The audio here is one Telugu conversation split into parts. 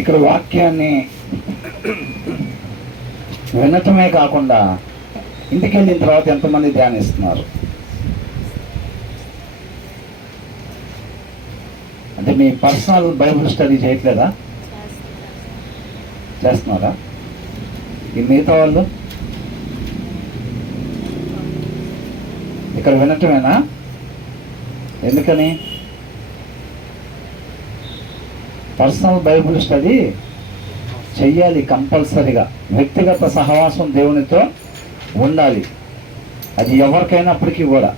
ఇక్కడ వాక్యాన్ని వినటమే కాకుండా ఇంటికి వెళ్ళిన తర్వాత ఎంతమంది ధ్యానిస్తున్నారు? అంటే మీ పర్సనల్ బైబుల్ స్టడీ చేయట్లేదా? చేస్తున్నారా? ఈ మిగతా వాళ్ళు ఇక్కడ వినటమేనా? ఎందుకని? పర్సనల్ బైబుల్ స్టడీ చెయ్యాలి కంపల్సరిగా. వ్యక్తిగత సహవాసం దేవునితో ఉండాలి. అది ఎవరికైనప్పటికీ కూడా,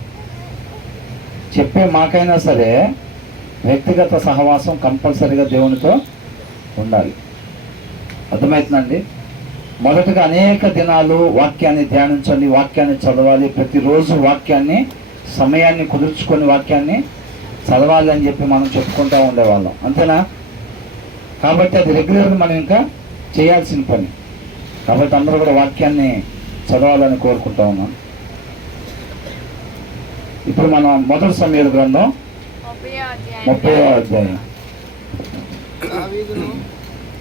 చెప్పే మాకైనా సరే వ్యక్తిగత సహవాసం కంపల్సరిగా దేవునితో ఉండాలి. అర్థమవుతుందండి? మొదటగా అనేక దినాలు వాక్యాన్ని ధ్యానించండి, వాక్యాన్ని చదవాలి. ప్రతిరోజు వాక్యాన్ని సమయాన్ని కుదుర్చుకొని వాక్యాన్ని చదవాలి అని చెప్పి మనం చెప్పుకుంటూ ఉండేవాళ్ళం, అంతేనా? కాబట్టి అది రెగ్యులర్గా మనం ఇంకా చేయాల్సిన పని. కాబట్టి అందరూ కూడా వాక్యాన్ని చదవాలని కోరుకుంటా ఉన్నాం. ఇప్పుడు మనం మొదటి సమూయేలు గ్రంథం 30వ అధ్యాయం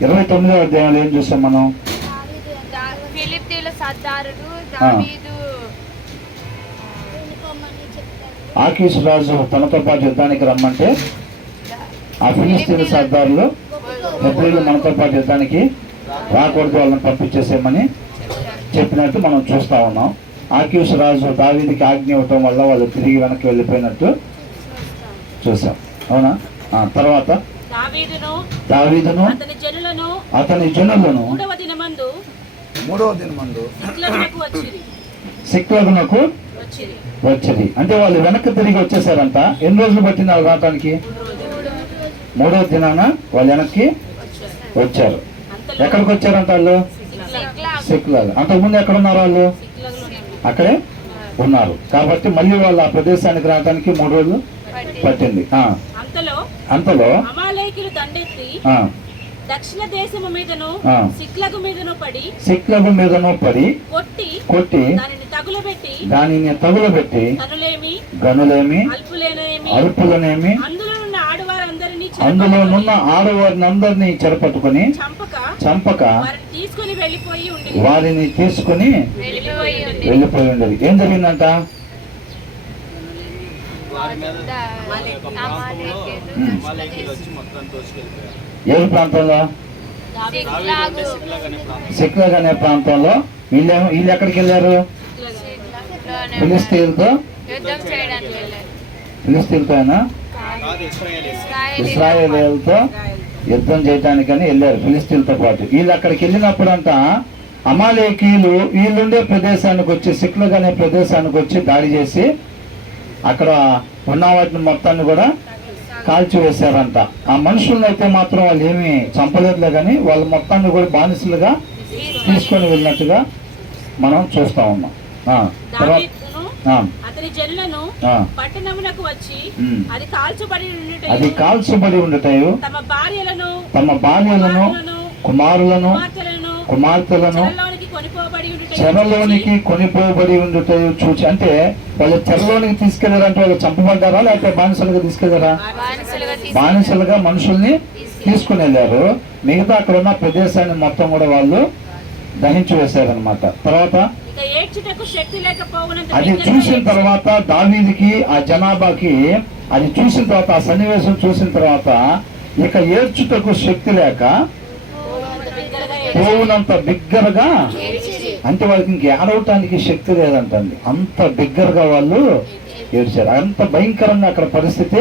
29వ అధ్యాయంలో ఏం చూసాం మనం? ఆకీషు రాజు తనతో పాటు యుద్ధానికి రమ్మంటే ఆ ఫిలిస్తీన్ల సర్దారులు హెబ్రీయులు మనతో పాటు యుద్ధానికి రాకూడదు, వాళ్ళని పంపించేసేయమని చెప్పినట్టు మనం చూస్తా ఉన్నాం. ఆకీషు రాజు దావీదుకి ఆజ్ఞ ఇవ్వటం వల్ల వాళ్ళు తిరిగి వెనక్కి వెళ్ళిపోయినట్టు చూసాం, అవునా? తర్వాత దావీదును అతని జనులను మూడవ దినమందు సిక్లగునకు వచ్చింది. అంటే వాళ్ళు వెనక్కి తిరిగి వచ్చేసారంట. ఎన్ని రోజులు పట్టింది వాళ్ళు రావటానికి? మూడవ దినాన వాళ్ళు వెనక్కి వచ్చారు. ఎక్కడికి వచ్చారంట వాళ్ళు? సిక్లగ్. అంతకుముందు ఎక్కడ ఉన్నారు వాళ్ళు? అక్కడే ఉన్నారు. కాబట్టి మళ్ళీ వాళ్ళు ఆ ప్రదేశానికి రావడానికి 3 రోజులు పట్టింది. అంతలో దక్షిణ దేశము మీదను సిక్లగు మీదను పడి కొట్టి దానిని తగులబెట్టి గనులేమి అల్పులనేమి అందులో నున్న ఆడవారిని చెరపట్టుకుని చంపక వారిని తీసుకుని వెళ్ళిపోయి ఉండేది. ఏం జరిగిందంట? ఏ ప్రాంతంలో? సిక్లగ్ అనే ప్రాంతంలో. వీళ్ళు ఎక్కడికి వెళ్ళారు? ఫిలిస్తీన్లతో అయినా ఇశ్రాయేలీయులతో యుద్ధం చేయడానికని వెళ్ళారు ఫిలిస్తీన్లతో పాటు. వీళ్ళు అక్కడికి వెళ్ళినప్పుడంట అమాలేకీయులు వీళ్ళుండే ప్రదేశానికి వచ్చి, సిక్లగ్ అనే ప్రదేశానికి వచ్చి దాడి చేసి అక్కడ ఉన్న వాటిని మొత్తాన్ని కూడా కాల్చివేశారంట. ఆ మనుషులను అయితే మాత్రం వాళ్ళు ఏమీ చంపలేదులే, కానీ వాళ్ళ మొత్తాన్ని కూడా బానిసలుగా తీసుకొని వెళ్ళినట్టుగా మనం చూస్తా ఉన్నాం. అది కాల్చబడి ఉండటయు తమ భార్యలను కుమార్తెలను చెరలోనికి కొనిపోబడి ఉండటయు చూచి. అంటే వాళ్ళు చెరలోనికి తీసుకెళ్లారంటే వాళ్ళు చంపబడ్డారా లేకపోతే బానిసలుగా తీసుకెళ్లారా? బానిసలుగా మనుషుల్ని తీసుకుని వెళ్ళారు. మిగతా అక్కడ ఉన్న ప్రదేశాన్ని మొత్తం కూడా వాళ్ళు దహించి వేశారనమాట. తర్వాత అది చూసిన తర్వాత దావీదుకి, ఆ జనాభాకి అది చూసిన తర్వాత, ఆ సన్నివేశం చూసిన తర్వాత ఇక ఏడ్చుటకు శక్తి లేక పోవునంత బిగ్గరగా, అంటే వాళ్ళకి ఇంక ఏడవటానికి శక్తి లేదంటండి. అంత బిగ్గరగా వాళ్ళు ఏడ్చారు. అంత భయంకరంగా అక్కడ పరిస్థితి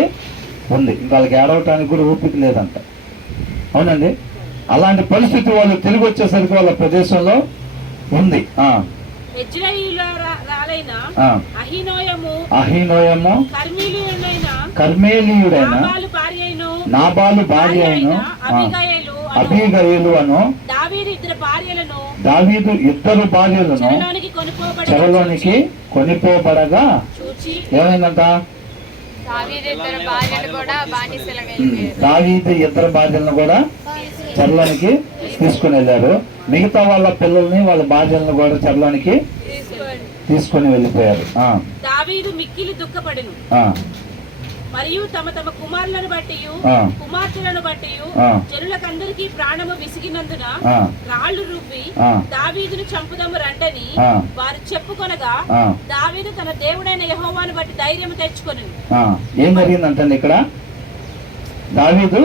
ఉంది. ఇంకా వాళ్ళకి ఏడవటానికి కూడా ఓపిక లేదంట. అవునండి, అలాంటి పరిస్థితి వాళ్ళు తిరిగి వచ్చేసరికి వాళ్ళ ప్రదేశంలో ఉంది. అహీనోయము కర్మేలీయుడైన నాబాలు భార్య అయిన అబీగయేలు అను దావీదు ఇద్దరు భార్యలను చెరలోనికి కొనిపోబడగా ఏమైందంట? దావీదు ఇద్దరు భార్యలను కూడా చెరలోనికి తీసుకుని వెళ్ళారు. మిగతా వాళ్ళ పిల్లల్ని, వాళ్ళ భార్యలను కూడా చెరలోనికి తీసుకుని వెళ్ళిపోయారు. మరియు తమ తమ కుమారులను బట్టి కుమార్తెలను బట్టి జనులకందరికీ ప్రాణము విసిగినందున రాళ్లు రువ్వి దావీదును చంపుదము రండని వారు చెప్పుకొనగా దావీదు తన దేవుడైన యెహోవాను బట్టి ధైర్యం తెచ్చుకొని. ఏం జరిగిందంటే ఇక్కడ దావీదు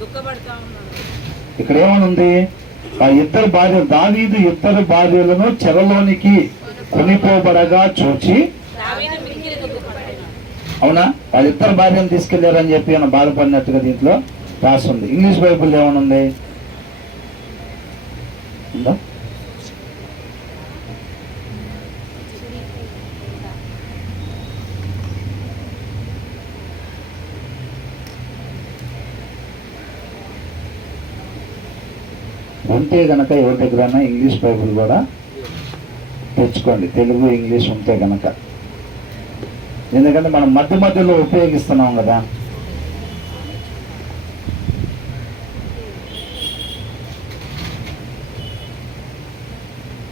దుఃఖపడతా ఉన్నాడు. ఇక్కడ ఏమనుంది? ఆ ఇద్దరు భార్యలు, దావీదు ఇద్దరు భార్యలను చెరలోనికి కొనిపోబడగా చూచి, అవునా, వాళ్ళిద్దరు భార్యను తీసుకెళ్లారని చెప్పి ఆయన బాధపడినట్టుగా దీంట్లో రాస్తుంది. ఇంగ్లీష్ బైబుల్ ఏమనుంది? ఉందా? ఉంటే గనక ఎవరి దగ్గర ఇంగ్లీష్ బైబుల్ కూడా తెచ్చుకోండి, తెలుగు ఇంగ్లీష్ ఉంటే గనక. ఎందుకంటే మనం మధ్య మధ్యలో ఉపయోగిస్తున్నాం కదా.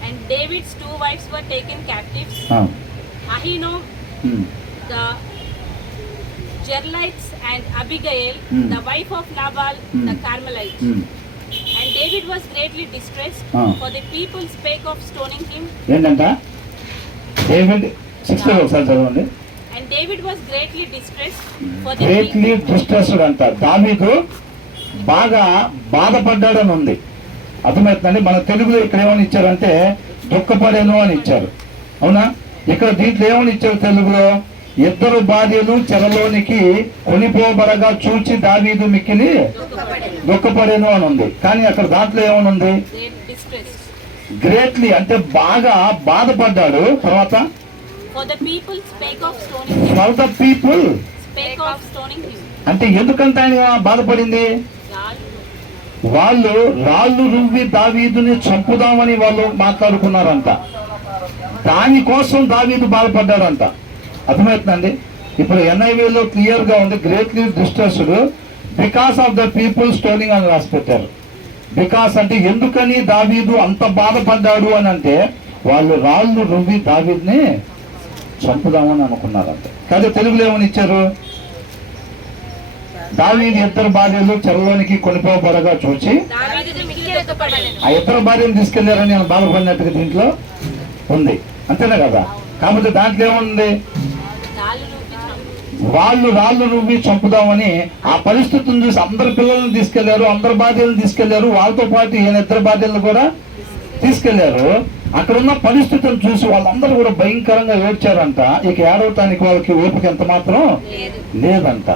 And David's two wives were taken captives. Ahinoam, the Jerlites, and Abigail, the wife of Nabal, the Carmelite. And David was greatly distressed, for the people spake of stoning him. ఏంటంట? డేవిడ్ 6 ఒకసారి చదవండి. And David was greatly distressed, for the greatly distressed అంట. దావీదు బాగా బాధపడ్డాడని ఉంది. అర్థమవుతుందండి. మన తెలుగులో ఇక్కడ ఏమని ఇచ్చారంటే దుఃఖపడేను అని ఇచ్చారు, అవునా? ఇక్కడ దీంట్లో ఏమని ఇచ్చారు తెలుగులో? ఇద్దరు భార్యలు చెరలోనికి కొనిపోబడగా చూచి దావీదు మిక్కిలి దుఃఖపడేను అని ఉంది. కానీ అక్కడ దాంట్లో ఏమనుంది? గ్రేట్లీ అంటే బాగా బాధపడ్డాడు. తర్వాత for the people spake of stoning him. అంటే ఎందుకంటే ఆయన బాధపడింది? వాళ్ళు రాళ్ళు రువ్వి దావీదుని చంపుదామని వాళ్ళు మాట్లాడుకున్నారంట. దానికోసం దావీదు బాధపడ్డాడంట. అర్థమవుతుందండి. ఇప్పుడు NIVలో క్లియర్ గా ఉంది, greatly distressed because of the people stoning అని రాసి పెట్టారు. బికాస్ అంటే ఎందుకని దావీదు అంత బాధపడ్డాడు అని అంటే వాళ్ళు రాళ్ళు రువ్వి దావీదుని చంపుదామని అనుకున్నారంట. కానీ తెలుగులో ఏమని ఇచ్చారు? దావీదు ఇద్దరు భార్యలు చెరలోనికి కొనిపోబడగా చూచి ఆ ఇద్దరు భార్యను తీసుకెళ్లారని నేను బాధపడినట్టుగా దీంట్లో ఉంది, అంతేనా కదా? కాబట్టి దాంట్లో ఏముంది? వాళ్ళు రాళ్ళు రువ్వి చంపుదామని ఆ పరిస్థితిని చూసి అందరు పిల్లలను తీసుకెళ్లారు, అందరు భార్యలను తీసుకెళ్లారు, వాళ్ళతో పాటు ఈయన ఇద్దరు భార్యలను కూడా తీసుకెళ్లారు. అక్కడ ఉన్న పరిస్థితులను చూసి వాళ్ళందరూ కూడా భయంకరంగా ఏడ్చారంట. ఇక ఏడవటానికి వాళ్ళకి ఓపిక ఎంత మాత్రం లేదంట.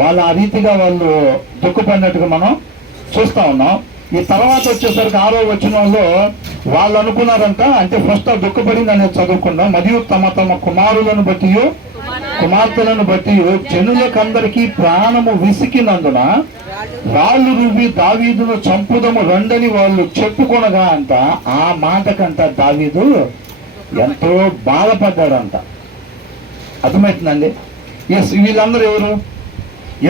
వాళ్ళు ఆ రీతిగా వాళ్ళు దుఃఖపడినట్టుగా మనం చూస్తా ఉన్నాం. ఈ తర్వాత వచ్చేసరికి 6వ వచనంలో వాళ్ళు అనుకున్నారంట, అంటే ఫస్ట్ ఆ దుఃఖపడింది అనేది చదువుకున్నాం. మరియు తమ తమ కుమారులను బట్టి కుమార్తెలను బట్టి జనులకందరికీ ప్రాణము విసికినందున రాళ్ళు రువ్వి దావీదును చంపుదము రండని వాళ్ళు చెప్పుకొనగా అంట. ఆ మాటకంట దావీదు ఎంతో బాధపడ్డాడంట. అర్థమవుతుందండి. ఎస్, వీళ్ళందరూ ఎవరు?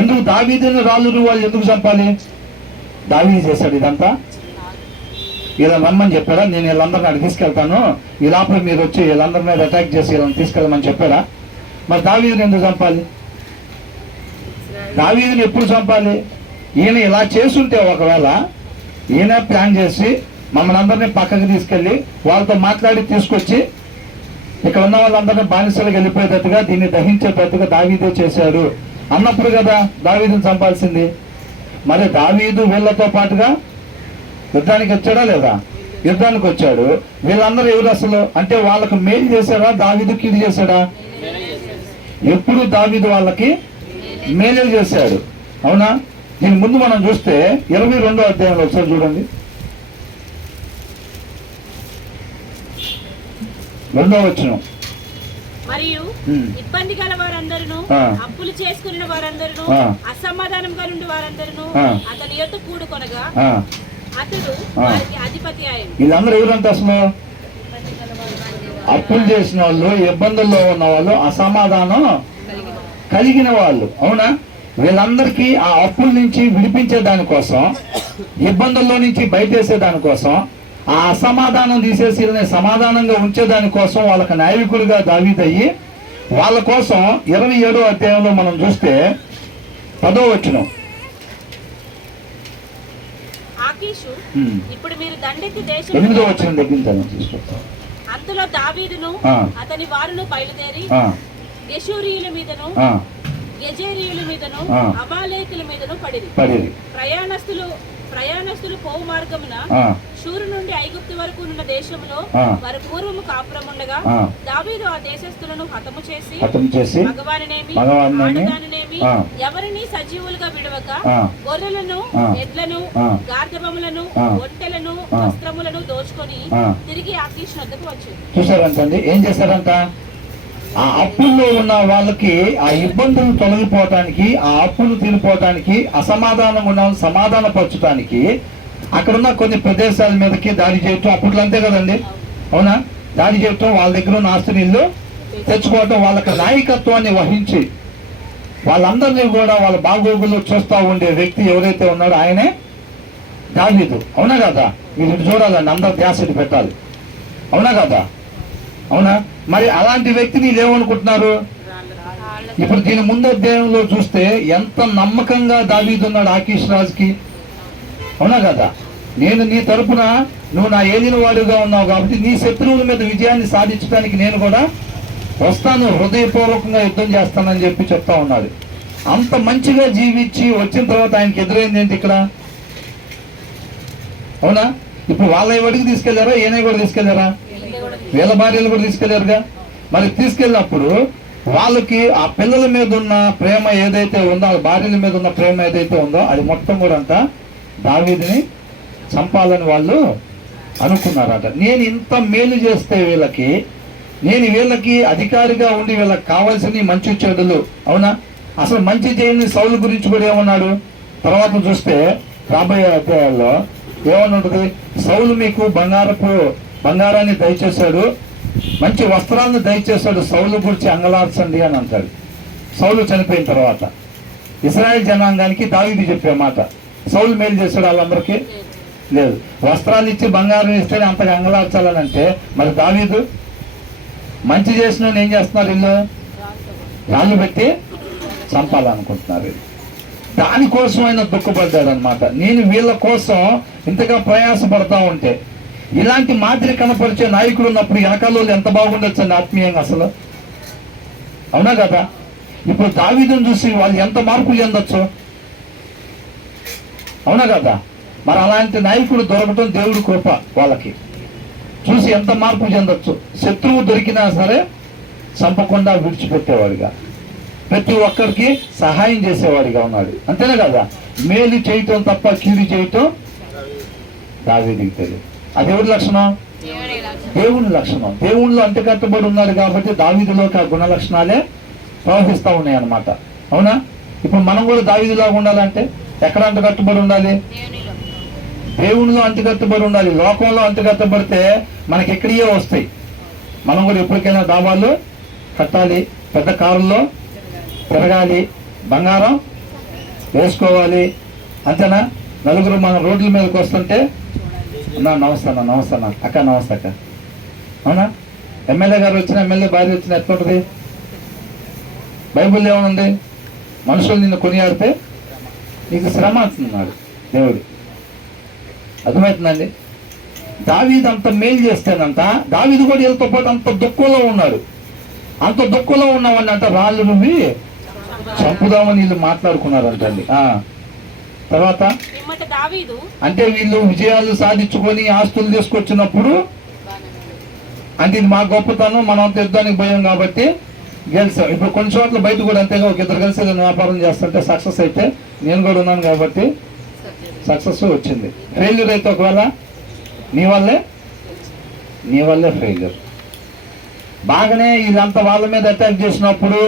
ఎందుకు దావీదుని రాళ్ళు రువ్వాలి, ఎందుకు చంపాలి? దావీదు చేశాడు ఇదంతా. ఇలా నమ్మని చెప్పాడా? నేను వీళ్ళందరిని అక్కడ తీసుకెళ్తాను, ఈ లోపల మీరు వచ్చి వీళ్ళందరి మీద అటాక్ చేసి వీళ్ళని తీసుకెళ్ళమని చెప్పాడా? మరి దావీదుని ఎందుకు చంపాలి? దావీదుని ఎప్పుడు చంపాలి? ఈయన ఇలా చేసుంటే ఒకవేళ ఈయన ప్లాన్ చేసి మమ్మల్ని అందరినీ పక్కకి తీసుకెళ్ళి వాళ్ళతో మాట్లాడి తీసుకొచ్చి ఇక్కడ ఉన్న వాళ్ళందరినీ బానిసలకు వెళ్ళిపోయేటట్టుగా దీన్ని దహించేటట్టుగా దావీదే చేశాడు అన్నప్పుడు కదా దావీదుని చంపాల్సింది. మరి దావీదు వీళ్ళతో పాటుగా యుద్ధానికి వచ్చాడా లేదా? యుద్ధానికి వచ్చాడు. వీళ్ళందరూ ఎవరు అసలు అంటే వాళ్ళకు మేలు చేశాడా, దావీదు కీడు చేశాడా? ఎప్పుడు దావీదు వాళ్ళకి మేలు చేశాడు, అవునా? దీని ముందు మనం చూస్తే 22వ అధ్యాయంలో ఒకసారి చూడండి. 2వ వచనం. మరియు ఇబ్బంది గల వారందరూ, అప్పులు చేసుకున్న వారందరూ, అసమాధానంగా నుండి వారందరూ అతని యొద్ద కూడుకొనగా అతడు వారికి అధిపతి అయ్యాడు. వీళ్ళందరూ ఎవరంటే అసలు అప్పులు చేసిన వాళ్ళు, ఇబ్బందుల్లో ఉన్న వాళ్ళు, అసమాధానం కలిగిన వాళ్ళు, అవునా? వీళ్ళందరికీ ఆ అప్పుల నుంచి విడిపించే దానికోసం, ఇబ్బందుల్లో నుంచి బయటేసే దానికోసం ఆ అసమాధానం తీసేసి వీళ్ళని సమాధానంగా ఉంచేదాని కోసం వాళ్ళకి నాయకుడిగా దావీదయ్యి వాళ్ళ కోసం 27వ అధ్యాయంలో మనం చూస్తే 10వ వచనం. ఆకీషు, ఇప్పుడు మీరు దండెత్తి 8వ వచనం దగ్గర అంతలో దావీదును అతని వారును బయలుదేరి గెషూరీయుల మీదను గెజేరీయుల మీదను అమాలేకుల మీదను పడిరి. ప్రయాణస్తులు పోవు మార్గమున షూరు నుండి ఐగుప్తు వరకు ఉన్న దేశంలో వారి పూర్వము కాపురముండగా దావీదు ఆ దేశస్థులను హతము చేసి మగవానినేమి ఆడదానినేమి ఎవరిని సజీవులుగా విడవక గొర్రెలను, ఎడ్లను, గార్ధబములను, ఒంటెలను, వస్త్రములను దోచుకొని తిరిగి ఆకీష్ వద్దకు వచ్చారు. చూసారంటండి ఏం చేశారంట? ఆ అప్పుల్లో ఉన్న వాళ్ళకి ఆ ఇబ్బందులు తొలగిపోవటానికి, ఆ అప్పులు తీరిపోవటానికి, అసమాధానం ఉన్న సమాధాన పరచడానికి అక్కడున్న కొన్ని ప్రదేశాల మీదకి దాడి చేయటం. అప్పట్లో అంతే కదండి, అవునా? దాడి చేయటం, వాళ్ళ దగ్గర ఉన్న ఆస్తి నీళ్ళు తెచ్చుకోవటం, వాళ్ళకి నాయకత్వాన్ని వహించి వాళ్ళందరినీ కూడా వాళ్ళ బాగోగులు చూస్తూ ఉండే వ్యక్తి ఎవరైతే ఉన్నాడో ఆయనే దావీదు. అవునా కదా? మీరు ఇటు చూడాలండి, అందరు ధ్యాస ఇటు పెట్టాలి. అవునా కదా? అవునా? మరి అలాంటి వ్యక్తిని ఏమనుకుంటున్నారు? ఇప్పుడు దీని ముందు అధ్యాయంలో చూస్తే ఎంత నమ్మకంగా దావీదు ఉన్నాడు ఆకీష్ రాజుకి. అవునా కదా? నేను నీ తరపున, నువ్వు నా ఏలిన వాడుగా ఉన్నావు కాబట్టి నీ శత్రువుల మీద విజయాన్ని సాధించడానికి నేను కూడా వస్తాను, హృదయపూర్వకంగా యుద్ధం చేస్తానని చెప్పి చెప్తా ఉన్నాడు. అంత మంచిగా జీవించి వచ్చిన తర్వాత ఆయనకి ఎదురైంది ఏంటి ఇక్కడ? అవునా? ఇప్పుడు వాళ్ళ ఎవరికి తీసుకెళ్లారా? ఈయన కూడా తీసుకెళ్లారా? వీళ్ళ భార్యలు కూడా తీసుకెళ్లారుగా. మరి తీసుకెళ్ళినప్పుడు వాళ్ళకి ఆ పిల్లల మీద ఉన్న ప్రేమ ఏదైతే ఉందో, ఆ భార్యల మీద ఉన్న ప్రేమ ఏదైతే ఉందో అది మొత్తం కూడా అంతా దావీదుని చంపాలని వాళ్ళు అనుకున్నారట. నేను ఇంత మేలు చేస్తే వీళ్ళకి, నేను వీళ్ళకి అధికారిగా ఉండి వీళ్ళకి కావాల్సిన మంచి చెడులు, అవునా? అసలు మంచి చేయని సౌలు గురించి కూడా ఏమన్నాడు? తర్వాత చూస్తే రాబోయే అధ్యాయాల్లో ఏమన్నది? సౌలు మీకు బంగారాన్ని దయచేశాడు, మంచి వస్త్రాలను దయచేశాడు, సౌలు గురించి అంగలార్చండి అని అంటాడు. సౌలు చనిపోయిన తర్వాత ఇశ్రాయేల్ జనాంగానికి దావీదు చెప్పే మాట. సౌలు మేలు చేశాడు వాళ్ళందరికీ? లేదు. వస్త్రాలు ఇచ్చి బంగారం ఇస్తేనే అంతగా అంగలార్చాలని అంటే, మరి దావీదు మంచి చేసిన ఏం చేస్తున్నారు? ఇల్లు రాళ్ళు పెట్టి చంపాలనుకుంటున్నారు. దానికోసం ఆయన దుఃఖపడ్డాడు అనమాట. నేను వీళ్ళ కోసం ఇంతగా ప్రయాసపడతా ఉంటే, ఇలాంటి మాదిరి కనపరిచే నాయకులు ఉన్నప్పుడు వెనకాల ఎంత బాగుండొచ్చు అండి ఆత్మీయంగా అసలు. అవునా కదా? ఇప్పుడు దావీదుని చూసి వాళ్ళు ఎంత మార్పులు చెందొచ్చు. అవునా కదా? మరి అలాంటి నాయకుడు దొరకటం దేవుడి కృప. వాళ్ళకి చూసి ఎంత మార్పు చెందొచ్చు. శత్రువు దొరికినా సరే చంపకుండా విడిచిపెట్టేవాడిగా, ప్రతి ఒక్కరికి సహాయం చేసేవాడిగా ఉన్నాడు. అంతేనా కదా? మేలు చేయటం తప్ప కీడు చేయటం దావీదుకి తెలియదు. అది ఎవరి లక్షణం? దేవుని లక్షణం. దేవుళ్ళు అంటకట్టుబడి ఉన్నాడు కాబట్టి దావీదులోకి ఆ గుణ లక్షణాలే ప్రవహిస్తూ ఉన్నాయి అన్నమాట. అవునా? ఇప్పుడు మనం కూడా దావీదులాగా ఉండాలంటే ఎక్కడ అంటకట్టుబడి ఉండాలి? దేవునిలో అంటకట్టుబడి ఉండాలి. లోకంలో అంటకట్టుబడితే మనకి ఎక్కడియే వస్తాయి. మనం కూడా ఎప్పటికైనా దాబాలు కట్టాలి, పెద్ద కారుల్లో తిరగాలి, బంగారం వేసుకోవాలి, అంతేనా? నలుగురు మన రోడ్ల మీదకి వస్తుంటే నమస్తానా నమస్తానా అక్క, నమస్తే అక్క. అవునా? ఎమ్మెల్యే గారు వచ్చిన, ఎమ్మెల్యే భార్య వచ్చిన ఎట్లుంటుంది? బైబుల్ ఏమనుంది? మనుషులు నిన్ను కొనియాడితే నీకు శ్రమ అంటున్నాడు దేవుడు. అర్థమవుతుందండి? దావీదు అంత మేలు చేస్తేనంట, దావీదు కూడా వీళ్ళతో పాటు అంత దుఃఖంలో ఉన్నాడు. అంత దుఃఖంలో ఉన్నామని అంట రాళ్ళు నువ్వి చంపుదామని వీళ్ళు మాట్లాడుకున్నారంటండి. తర్వాత అంటే వీళ్ళు విజయాలు సాధించుకొని ఆస్తులు తీసుకొచ్చినప్పుడు అంటే ఇది మా గొప్పతనం, మనం అంత యుద్ధానికి భయం కాబట్టి గెలిచాం. ఇప్పుడు కొన్ని చోట్ల బయట కూడా అంతేగా, ఒక ఇద్దరు కలిసి వ్యాపారం చేస్తుంటే సక్సెస్ అయితే నేను కూడా ఉన్నాను కాబట్టి సక్సెస్ వచ్చింది. ఫెయిల్యూర్ అయితే ఒకవేళ నీ వల్లే ఫెయిల్యూర్. బాగానే వీళ్ళంతా వాళ్ళ మీద అటాక్ చేసినప్పుడు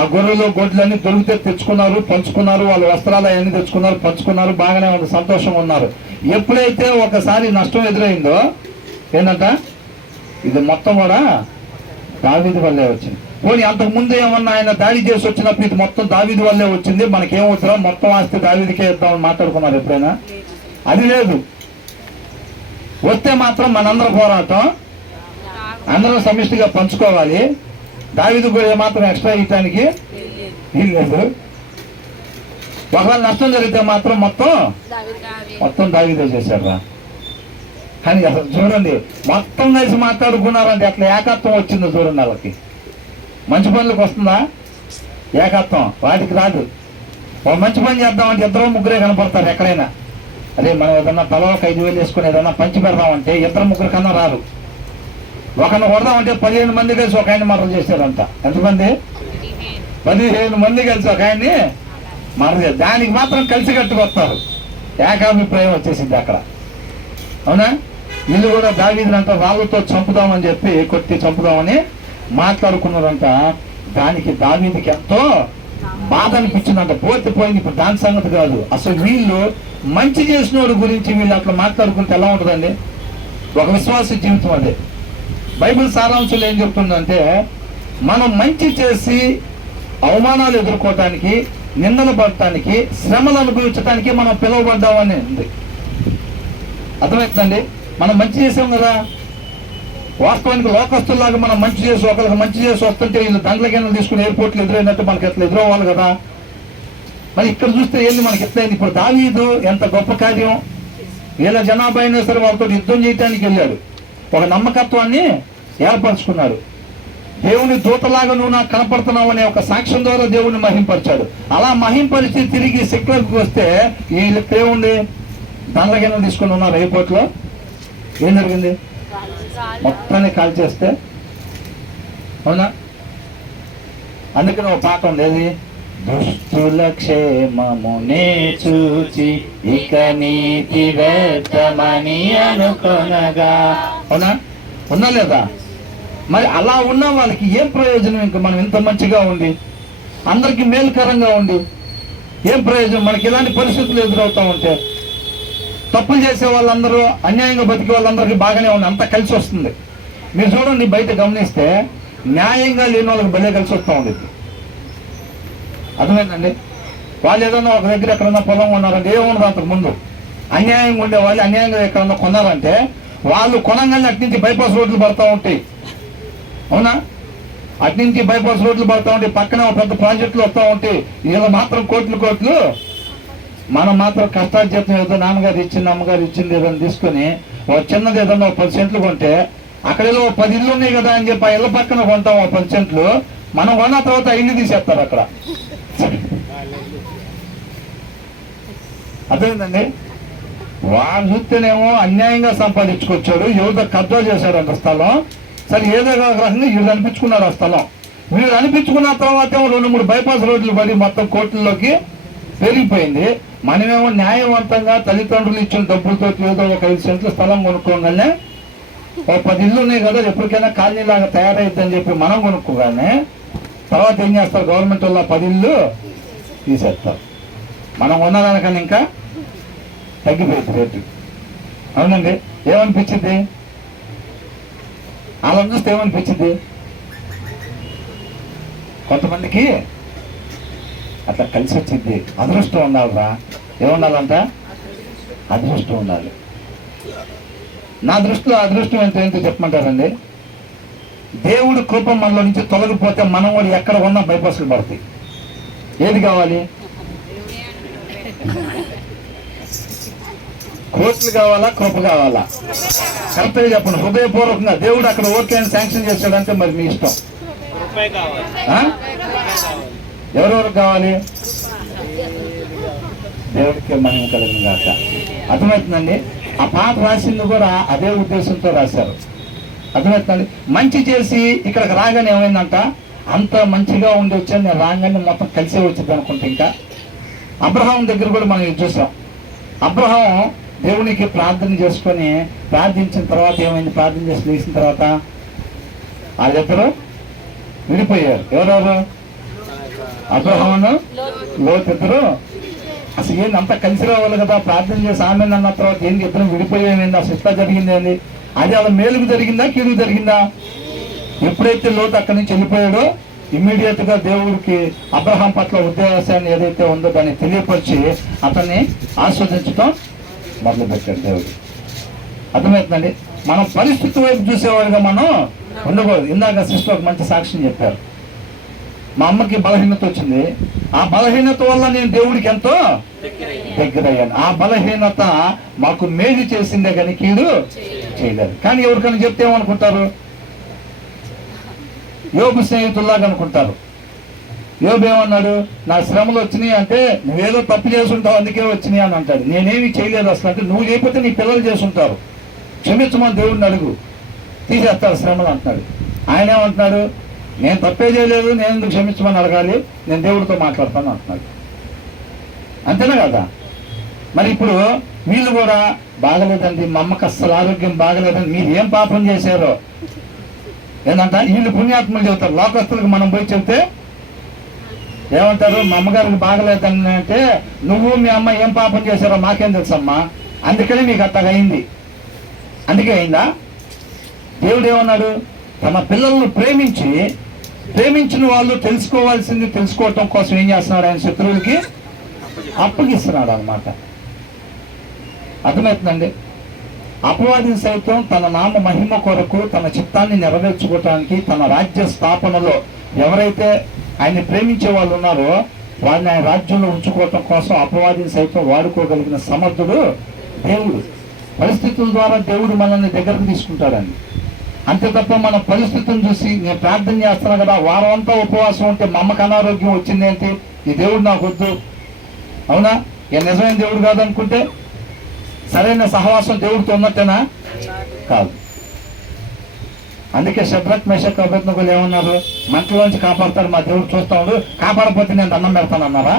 ఆ గొర్రెలు గొడ్లన్నీ దొరికితే తెచ్చుకున్నారు, పంచుకున్నారు, వాళ్ళ వస్త్రాలు అవన్నీ తెచ్చుకున్నారు, పంచుకున్నారు, బాగానే ఉంది, సంతోషంగా ఉన్నారు. ఎప్పుడైతే ఒకసారి నష్టం ఎదురైందో ఏంటంట, ఇది మొత్తం కూడా దావీదు వల్లే వచ్చింది. పోనీ అంతకుముందు ఏమన్నా ఆయన దాడి చేసి వచ్చినప్పుడు ఇది మొత్తం దావీదు వల్లే వచ్చింది, మనకేమవుతుందో మొత్తం ఆస్తి దావీదుకే ఇద్దామని మాట్లాడుకున్నారు ఎప్పుడైనా? అది లేదు. వస్తే మాత్రం మనందరం పోరాటం, అందరం సమిష్టిగా పంచుకోవాలి. దావీదు కూడా మాత్రం ఎక్స్ట్రా ఇవ్వటానికి వీల్లేదు. ఒకవేళ నష్టం జరిగితే మాత్రం మొత్తం దావీదే చేశారా. కానీ అసలు చూడండి, మొత్తం కలిసి మాట్లాడుకున్నారంటే అట్లా ఏకత్వం వచ్చిందో చూడండి. వాళ్ళకి మంచి పనులకు వస్తుందా ఏకత్వం? వాటికి రాదు. ఒక మంచి పని చేద్దామంటే ఇద్దరు ముగ్గురే కనపడతారు ఎక్కడైనా. అదే మనం ఏదన్నా తల 5,000 వేసుకుని ఏదన్నా పంచి పెడదామంటే ఇద్దరు ముగ్గురు కన్నా రారు. ఒకరిని కొడదామంటే 15 మంది కలిసి ఒక ఆయన మర్డర్ చేశారంట. ఎంతమంది? 15 మంది కలిసి ఒక ఆయన్ని మర్డర్ చేశారు. దానికి మాత్రం కలిసి కట్టుకొస్తారు. ఏకాభిప్రాయం వచ్చేసింది అక్కడ. అవునా? వీళ్ళు కూడా దావీదునంట రాళ్ళతో చంపుదామని చెప్పి కొట్టి చంపుదామని మాట్లాడుకున్నారంట. దానికి దావీదుకి ఎంతో బాధ అనిపించిందంట. పోయింది. ఇప్పుడు దాని సంగతి కాదు. అసలు వీళ్ళు మంచి చేసిన వాడి గురించి వీళ్ళు అట్లా మాట్లాడుకుంటే ఎలా ఉంటుందండి? ఒక విశ్వాస జీవితం అదే. బైబిల్ సారాంశంలో ఏం చెప్తుందంటే, మనం మంచి చేసి అవమానాలు ఎదుర్కోవటానికి, నిందలు పడటానికి, శ్రమలు అనుభవించడానికి మనం పిలువబడ్డామని ఉంది. అర్థమవుతుందండి? మనం మంచి చేసాం కదా. వాస్తవానికి లోకస్తుల్లాగా మనం మంచి చేసి ఒకరికి మంచి చేసి వస్తుంటే వీళ్ళు దండలకెన్నలు తీసుకుని ఎయిర్పోర్ట్లు ఎదురైనట్టు మనకి ఎట్లా ఎదురవ్వాలి కదా. మరి ఇక్కడ చూస్తే ఏంది మనకి ఎట్లయింది? ఇప్పుడు దావీదు ఎంత గొప్ప కార్యం. వీళ్ళ జనాభా అయినా సరే వాళ్ళతో యుద్ధం చేయడానికి వెళ్ళాడు. ఒక నమ్మకత్వాన్ని ఏర్పరచుకున్నాడు. దేవుని దూతలాగా నువ్వు నాకు కనపడుతున్నావు అనే ఒక సాక్ష్యం ద్వారా దేవుడిని మహింపరిచాడు. అలా మహింపరిచి తిరిగి శిక్షలకు వస్తే వీళ్ళు దేవుణ్ణి దండలకెన్నలు తీసుకుని ఉన్నారు ఎయిర్పోర్ట్లో. ఏం జరిగింది? మొత్తాన్ని కాల్ చేస్తే. అవునా? అందుకని ఒక పాట ఉండేది, దుష్టుల క్షేమమునే చూచి ఇక నీతి వ్యర్థమని అనుకొనగా. అవునా? ఉన్నా లేదా? మరి అలా ఉన్న వాళ్ళకి ఏం ప్రయోజనం? ఇంకా మనం ఇంత మంచిగా ఉండి అందరికీ మేలుకరంగా ఉండి ఏం ప్రయోజనం? మనకి ఇలాంటి పరిస్థితులు ఎదురవుతా ఉంటే తప్పులు చేసే వాళ్ళందరూ, అన్యాయంగా బతికే వాళ్ళందరికీ బాగానే ఉంది, అంతా కలిసి వస్తుంది. మీరు చూడండి, బయట గమనిస్తే న్యాయంగా లేని వాళ్ళకి భలే కలిసి వస్తూ ఉండేది. అర్థమైందండి? వాళ్ళు ఏదన్నా ఒక దగ్గర ఎక్కడన్నా పొలం కొన్నారంటే ఏముండదు. అంతకు ముందు అన్యాయంగా ఉండే వాళ్ళు అన్యాయంగా ఎక్కడన్నా కొన్నారంటే వాళ్ళు కొనంగానే అట్నుంచి బైపాస్ రోడ్లు పడతా ఉంటాయి. అవునా? అట్నుంచి బైపాస్ రోడ్లు పడతా ఉంటాయి. పక్కన పెద్ద ప్రాజెక్టులు వస్తూ ఉంటాయి. వీళ్ళు మాత్రం కోట్లు. మనం మాత్రం కష్టార్జితం ఏదో నాన్నగారు ఇచ్చింది, అమ్మగారు ఇచ్చింది ఏదైనా తీసుకొని ఒక చిన్నది ఏదన్నా 10 సెంట్లు కొంటే అక్కడేదో 10 ఇళ్ళు ఉన్నాయి కదా అని చెప్పి ఆ ఇళ్ళ పక్కన కొంటాం 10 సెంట్లు. మనం కొన్న తర్వాత ఆ ఇల్లు తీసేస్తారు అక్కడ. అర్థమైందండి? వాడు చూస్తేనేమో అన్యాయంగా సంపాదించుకొచ్చాడు, ఎవరితో కబ్జా చేశాడు స్థలం. సరే ఏదో ఒక రకంగా వీళ్ళు అనిపించుకున్నారు ఆ స్థలం. వీళ్ళు అనిపించుకున్న తర్వాత 2-3 బైపాస్ రోడ్లు పడి మొత్తం కోట్లలోకి పెరిగిపోయింది. మనమేమో న్యాయవంతంగా తల్లిదండ్రులు ఇచ్చిన డబ్బులతో ఏదో ఒక 5 సెంట్ల స్థలం కొనుక్కోగానే ఒక 10 ఇళ్ళు ఉన్నాయి కదా, ఎప్పటికైనా కాలనీ లాగా తయారైద్దని చెప్పి మనం కొనుక్కోగానే తర్వాత ఏం చేస్తారు? గవర్నమెంట్ వల్ల 10 ఇళ్ళు తీసేస్తారు. మనం ఉన్నదానికన్నా ఇంకా తగ్గిపోయింది రేటు. అవునండి? ఏమనిపించింది? అలా చూస్తే ఏమనిపించింది? కొంతమందికి అట్లా కలిసి వచ్చింది. అదృష్టం ఉండాలిరా. ఏముండాలంట? అదృష్టం ఉండాలి. నా దృష్టిలో అదృష్టం ఏంటో చెప్పమంటారండి? దేవుడు కృప మనలో నుంచి తొలగిపోతే మనం కూడా ఎక్కడ ఉన్నా బైపాస్లు పడతాయి. ఏది కావాలి? కోట్లు కావాలా, కృప కావాలా? కరెక్ట్గా చెప్పండి, హృదయపూర్వకంగా. దేవుడు అక్కడ ఓకే అని శాంక్షన్ చేశాడంటే మరి మీ ఇష్టం. ఎవరెవరికి కావాలి? దేవుడికి మహిమ కలిగిన గాక. అర్థమవుతుందండి? ఆ పాట రాసింది కూడా అదే ఉద్దేశంతో రాశారు. అర్థమవుతుందండి? మంచి చేసి ఇక్కడికి రాగానే ఏమైందంట, అంత మంచిగా ఉండి వచ్చాను నేను రాగానే మొత్తం కలిసే వచ్చింది అనుకుంటే. ఇంకా అబ్రహాం దగ్గర కూడా మనం ఇది చూసాం. అబ్రహాం దేవునికి ప్రార్థన చేసుకొని ప్రార్థించిన తర్వాత ఏమైంది? ప్రార్థన చేసి లేచిన తర్వాత వాళ్ళిద్దరూ విడిపోయారు. ఎవరెవరు? అబ్రహామును లోతు ఇద్దరు. అసలు ఏంది అంతా కలిసి రావాలి కదా, ప్రార్థన చేసి ఆమె అన్న తర్వాత ఏంటి ఇద్దరు విడిపోయేమైంది? అసలు ఇట్లా జరిగింది ఏంది? అది అలా మేలుకు జరిగిందా, కీడుకు జరిగిందా? ఎప్పుడైతే లోతు అక్కడి నుంచి వెళ్ళిపోయాడో ఇమ్మీడియట్ గా దేవుడికి అబ్రహాం పట్ల ఉద్దేశాన్ని ఏదైతే ఉందో దాన్ని తెలియపరిచి అతన్ని ఆస్వాదించడం మొదలు పెట్టాడు దేవుడు. అర్థమవుతుందండి. మనం పరిస్థితి వైపు చూసేవాడిగా మనం ఉండకూడదు. ఇందాక సిస్టర్ ఒక మంచి సాక్ష్యం చెప్పారు. మా అమ్మకి బలహీనత వచ్చింది, ఆ బలహీనత వల్ల నేను దేవుడికి ఎంతో దగ్గరయ్యాను. ఆ బలహీనత మాకు మేలు చేసిందే కానీ కీడు చేయలేదు. కానీ ఎవరికైనా చెప్తే ఏమనుకుంటారు? యోబు స్నేహితుల్లాగా అనుకుంటారు. యోబు ఏమన్నాడు? నా శ్రమలు వచ్చినాయి అంటే నువ్వేదో తప్పు చేసుంటావు అందుకే వచ్చినాయి అని అంటాడు. నేనేమి చేయలేదు అసలు. అంటే నువ్వు లేకపోతే నీ పిల్లలు చేసుంటారు, క్షమించమని దేవుడిని అడుగు, తీసేస్తారు శ్రమలు అంటున్నాడు. ఆయన ఏమంటున్నాడు? నేను తప్పే చేయలేదు, నేను ఎందుకు క్షమించమని అడగాలి, నేను దేవుడితో మాట్లాడతాను అంటున్నాడు. అంతేనా కదా? మరి ఇప్పుడు వీళ్ళు కూడా బాగలేదండి, మా అమ్మకి అస్సలు ఆరోగ్యం బాగలేదండి, మీరు ఏం పాపం చేశారో ఏంటంట వీళ్ళు పుణ్యాత్మలు చెబుతారు. లోకస్తులకు మనం పోయి చెబితే ఏమంటారు? మా అమ్మగారికి బాగలేదని అంటే నువ్వు మీ అమ్మ ఏం పాపం చేశారో మాకేం తెలుసమ్మా, అందుకని మీకు అట్టగా అయింది. అందుకే అయిందా? దేవుడు ఏమన్నాడు? తమ పిల్లలను ప్రేమించిన వాళ్ళు తెలుసుకోవాల్సింది తెలుసుకోవటం కోసం ఏం చేస్తున్నాడు? ఆయన శత్రువులకి అప్పగిస్తున్నాడు అన్నమాట. అర్థమవుతుందండి. అపవాది సైతం తన నామ మహిమ కొరకు తన చిత్తాన్ని నెరవేర్చుకోవటానికి, తన రాజ్య స్థాపనలో ఎవరైతే ఆయన్ని ప్రేమించే వాళ్ళు ఉన్నారో వారిని ఆయన రాజ్యంలో ఉంచుకోవటం కోసం అపవాదిని సైతం వాడుకోగలిగిన సమర్థుడు దేవుడు. పరిస్థితుల ద్వారా దేవుడు మనల్ని దగ్గరకు తీసుకుంటాడండి. అంతే తప్ప మన పరిస్థితులను చూసి నేను ప్రార్థన చేస్తున్నా కదా, వారం అంతా ఉపవాసం ఉంటే మా అమ్మకు అనారోగ్యం వచ్చింది ఏంటి, ఈ దేవుడు నాకు వద్దు, అవునా, ఏ నిజమైన దేవుడు కాదనుకుంటే సరైన సహవాసం దేవుడితో ఉన్నట్టేనా? కాదు. అందుకే శద్రక్ మేషక్ అబేద్నెగోలు ఏమన్నారు? మంటలోంచి కాపాడుతాడు మా దేవుడు, చూస్తా ఉండు, కాపాడకపోతే నేను దండం పెడతాను అన్నారా?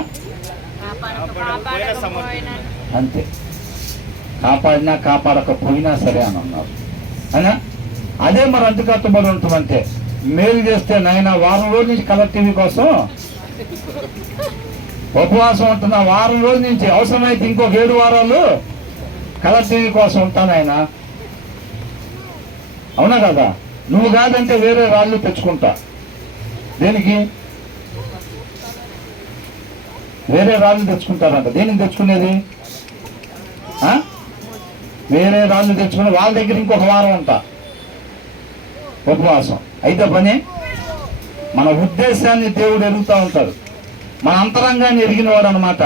అంతే. కాపాడినా కాపాడకపోయినా సరే అని అన్నారు. అయినా అదే మరి అంటుకట్టుబడి ఉంటుందంటే మేలు చేస్తే నాయన వారం రోజుల నుంచి కలర్ టీవీ కోసం ఉపవాసం ఉంటున్నా, వారం రోజుల నుంచి అవసరమైతే ఇంకొక 7 వారాలు కలర్ టీవీ కోసం ఉంటాను ఆయన, అవునా కదా? నువ్వు కాదంటే వేరే రాళ్ళు తెచ్చుకుంటా. దేనికి? వేరే రాళ్ళు తెచ్చుకుంటారంట. దేనికి తెచ్చుకునేది? వేరే రాళ్ళు తెచ్చుకుని వాళ్ళ దగ్గర ఇంకొక వారం ఉంటా ఉపవాసం. అయితే పని మన ఉద్దేశాన్ని దేవుడు ఎరుగుతూ ఉంటాడు, మన అంతరంగాన్ని ఎరిగినవాడు అనమాట.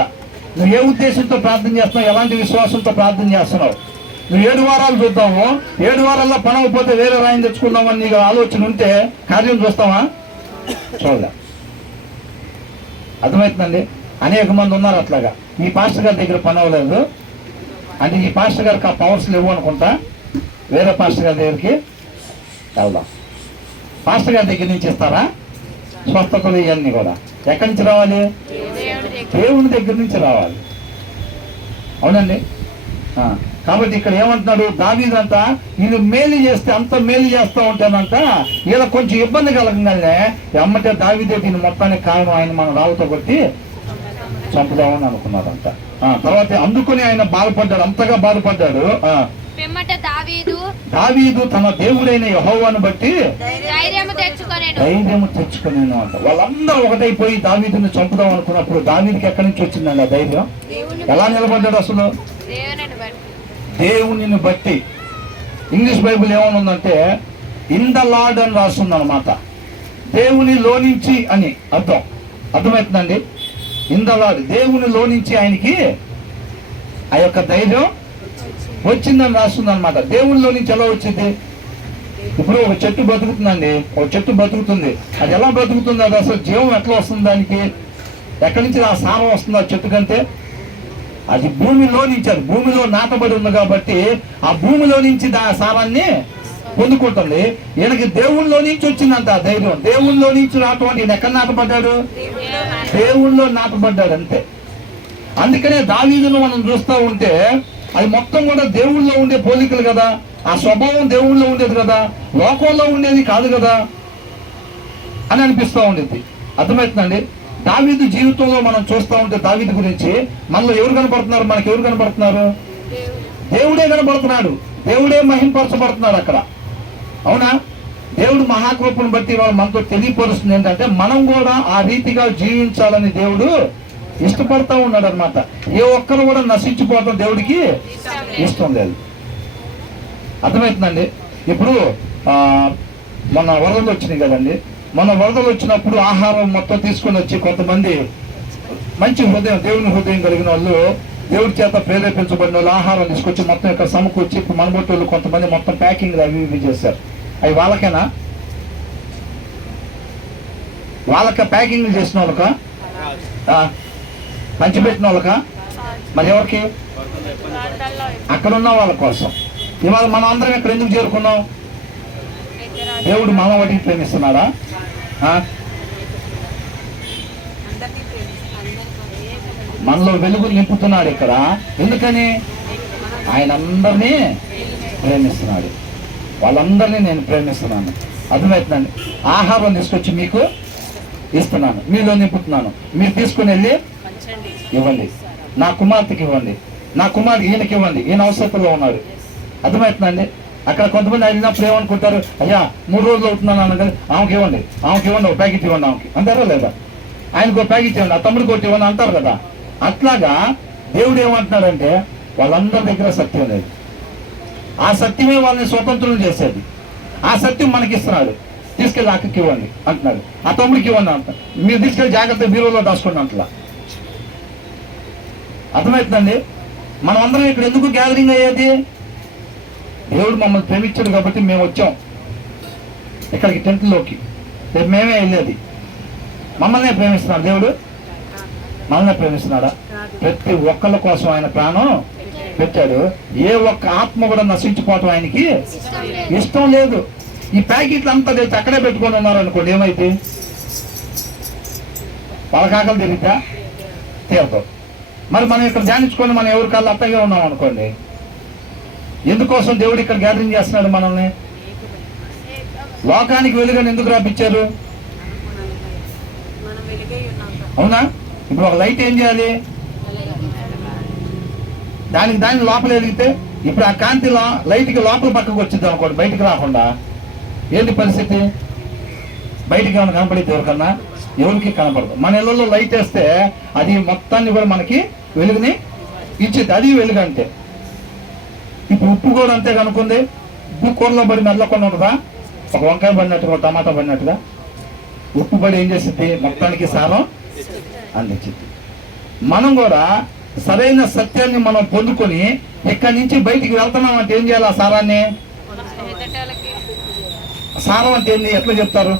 నువ్వు ఏ ఉద్దేశంతో ప్రార్థన చేస్తున్నావు, ఎలాంటి విశ్వాసంతో ప్రార్థన చేస్తున్నావు? నువ్వు 7 వారాలు చూద్దాము, 7 వారాల్లో పని అయిపోతే వేరే రాయిని తెచ్చుకుందామని నీకు ఆలోచన ఉంటే కార్యం చూస్తావా? చూడలే. అర్థమవుతుందండి. అనేక మంది ఉన్నారు అట్లాగా. ఈ పాస్టర్ గారి దగ్గర పని అవ్వలేదు అంటే ఈ పాస్టర్ గారికి ఆ పవర్స్ లేవు అనుకుంటా, వేరే పాస్టర్ గారి దగ్గరికి వెళ్దాం. పాస్టర్ గారి దగ్గర నుంచి ఇస్తారా స్వస్థతలు? ఇవన్నీ కూడా ఎక్కడి నుంచి రావాలి? దేవుని దగ్గర నుంచి రావాలి. అవునండి. కాబట్టి ఇక్కడ ఏమంటున్నాడు దావీదంతా, వీళ్ళు మేలు చేస్తే అంత మేలు చేస్తూ ఉంటానంట, వీళ్ళ కొంచెం ఇబ్బంది కలగగానే ఎమ్మటే దావీదే దీన్ని మొత్తానికి కారణం, ఆయన మనం రావుతో కొట్టి చంపుదామని అనుకున్నారంట. తర్వాత అందుకుని ఆయన బాధపడ్డాడు, అంతగా బాధపడ్డాడు. దావీదు తన దేవుడైన యెహోవాను బట్టి ధైర్యము తెచ్చుకునేను అంట. వాళ్ళందరూ ఒకటైపోయి దావీదుని చంపుదాం అనుకున్నప్పుడు దావీదుకి ఎక్కడి నుంచి వచ్చిందండి ఆ ధైర్యం? ఎలా నిలబడ్డాడు అసలు? దేవునిని బట్టి. ఇంగ్లీష్ బైబుల్ ఏమనుందంటే ఇన్ ద లార్డ్ అని రాస్తుంది అనమాట. దేవునిలో నుంచి అని అర్థం. అర్థమవుతుందండి. ఇన్ ద లార్డ్, దేవునిలో నుంచి ఆయనకి ఆ యొక్క ధైర్యం వచ్చిందని రాస్తుంది అనమాట. దేవునిలో నుంచి ఎలా వచ్చింది? ఇప్పుడు ఒక చెట్టు బతుకుతుందండి, ఒక చెట్టు బతుకుతుంది, అది ఎలా బతుకుతుంది? అది అసలు జీవం ఎట్లా వస్తుంది దానికి? ఎక్కడి నుంచి ఆ సారం వస్తుంది ఆ చెట్టు కంటే? అది భూమిలో నుంచి, అది భూమిలో నాటబడి ఉంది కాబట్టి ఆ భూమిలో నుంచి ఆ సారాన్ని పొందుకుంటుంది. ఈయనకి దేవుళ్ళలో నుంచి వచ్చిందంట ఆ ధైర్యం. దేవుళ్ళలో నుంచి రావటం అంటే ఈయన ఎక్కడ నాటపడ్డాడు? దేవుళ్ళలో నాటపడ్డాడు అంతే. అందుకనే దావీదును మనం చూస్తూ ఉంటే అది మొత్తం కూడా దేవుళ్ళలో ఉండే పోలికలు కదా, ఆ స్వభావం దేవుళ్ళలో ఉండేది కదా, లోకంలో ఉండేది కాదు కదా అని అనిపిస్తూ ఉండేది. అర్థమవుతుందండి. దావీదు జీవితంలో మనం చూస్తూ ఉంటే దావీదు గురించి మనలో ఎవరు కనపడుతున్నారు? మనకి ఎవరు కనపడుతున్నారు? దేవుడే కనపడుతున్నాడు, దేవుడే మహింపరచబడుతున్నాడు అక్కడ. అవునా? దేవుడు మహాకృపను బట్టి వాళ్ళు మనతో తెలియపరుస్తుంది ఏంటంటే మనం కూడా ఆ రీతిగా జీవించాలని దేవుడు ఇష్టపడతా ఉన్నాడు అనమాట. ఏ ఒక్కరు కూడా నశించిపోవడం దేవుడికి ఇష్టం లేదు. అర్థమవుతుందండి. ఇప్పుడు మొన్న వరదలు వచ్చినాయి కదండి. మొన్న వరదలు వచ్చినప్పుడు ఆహారం మొత్తం తీసుకొని వచ్చి కొంతమంది మంచి హృదయం, దేవుని హృదయం కలిగిన వాళ్ళు, దేవుడి చేత ప్రేరేపించబడిన వాళ్ళు ఆహారం తీసుకొచ్చి మొత్తం ఇక్కడ సమకూర్చి ఇప్పుడు మనబొట్టి వాళ్ళు కొంతమంది మొత్తం ప్యాకింగ్ అవి ఇవి చేశారు. అవి వాళ్ళకేనా? వాళ్ళక ప్యాకింగ్ చేసిన వాళ్ళక, పంచిపెట్టిన వాళ్ళక, మరి ఎవరికి? అక్కడ ఉన్న వాళ్ళ కోసం. ఇవాళ మనం అందరం ఇక్కడ ఎందుకు చేరుకున్నాం? దేవుడు మన వాటికి ప్రేమిస్తున్నాడా? మనలో వెలుగు నింపుతున్నాడు ఇక్కడ. ఎందుకని? ఆయన అందరినీ ప్రేమిస్తున్నాడు. వాళ్ళందరినీ నేను ప్రేమిస్తున్నాను. అర్థమవుతుందండి. ఆహారం తీసుకొచ్చి మీకు ఇస్తున్నాను, మీలో నింపుతున్నాను. మీరు తీసుకుని వెళ్ళి ఇవ్వండి, నా కుమార్తెకి ఇవ్వండి, నా కుమార్తె ఈయనకి ఇవ్వండి, ఈయన అవసరంలో ఉన్నాడు. అర్థమవుతుందండి. అక్కడ కొంతమంది వెళ్ళినప్పుడు ఏమనుకుంటారు, అయ్యా 3 రోజులు అవుతున్నాను అనగానే ఆమెకి ఇవ్వండి, ఒక ప్యాకెట్ ఇవ్వండి ఆమెకి అంటారా లేదా? ఆయనకు ఒక ప్యాకెట్ ఇవ్వండి, ఆ తమ్ముడికి ఒకటి ఇవ్వండి అంటారు కదా. అట్లాగా దేవుడు ఏమంటున్నాడంటే వాళ్ళందరి దగ్గర సత్యం లేదు. ఆ సత్యమే వాళ్ళని స్వతంత్రం చేసేది. ఆ సత్యం మనకి ఇస్తున్నాడు. తీసుకెళ్ళి అక్కకి ఇవ్వండి అంటున్నాడు, ఆ తమ్ముడికి ఇవ్వండి అంటారు. మీరు తీసుకెళ్ళి జాగ్రత్త బీరోలో దాచుకోండి అంటలా. అర్థమవుతుందండి. మనం అందరం ఇక్కడ ఎందుకు గ్యాదరింగ్ అయ్యేది? దేవుడు మమ్మల్ని ప్రేమించాడు కాబట్టి మేము వచ్చాం ఇక్కడికి, టెంట్లోకి. రేపు మేమే వెళ్ళేది. మమ్మల్నే ప్రేమిస్తున్నాడు దేవుడు. మనల్ని ప్రేమిస్తున్నాడా? ప్రతి ఒక్కళ్ళ కోసం ఆయన ప్రాణం పెట్టాడు. ఏ ఒక్క ఆత్మ కూడా నశించిపోవటం ఆయనకి ఇష్టం లేదు. ఈ ప్యాకెట్లు అంతా తెచ్చి అక్కడే పెట్టుకొని ఉన్నారు అనుకోండి, ఏమైతే వాళ్ళ ఆకలి తిరిగితే తీరతాం. మరి మనం ఇక్కడ ధ్యానించుకొని మనం ఎవరి కాళ్ళు అత్తగా ఉన్నాం అనుకోండి, ఎందుకోసం దేవుడు ఇక్కడ గ్యాదరింగ్ చేస్తున్నాడు మనల్ని? లోకానికి వెలుగని ఎందుకు రాపించారు? అవునా? ఇప్పుడు ఒక లైట్ ఏం చేయాలి? దాని లోపల ఎదిగితే ఇప్పుడు ఆ కాంతి లైట్కి లోపల పక్కకు వచ్చింది అనుకోండి, బయటికి రాకుండా ఏంటి పరిస్థితి? బయటికి ఏమైనా కనపడిద్ది ఎవరికన్నా? ఎవరికి కనపడదు. మన ఇళ్ళలో లైట్ వేస్తే అది మొత్తాన్ని కూడా మనకి వెలుగుని ఇచ్చేది. అది వెలుగు అంటే. ఇప్పుడు ఉప్పు కూడా అంతే కనుక్కుంది. ఉప్పు కూరలో పడి మెల్లకుండా ఉంటుందా? ఒక వంకాయ పడినట్టుగా, ఒక టమాటా పడినట్టుగా ఉప్పు పడి ఏం చేసింది? మొత్తానికి సారం అందించింది. మనం కూడా సరైన సత్యాన్ని మనం పొందుకొని ఇక్కడి నుంచి బయటికి వెళ్తున్నాం అంటే ఏం చేయాలి? ఆ సారాన్ని, సారం అంటే ఏంటి? ఎట్లా చెప్తారు?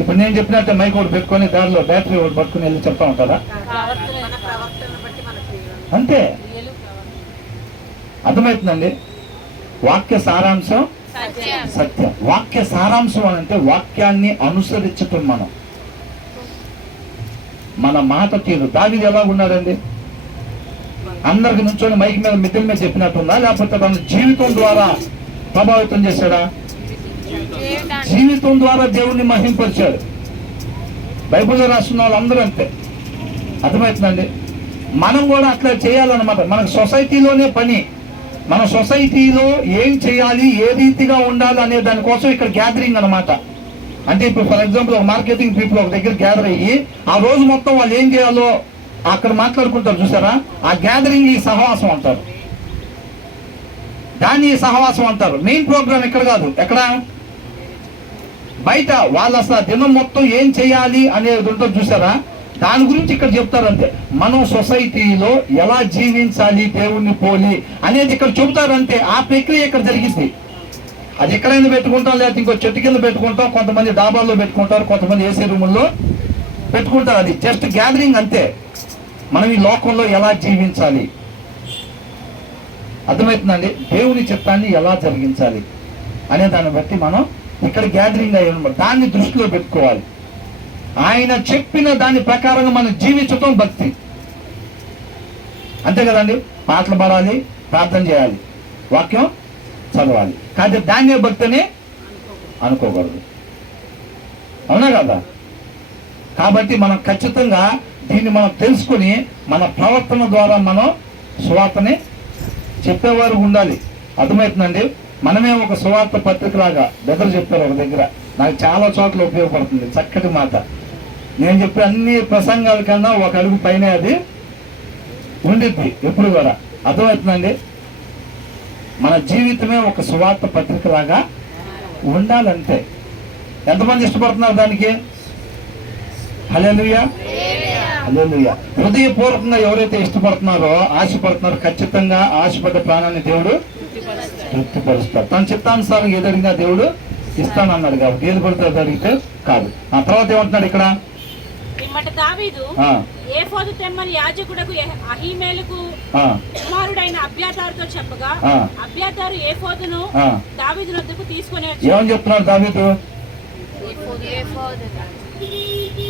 ఇప్పుడు నేను చెప్పినట్టే మైక్ ఒకటి పెట్టుకొని దారిలో బ్యాటరీ ఒకటి పట్టుకుని వెళ్ళి చెప్తా ఉంటారా? అంతే. అర్థమవుతుందండి. వాక్య సారాంశం సత్యం. వాక్య సారాంశం అంటే వాక్యాన్ని అనుసరించటం. మన మాట తీరు. దావీదు ఎలా ఉన్నాడండి? అందరికి నుంచొని మైక్ మీద మిద్దెల మీద చెప్పినట్టుందా, లేకపోతే తన జీవితం ద్వారా ప్రభావితం చేశాడా? జీవితం ద్వారా దేవుణ్ణి మహింపరిచాడు. బైబిల్లో రాస్తున్న వాళ్ళందరూ అంతే. అర్థమవుతుందండి. మనం కూడా అట్లా చేయాలన్నమాట. మనకు సొసైటీలోనే పని. మన సొసైటీలో ఏం చేయాలి, ఏ రీతిగా ఉండాలి అనే దానికోసం ఇక్కడ గ్యాదరింగ్ అనమాట. అంటే ఇప్పుడు ఫర్ ఎగ్జాంపుల్ ఒక మార్కెటింగ్ పీపుల్ ఒక దగ్గర గ్యాదర్ అయ్యి ఆ రోజు మొత్తం వాళ్ళు ఏం చేయాలో అక్కడ మాట్లాడుకుంటారు చూసారా? ఆ గ్యాదరింగ్ ఈ సహవాసం అంటారు. దాన్ని సహవాసం అంటారు. మెయిన్ ప్రోగ్రామ్ ఇక్కడ కాదు. ఎక్కడ? బయట. వాళ్ళు అసలు దినం మొత్తం ఏం చేయాలి అనేది ఉంటుంది చూసారా? దాని గురించి ఇక్కడ చెప్తారంతే. మనం సొసైటీలో ఎలా జీవించాలి దేవుణ్ణి పోలి అనేది ఇక్కడ చెబుతారంతే. ఆ ప్రక్రియ ఇక్కడ జరిగింది. అది ఎక్కడైనా పెట్టుకుంటాం, లేకపోతే ఇంకో చెట్టు కింద పెట్టుకుంటాం, కొంతమంది డాబాల్లో పెట్టుకుంటారు, కొంతమంది ఏసీ రూముల్లో పెట్టుకుంటారు. అది జస్ట్ గ్యాదరింగ్ అంతే. మనం ఈ లోకంలో ఎలా జీవించాలి, అర్థమవుతుందండి. దేవుని చిత్తాన్ని ఎలా జరిగించాలి అనే దాన్ని బట్టి మనం ఇక్కడ గ్యాదరింగ్ అయ్యి దాన్ని దృష్టిలో పెట్టుకోవాలి. ఆయన చెప్పిన దాని ప్రకారంగా మనం జీవించటం భక్తి. అంతే కదండి. పాటలు పాడాలి, ప్రార్థన చేయాలి, వాక్యం చదవాలి. కానీ దాన్నే భక్తిని అనుకోకూడదు. అవునా కదా? కాబట్టి మనం ఖచ్చితంగా దీన్ని మనం తెలుసుకుని మన ప్రవర్తన ద్వారా మనం సువార్తని చెప్పేవారు ఉండాలి. అర్థమవుతుందండి. మనమే ఒక సువార్త పత్రిక లాగా బెదరు చెప్పారు ఒక దగ్గర. నాకు చాలా చోట్ల ఉపయోగపడుతుంది. చక్కటి మాట. నేను చెప్పే అన్ని ప్రసంగాల కన్నా ఒక అడుగు పైన అది ఉండిద్ది ఎప్పుడు కూడా. అర్థమవుతుందండి. మన జీవితమే ఒక సువార్త పత్రిక లాగా ఉండాలంటే. ఎంతమంది ఇష్టపడుతున్నారు దానికి? హల్లెలూయా, హల్లెలూయా. హృదయపూర్వకంగా ఎవరైతే ఇష్టపడుతున్నారో, ఆశపడుతున్నారో, ఖచ్చితంగా ఆశపడ్డ ప్రాణాన్ని దేవుడు తృప్తిపరుస్తాడు. తన చిత్తానుసారం ఏది అడిగినా దేవుడు ఇస్తానన్నాడు కాబట్టి ఏది పడుతుంది అడిగితే కాదు. ఆ తర్వాత ఏమంటున్నాడు ఇక్కడ? దావీదు ఏఫోదు తెమ్మని యాజకుడకు అహీమేలుకు కుమారుడైన అబ్యాతారుతో చెప్పగా అబ్యాతారు ఏఫోదును దావీదు వద్దకు తీసుకొని వచ్చి ఏమని చెప్తున్నాడు దావీదు?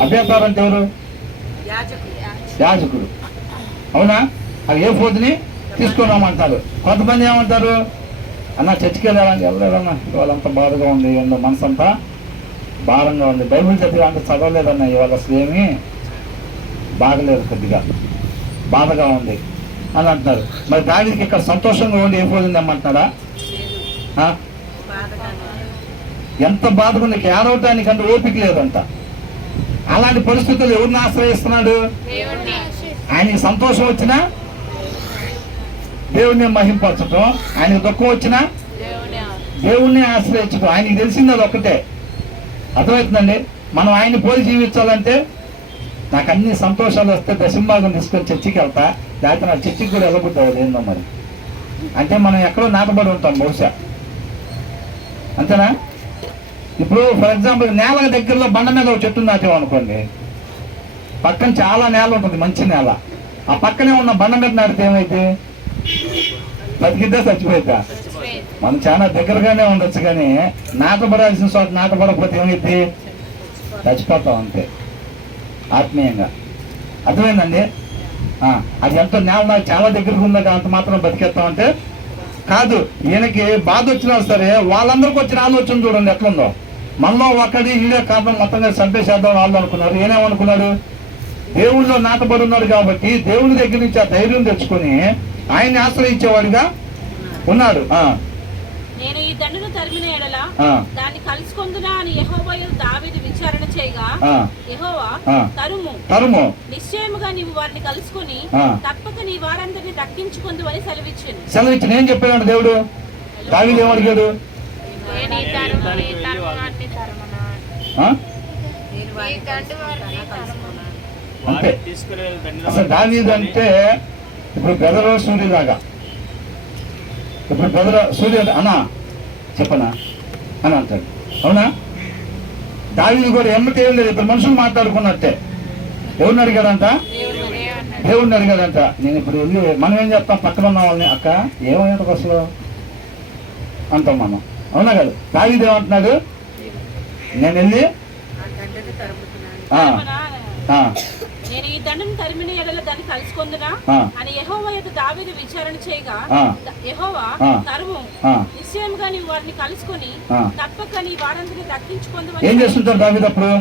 అబ్యాతారు అంటే ఎవరు? యాజకుడు. అవునా? అది ఏఫోదుని తీసుకొని రమ్మంటారు. కొంతమంది ఏమంటారు? అన్న చర్చికి వెళ్ళలేదన్నా, వాళ్ళంతా బాధగా ఉంది, మనసు అంతా భారంగా ఉంది, బైబిల్ చదివా అంటే చదవలేదన్న, ఇవాళ అసలు ఏమీ బాగలేదు, కొద్దిగా బాధగా ఉంది అని అంటున్నారు. మరి దావీదుకి ఇక్కడ సంతోషంగా ఉండి ఏపోతుంది ఏమంటున్నాడా? ఎంత బాధగా ఉంది, ఏడవటానికి అంటే ఓపిక లేదంట. అలాంటి పరిస్థితులు ఎవరిని ఆశ్రయిస్తున్నాడు? ఆయనకి సంతోషం వచ్చినా దేవుణ్ణి మహింపరచటం, ఆయనకి దుఃఖం వచ్చినా దేవుణ్ణి ఆశ్రయించడం. ఆయనకి తెలిసింది అది ఒక్కటే. అర్థమవుతుందండి? మనం ఆయన్ని పోలి జీవించాలంటే నాకు అన్ని సంతోషాలు వస్తే దశంభాగం తీసుకొని చర్చికి వెళ్తా, లేకపోతే నా చర్చికి కూడా వెళ్ళబుద్ది అవ్వదు. ఏందో మరి అంటే మనం ఎక్కడో నాటబడి ఉంటాం బహుశా, అంతేనా? ఇప్పుడు ఫర్ ఎగ్జాంపుల్ నేల దగ్గరలో బండ మీద ఒక చెట్టు నాటాం అనుకోండి, పక్కన చాలా నేల ఉంటుంది, మంచి నేల. ఆ పక్కనే ఉన్న బండ మీద నాటితే ఏమైతే బతికిద్దా చచ్చిపోయిద్దా? మనం చాలా దగ్గరగానే ఉండొచ్చు, కానీ నాటబడాల్సిన చోట నాటబడకపోతే ఏమైతే చచ్చిపోతాం అంతే, ఆత్మీయంగా. అర్థమైందండి? అది ఎంతో నేల నాకు చాలా దగ్గరకు ఉందా అంత మాత్రం బతికేస్తామంటే కాదు. ఈయనకి బాధ వచ్చినా సరే వాళ్ళందరికీ వచ్చిన ఆలోచన చూడండి ఎట్లుందో. మనలో ఒక్కడి ఈడే కారణం మొత్తంగా చంపేసేద్దాం వాళ్ళు అనుకున్నారు. ఏమనుకున్నాడు? దేవుళ్ళో నాటబడి ఉన్నాడు కాబట్టి దేవుని దగ్గర నుంచి ఆ ధైర్యం తెచ్చుకొని ఆయన్ని ఆశ్రయించేవాడిగా ఉన్నాడు. నేను ఈ దండును తరిమిన ఎడల దాన్ని కలుసుకొందునా అని యెహోవా దావీదు విచారణ చేయగా యెహోవా తరుము నిశ్చయముగా నీవు వారిని కలుసుకొని తప్పక నీ వారందరిని దక్కించుకొందు అని సెలవిచ్చాను. ఏం చెప్పాడు దేవుడు? దావీదు ఏమడిగాడు? అంతే. అసలు దావీదు అంటే ఇప్పుడు బెదరో సూర్యులాగా, ఇప్పుడు బెదర సూర్య అన్నా చెప్పనా అని అంటాడు. అవునా? దావీదు కూడా ఎమ్మటి ఏం లేదు, ఇప్పుడు మనుషులు మాట్లాడుకున్నట్టే. ఎవరిని అడిగాడంట? దేవుడిని అడిగాడంట. నేను ఇప్పుడు వెళ్ళి మనం ఏం చెప్తాం? పక్కన ఉన్న వాళ్ళని, అక్క ఏమయ్యాడు అసలు అంటాం మనం, అవునా కదా? దావీదు ఏమంటున్నాడు? నేను వెళ్ళి నేను ఈ దండను తరిమిన ఎడల దాన్ని కలుసుకొందునా అని యెహోవా యొద్ద దావీదు విచారణ చేయగా యెహోవా తరుము నిశ్చయముగా నీవు వారిని కలుసుకొని తప్పక నీ వారందరిని దక్కించుకొందు. ఏం చేస్తుంటారు దావీదు అప్పుడు?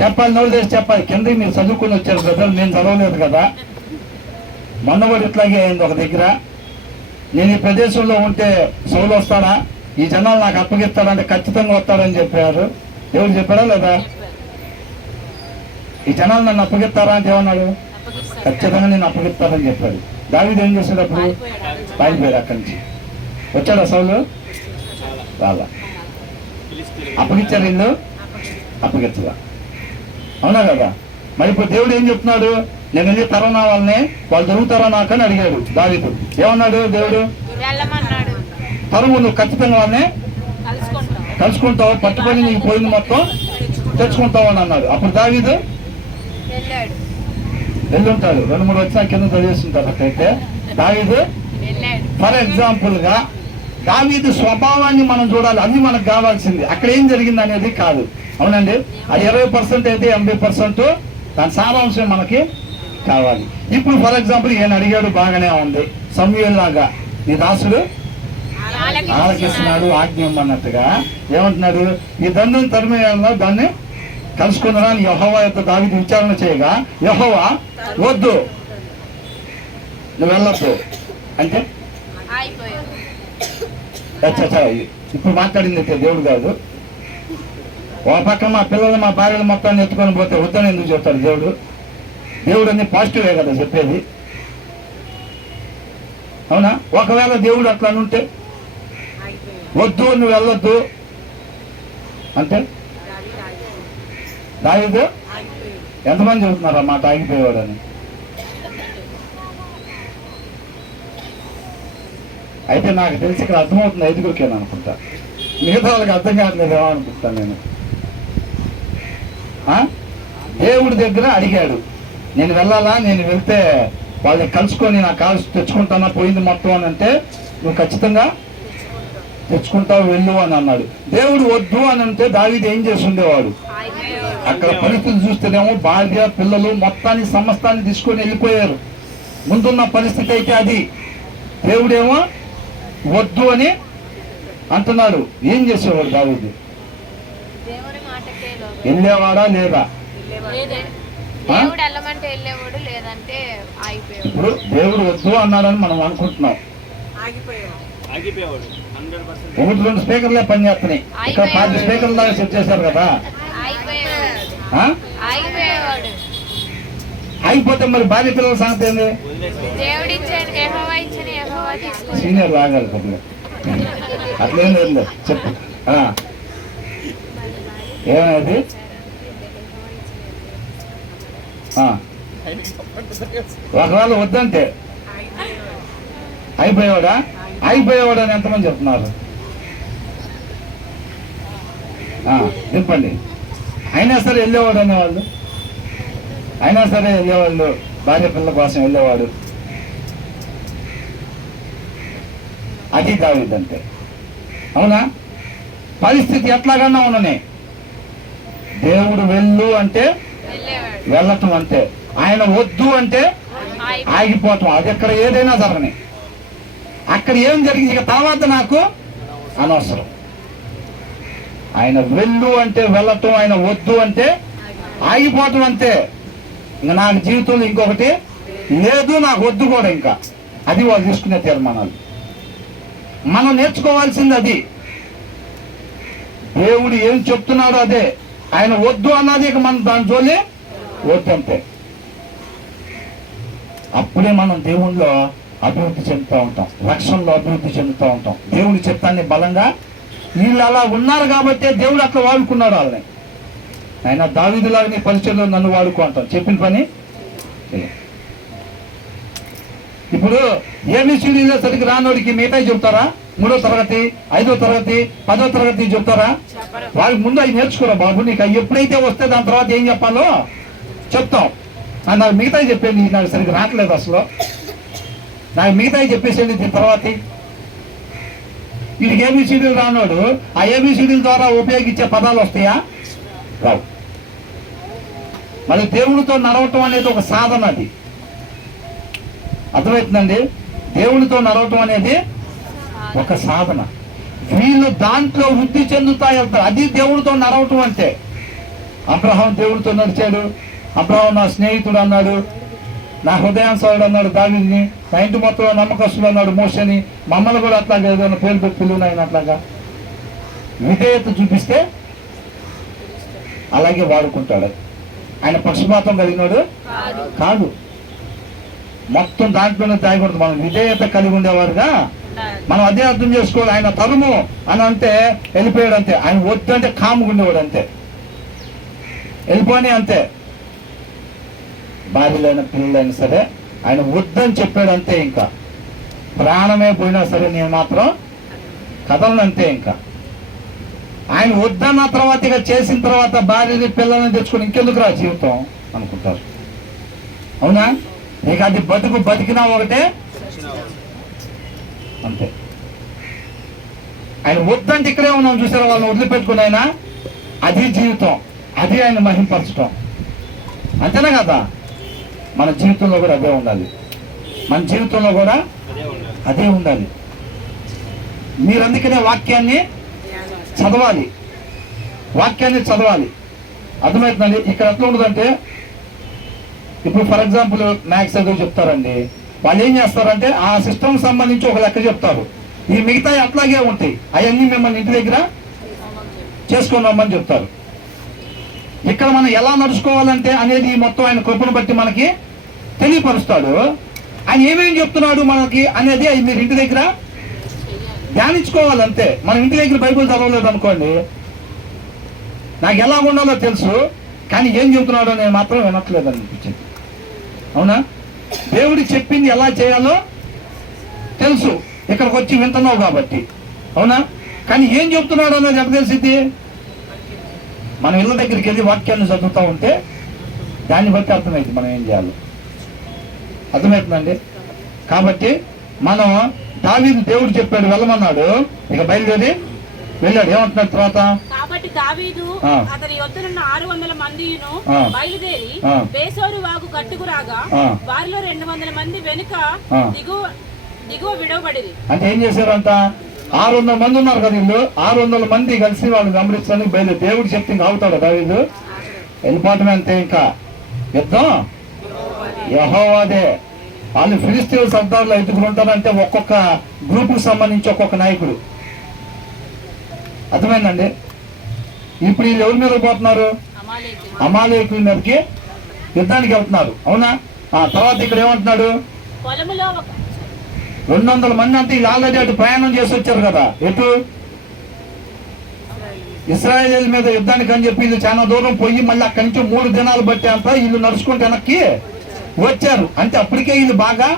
చెప్పాలి, నోరు చేసి చెప్పాలి. కిందకి మీరు చదువుకుని వచ్చారు బ్రదర్, నేను చదవలేదు కదా. మొన్నవాడు ఇట్లాగే అయింది ఒక దగ్గర. నేను ఈ ప్రదేశంలో ఉంటే సౌలు వస్తాడా, ఈ జనాలు నాకు అప్పగిస్తాడంటే ఖచ్చితంగా వస్తాడని చెప్పారు. ఎవరు చెప్పారా లేదా? ఈ జనాలు నన్ను అప్పగిస్తారా అంటే ఏమన్నాడు? ఖచ్చితంగా నేను అప్పగిస్తానని చెప్పాడు. దావీదు ఏం చేశాడు? అప్పుడు పారిపోయాడు అక్కడి నుంచి. వచ్చాడా సౌలు? రాలా. అప్పగిచ్చారు వీళ్ళు? అప్పగించగా. అవునా కదా? మరి ఇప్పుడు దేవుడు ఏం చెప్తున్నాడు? నేను వెళ్ళి తరనా వాళ్ళని, వాళ్ళు దొరుకుతారా నాకు అని అడిగాడు దావీదు. ఏమన్నాడు దేవుడు? తరుము, నువ్వు ఖచ్చితంగా వాళ్ళని కలుసుకుంటావు, పట్టుకొని నీకు పోయింది మొత్తం తెచ్చుకుంటావు అని అన్నాడు. అప్పుడు దావీదు వెళ్ళుంటాడు. 2-3 వచ్చినా కింద చదివేస్తుంటారు. అక్కడైతే దావీదు ఫర్ ఎగ్జాంపుల్ గా దావీదు స్వభావాన్ని మనం చూడాలి. అది మనకు కావాల్సింది. అక్కడ ఏం జరిగింది అనేది కాదు. అవునండి? అది 20% అయితే 80% దాని సారాంశం మనకి కావాలి. ఇప్పుడు ఫర్ ఎగ్జాంపుల్ ఈయన అడిగాడు, బాగానే ఉంది. సమూయేలు లాగా నీ దాసుడు ఆలకిస్తున్నాడు, ఆజ్ఞ అన్నట్టుగా ఏమంటున్నాడు? ఈ దండం తరిమేయాలలో దాన్ని కలుసుకుందా అని యెహోవా యొక్క దావీదు విచారణ చేయగా యెహోవా వద్దు, నువ్వు వెళ్ళొద్దు అంటే ఇప్పుడు మాట్లాడింది అయితే దేవుడు కాదు. ఒక పక్క మా పిల్లలు మా భార్యలు మొత్తాన్ని ఎత్తుకొని పోతే వద్దని ఎందుకు చెప్తాడు దేవుడు? దేవుడు అన్ని పాజిటివే కదా చెప్పేది. అవునా? ఒకవేళ దేవుడు అట్లా ఉంటే వద్దు నువ్వు వెళ్ళొద్దు అంటే దావీదు ఎంతమంది చెబుతున్నారు ఆ మాట ఆగిపోయేవాడని? అయితే నాకు తెలిసి ఇక్కడ అర్థమవుతుంది ఐదుగురికేనా అనుకుంటా, మిగతా వాళ్ళకి అర్థం కావట్లేదేమో అనుకుంటాను నేను. దేవుడి దగ్గర అడిగాడు, నేను వెళ్ళాలా, నేను వెళ్తే వాళ్ళని కలుసుకొని నా కాల్సి తెచ్చుకుంటానా పోయింది మొత్తం అని అంటే, నువ్వు ఖచ్చితంగా తెచ్చుకుంటావు వెళ్ళు అని అన్నాడు. దేవుడు వద్దు అని అంటే దావీదు ఏం చేసి ఉండేవాడు? అక్కడ పరిస్థితి చూస్తేనేమో భార్య పిల్లలు మొత్తాన్ని సమస్తాన్ని తీసుకొని వెళ్ళిపోయారు. ముందున్న పరిస్థితి అయితే అది. దేవుడేమో వద్దు అని అంటున్నాడు. ఏం చేసేవాడు దావీదు? వెళ్ళేవాడా లేదా? ఇప్పుడు దేవుడు వద్దు అన్నాడని మనం అనుకుంటున్నాం. ఒకటి రెండు స్పీకర్లే పనిచేస్తున్నాయి. ఇక్కడ 10 స్పీకర్ల దాకా సెట్ చేశారు కదా. ఆగిపోతే మరి భార్య పిల్లల సంగతి ఏంది? సీనియర్ లాగాలి కొద్దిగా, అట్లేం లేదు చెప్పు. ఏమనేది? ఒకవేళ వద్దంటే అయిపోయేవాడా? అయిపోయేవాడు అని ఎంతమంది చెప్తున్నారు? దింపండి. అయినా సరే వెళ్ళేవాడు అనేవాళ్ళు, అయినా సరే వెళ్ళేవాళ్ళు, భార్య పిల్లల కోసం వెళ్ళేవాడు. అది దావీదు అంటే. అవునా? పరిస్థితి ఎట్లాగన్నా ఉండనే దేవుడు వెళ్ళు అంటే వెళ్ళటం అంతే. ఆయన వద్దు అంటే ఆగిపోవటం. అది ఎక్కడ ఏదైనా జరగని, అక్కడ ఏం జరిగింది ఇక తర్వాత నాకు అనవసరం. ఆయన వెళ్ళు అంటే వెళ్ళటం, ఆయన వద్దు అంటే ఆగిపోవటం అంతే. ఇంకా నాకు జీవితంలో ఇంకొకటి లేదు, నాకు వద్దు కూడా. ఇంకా అది వాళ్ళు తీసుకునే తీర్మానాలు. మనం నేర్చుకోవాల్సింది అది. దేవుడు ఏం చెప్తున్నాడో అదే. ఆయన వద్దు అన్నది ఇక మనం దాని జోలి వద్దంతే. అప్పుడే మనం దేవుణ్ణిలో అభివృద్ధి చెందుతూ ఉంటాం, రక్షణలో అభివృద్ధి చెందుతూ ఉంటాం. దేవుడి చిత్తాన్ని బలంగా వీళ్ళు అలా ఉన్నారు కాబట్టే దేవుడు అట్లా వాడుకున్నాడు వాళ్ళని. ఆయన దావీదులాగా నీ పరిచయంలో నన్ను వాడుకో అంటాం. చెప్పిన పని. ఇప్పుడు ఏబిసిడీలో సరిగ్గా రానోడికి మిగతా చెప్తారా? 3వ తరగతి, 5వ తరగతి, 10వ తరగతి చెప్తారా? వాళ్ళకి ముందు అవి నేర్చుకోరా బాబు. నీకు అవి ఎప్పుడైతే వస్తే దాని తర్వాత ఏం చెప్పాలో చెప్తాం. నాకు మిగతా చెప్పేది నాకు సరిగ్గా రావట్లేదు అసలు, నాకు మిగతా చెప్పేసేది దీని తర్వాత. వీడికి ఏబిసిడీలు రానోడు ఆ ఏబిసిడీల ద్వారా ఉపయోగించే పదాలు వస్తాయా? రావు. మళ్ళీ దేవుడితో నడవటం అనేది ఒక సాధన. అది అర్థమవుతుందండి? దేవుడితో నడవటం అనేది ఒక సాధన. వీళ్ళు దాంట్లో వృద్ధి చెందుతా వెళ్తారు. అది దేవుడితో నడవటం అంటే. అబ్రహాం దేవుడితో నడిచాడు. అబ్రహాం నా స్నేహితుడు అన్నాడు, నా హృదయాన్సారుడు అన్నాడు దావీదుని, నా ఇంటి మొత్తంలో నమ్మకస్తుడు అన్నాడు మోషని. మమ్మల్ని కూడా అట్లాగే ఏదైనా పేరు పెట్టి పిలువునైనా అట్లాగా విధేయత చూపిస్తే అలాగే వాడుకుంటాడు. ఆయన పక్షపాతం కలిగినాడు కాదు. మొత్తం దాంట్లోనే దాయకూడదు. మనం విధేయత కలిగి ఉండేవారుగా మనం అదే అర్థం చేసుకోవాలి. ఆయన తరుము అని అంటే వెళ్ళిపోయాడు అంతే. ఆయన వద్దు అంటే కాముగా ఉండేవాడు అంతే, వెళ్ళిపోయి అంతే. భార్యలైన పిల్లలైనా సరే ఆయన వద్దని చెప్పాడు అంతే. ఇంకా ప్రాణమే పోయినా సరే నేను మాత్రం కథలను అంతే. ఇంకా ఆయన వద్దన్న తర్వాత ఇక చేసిన తర్వాత భార్యని పిల్లల్ని తెచ్చుకొని ఇంకెందుకు రా జీవితం అనుకుంటారు. అవునా? ఇక అది బతికినా ఒకటే అంతే. ఆయన వద్దంటే ఇక్కడే ఉన్నాం చూసారా, వాళ్ళని వదిలిపెట్టుకుని ఆయన అది జీవితం, అది ఆయన మహింపరచడం. అంతేనా కదా? మన జీవితంలో కూడా అదే ఉండాలి. మన జీవితంలో కూడా అదే ఉండాలి. మీరు అందుకనే వాక్యాన్ని చదవాలి, వాక్యాన్ని చదవాలి. అర్థమవుతుందండి? ఇక్కడ ఎట్లా ఉండదంటే, ఇప్పుడు ఫర్ ఎగ్జాంపుల్ మ్యాథ్స్ చదువు చెప్తారండి. వాళ్ళు ఏం చేస్తారంటే ఆ సిస్టమ్ సంబంధించి ఒక లెక్క చెప్తారు. ఈ మిగతా అట్లాగే ఉంటాయి. అవన్నీ మిమ్మల్ని ఇంటి దగ్గర చేసుకొని రమ్మని చెప్తారు. ఇక్కడ మనం ఎలా నడుచుకోవాలంటే అనేది మొత్తం ఆయన కృపను బట్టి మనకి తెలియపరుస్తాడు. ఆయన ఏమేం చెప్తున్నాడు మనకి అనేది అది మీరు ఇంటి దగ్గర ధ్యానించుకోవాలి అంతే. మనం ఇంటి దగ్గర బైబిల్ చదవలేదు అనుకోండి, నాకు ఎలా ఉండాలో తెలుసు కానీ ఏం చెబుతున్నాడో నేను మాత్రం వినట్లేదు అనిపించింది. అవునా? దేవుడు చెప్పింది ఎలా చేయాలో తెలుసు, ఇక్కడికి వచ్చి వింటున్నావు కాబట్టి. అవునా? కానీ ఏం చెప్తున్నాడు అనేది ఎక్కడ తెలిసింది? మనం ఇళ్ళ దగ్గరికి వెళ్ళి వాక్యాన్ని చదువుతూ ఉంటే దాన్ని బట్టి అర్థమైంది మనం ఏం చేయాలి. అర్థమవుతుందండి? కాబట్టి మనం దావీదు దేవుడు చెప్పాడు వెళ్ళమన్నాడు, ఇక బయలుదేరి వెళ్ళాడు. ఏమంటున్నాడు తర్వాత? కాబట్టి దావీదు అతని యొద్దనున్న 600 మందిను బయలుదేరి బేసోరు వాగు గట్టుకు రాగా వారిలో 200 మంది వెనుక దిగువ విడవబడిరి. అంటే ఏం చేశారంట? 600 మంది ఉన్నారు కదా వీళ్ళు, 600 మంది కలిసి వాళ్ళు గమనించడానికి బయలుదేరి. దేవుడు చెప్తే ఇంకా అవుతాడు దావీదు? వెళ్ళిపోవటమే అంతే. ఇంకా యుద్ధం యెహోవాదే. వాళ్ళు ఫిలిస్తీన్ల సర్దారులు 5 ఉంటారంటే ఒక్కొక్క గ్రూపుకు సంబంధించి ఒక్కొక్క నాయకుడు. అర్థమైందండి? ఇప్పుడు వీళ్ళు ఎవరి మీద పోతున్నారు? అమాలేకుల మీదకి యుద్ధానికి వెళ్తున్నారు. అవునా? తర్వాత ఇక్కడ ఏమంటున్నాడు? 200 మంది అంటే వీళ్ళు ఆల్రెడీ అటు ప్రయాణం చేసి వచ్చారు కదా. ఎటు? ఇశ్రాయేల్ మీద యుద్ధానికి అని చెప్పి వీళ్ళు చాలా దూరం పోయి మళ్ళీ అక్కడి నుంచి 3 దినాలు బట్టి అంతా వీళ్ళు నడుచుకుంటే వెనక్కి వచ్చారు. అంటే అప్పటికే వీళ్ళు బాగా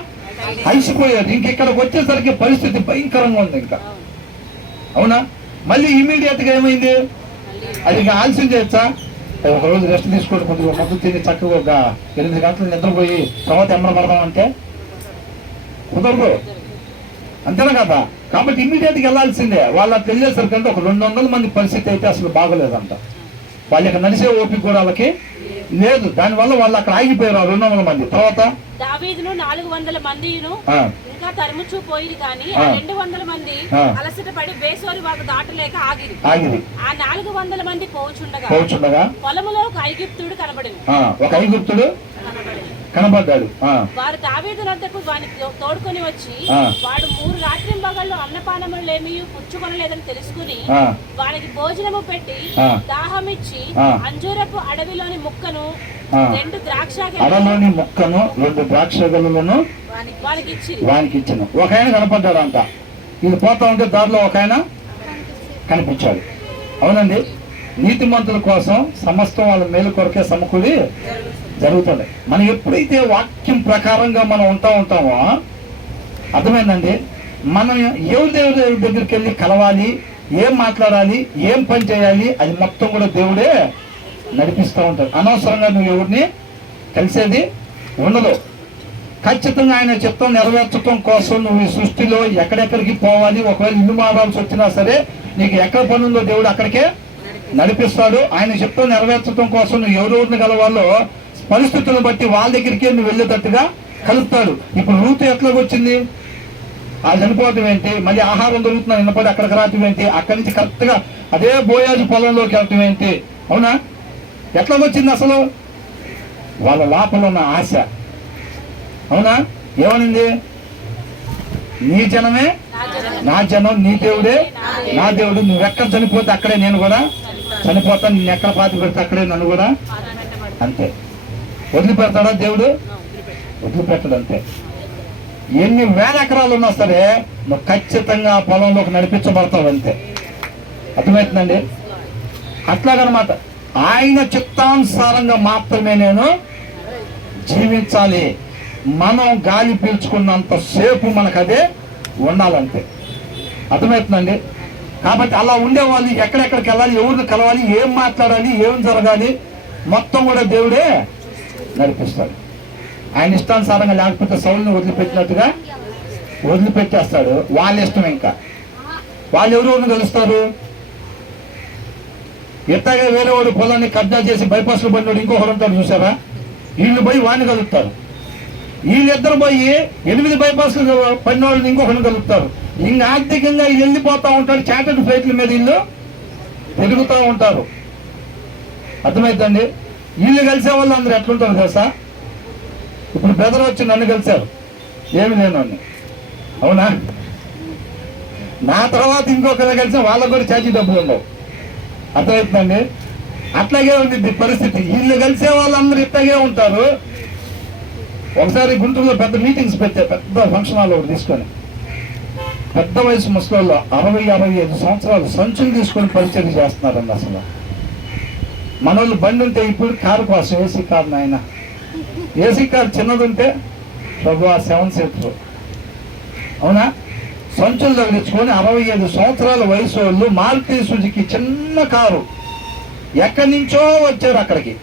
అలసిపోయారు. ఇంకెక్కడికి వచ్చేసరికి పరిస్థితి భయంకరంగా ఉంది ఇంకా. అవునా? మళ్ళీ ఇమీడియట్ గా ఏమైంది? అది ఆలస్యం చేయొచ్చా? ఒక రోజు రెస్ట్ తీసుకోండి, కొద్దిగా మొత్తం తిని చక్కగా ఒక 8 గంటలు నిద్రపోయి తర్వాత ఎమ్మడ పడదాం అంటే కుదరదు. అంతేనా కదా? కాబట్టి ఇమీడియట్ గా వెళ్ళాల్సిందే. వాళ్ళు అట్లా వెళ్ళేసరికి అంటే ఒక 200 మంది పరిస్థితి అయితే అసలు బాగోలేదంట. వాళ్ళకి నడిసే ఓపిక కూడా వాళ్ళకి లేదు. దానివల్ల వాళ్ళు అక్కడ ఆగిపోయారు 200 మంది. తర్వాత దావీదును 400 మందిను ఇంకా తరుముచూ పోయి కానీ 200 మంది అలసట పడి బేసోరు వాగు దాటలేక ఆగిరి. ఆ 400 మంది పోచుండగా పొలములో ఒక ఐగుప్తుడు కనబడింది. ఒక ఐగుప్తుడు కనబడ్డాడు. వారు దావీదు వద్దకు వానికి తోడుకొని వచ్చి వాడు 3 రాత్రింబగళ్ళు అన్నపానములేమీ పుచ్చుకొనలేదని తెలుసుకుని వానికి భోజనము పెట్టి దాహమిచ్చి అంజూరపు అడవిలోని ముక్కను 2 ద్రాక్ష గెలలను వానికి ఇచ్చిన. ఒక ఆయన కనపడ్డాడు అంట. వీళ్ళు పోతా ఉంటే దారిలో ఒక ఆయన కనిపించాడు. అవునండి? నీతిమంతుల కోసం సమస్తం వాళ్ళ మేలు కొరకే సమకూడి జరుగుతుంది. మనం ఎప్పుడైతే వాక్యం ప్రకారంగా మనం ఉంటామో అర్థమైందండి, మనం దేవుడి దగ్గరికి వెళ్ళి కలవాలి, ఏం మాట్లాడాలి, ఏం పని చేయాలి, అది మొత్తం కూడా దేవుడే నడిపిస్తూ ఉంటాడు. అనవసరంగా నువ్వు ఎవరిని కలిసేది ఉండదు. ఖచ్చితంగా ఆయన చిత్తం నెరవేర్చడం కోసం నువ్వు ఈ సృష్టిలో ఎక్కడెక్కడికి పోవాలి, ఒకవేళ ఇల్లు మారాల్సి వచ్చినా సరే నీకు ఎక్కడ పని ఉందో దేవుడు అక్కడికే నడిపిస్తాడు. ఆయన చిత్తం నెరవేర్చడం కోసం నువ్వు ఎవరెవరిని కలవాలో పరిస్థితులను బట్టి వాళ్ళ దగ్గరికి నువ్వు వెళ్ళేటట్టుగా కలుపుతాడు. ఇప్పుడు రూతు ఎట్లాగొచ్చింది? వచ్చింది? వాళ్ళు చనిపోవటం ఏంటి, మళ్ళీ ఆహారం దొరుకుతున్నా నిన్నపడి అక్కడికి రావటం ఏంటి, అక్కడి నుంచి కరెక్ట్ గా అదే బోయాజు పొలంలోకి వెళ్ళటం ఏంటి? అవునా? ఎట్లాగొచ్చింది అసలు? వాళ్ళ లోపల ఉన్న ఆశ. అవునా? ఏమనింది? నీ జనమే నా జనం, నీ దేవుడే నా దేవుడు. నువ్వెక్కడ చనిపోతే అక్కడే నేను కూడా చనిపోతాను, నేను ఎక్కడ పాతి పెడితే అక్కడే నన్ను కూడా. అంతే. వదిలిపెడతాడా దేవుడు? వదిలిపెట్టడు. అంతే. ఎన్ని వేల ఎకరాలు ఉన్నా సరే నువ్వు ఖచ్చితంగా పొలంలోకి నడిపించబడతావు. అంతే. అర్థమవుతుందండి? అట్లాగనమాట ఆయన చిత్తానుసారంగా మాత్రమే నేను జీవించాలి. మనం గాలి పీల్చుకున్నంత సేపు మనకు అదే ఉండాలంతే. అర్థమవుతుందండి? కాబట్టి అలా ఉండేవాళ్ళు ఎక్కడెక్కడికి వెళ్ళాలి, ఎవరిని కలవాలి, ఏం మాట్లాడాలి, ఏం జరగాలి మొత్తం కూడా దేవుడే నడిపిస్తాడు. ఆయన ఇష్టానుసారంగా లేకపోతే సౌలుని వదిలిపెట్టినట్టుగా వదిలిపెట్టేస్తాడు. వాళ్ళ ఇష్టం. ఇంకా వాళ్ళు ఎవరెవరిని కలుస్తారు? ఎత్తగా వేరే వాడు పొలాన్ని కబ్జా చేసి బైపాస్లో పడినాడు ఇంకొకరు ఉంటాడు చూసారా? వీళ్ళు పోయి వాడిని కలుపుతారు. వీళ్ళిద్దరు పోయి 8 బైపాస్లు పడిన వాళ్ళని ఇంకొకరిని కలుపుతారు. ఇంకా ఆర్థికంగా వీళ్ళు వెళ్ళిపోతూ ఉంటారు. చార్టెడ్ ఫ్లైట్ల మీద వీళ్ళు తిరుగుతూ ఉంటారు. అర్థమైందండి? వీళ్ళు కలిసే వాళ్ళు అందరూ ఎట్లుంటారు తెలుసా? ఇప్పుడు బెదర్ వచ్చి నన్ను కలిశారు, ఏమి లేను అని. అవునా? నా తర్వాత ఇంకొకరు కలిసి వాళ్ళకు కూడా చాచి డబ్బులు ఉండవు. అర్థమవుతుందండి? అట్లాగే ఉంది పరిస్థితి. వీళ్ళు కలిసే వాళ్ళందరూ ఇట్లాగే ఉంటారు. ఒకసారి గుంటూరులో పెద్ద మీటింగ్స్ పెట్టే, పెద్ద ఫంక్షన్ హాల్ ఒకటి తీసుకొని, పెద్ద వయసు ముసలిలో 60-65 సంవత్సరాలు సంచులు తీసుకొని పరిచయం చేస్తున్నారండి. అసలు మనోళ్ళు బండి ఉంటే ఇప్పుడు కారు కోసం ఏసీ కారు, నాయన ఏసీ కారు చిన్నది ఉంటే ప్రభు 7 సీటర్, అవునా, సంచులు తగిలించుకొని 65 సంవత్సరాల వయసు వాళ్ళు మారుతి సుజుకి చిన్న కారు, ఎక్కడి నుంచో వచ్చారు అక్కడికి.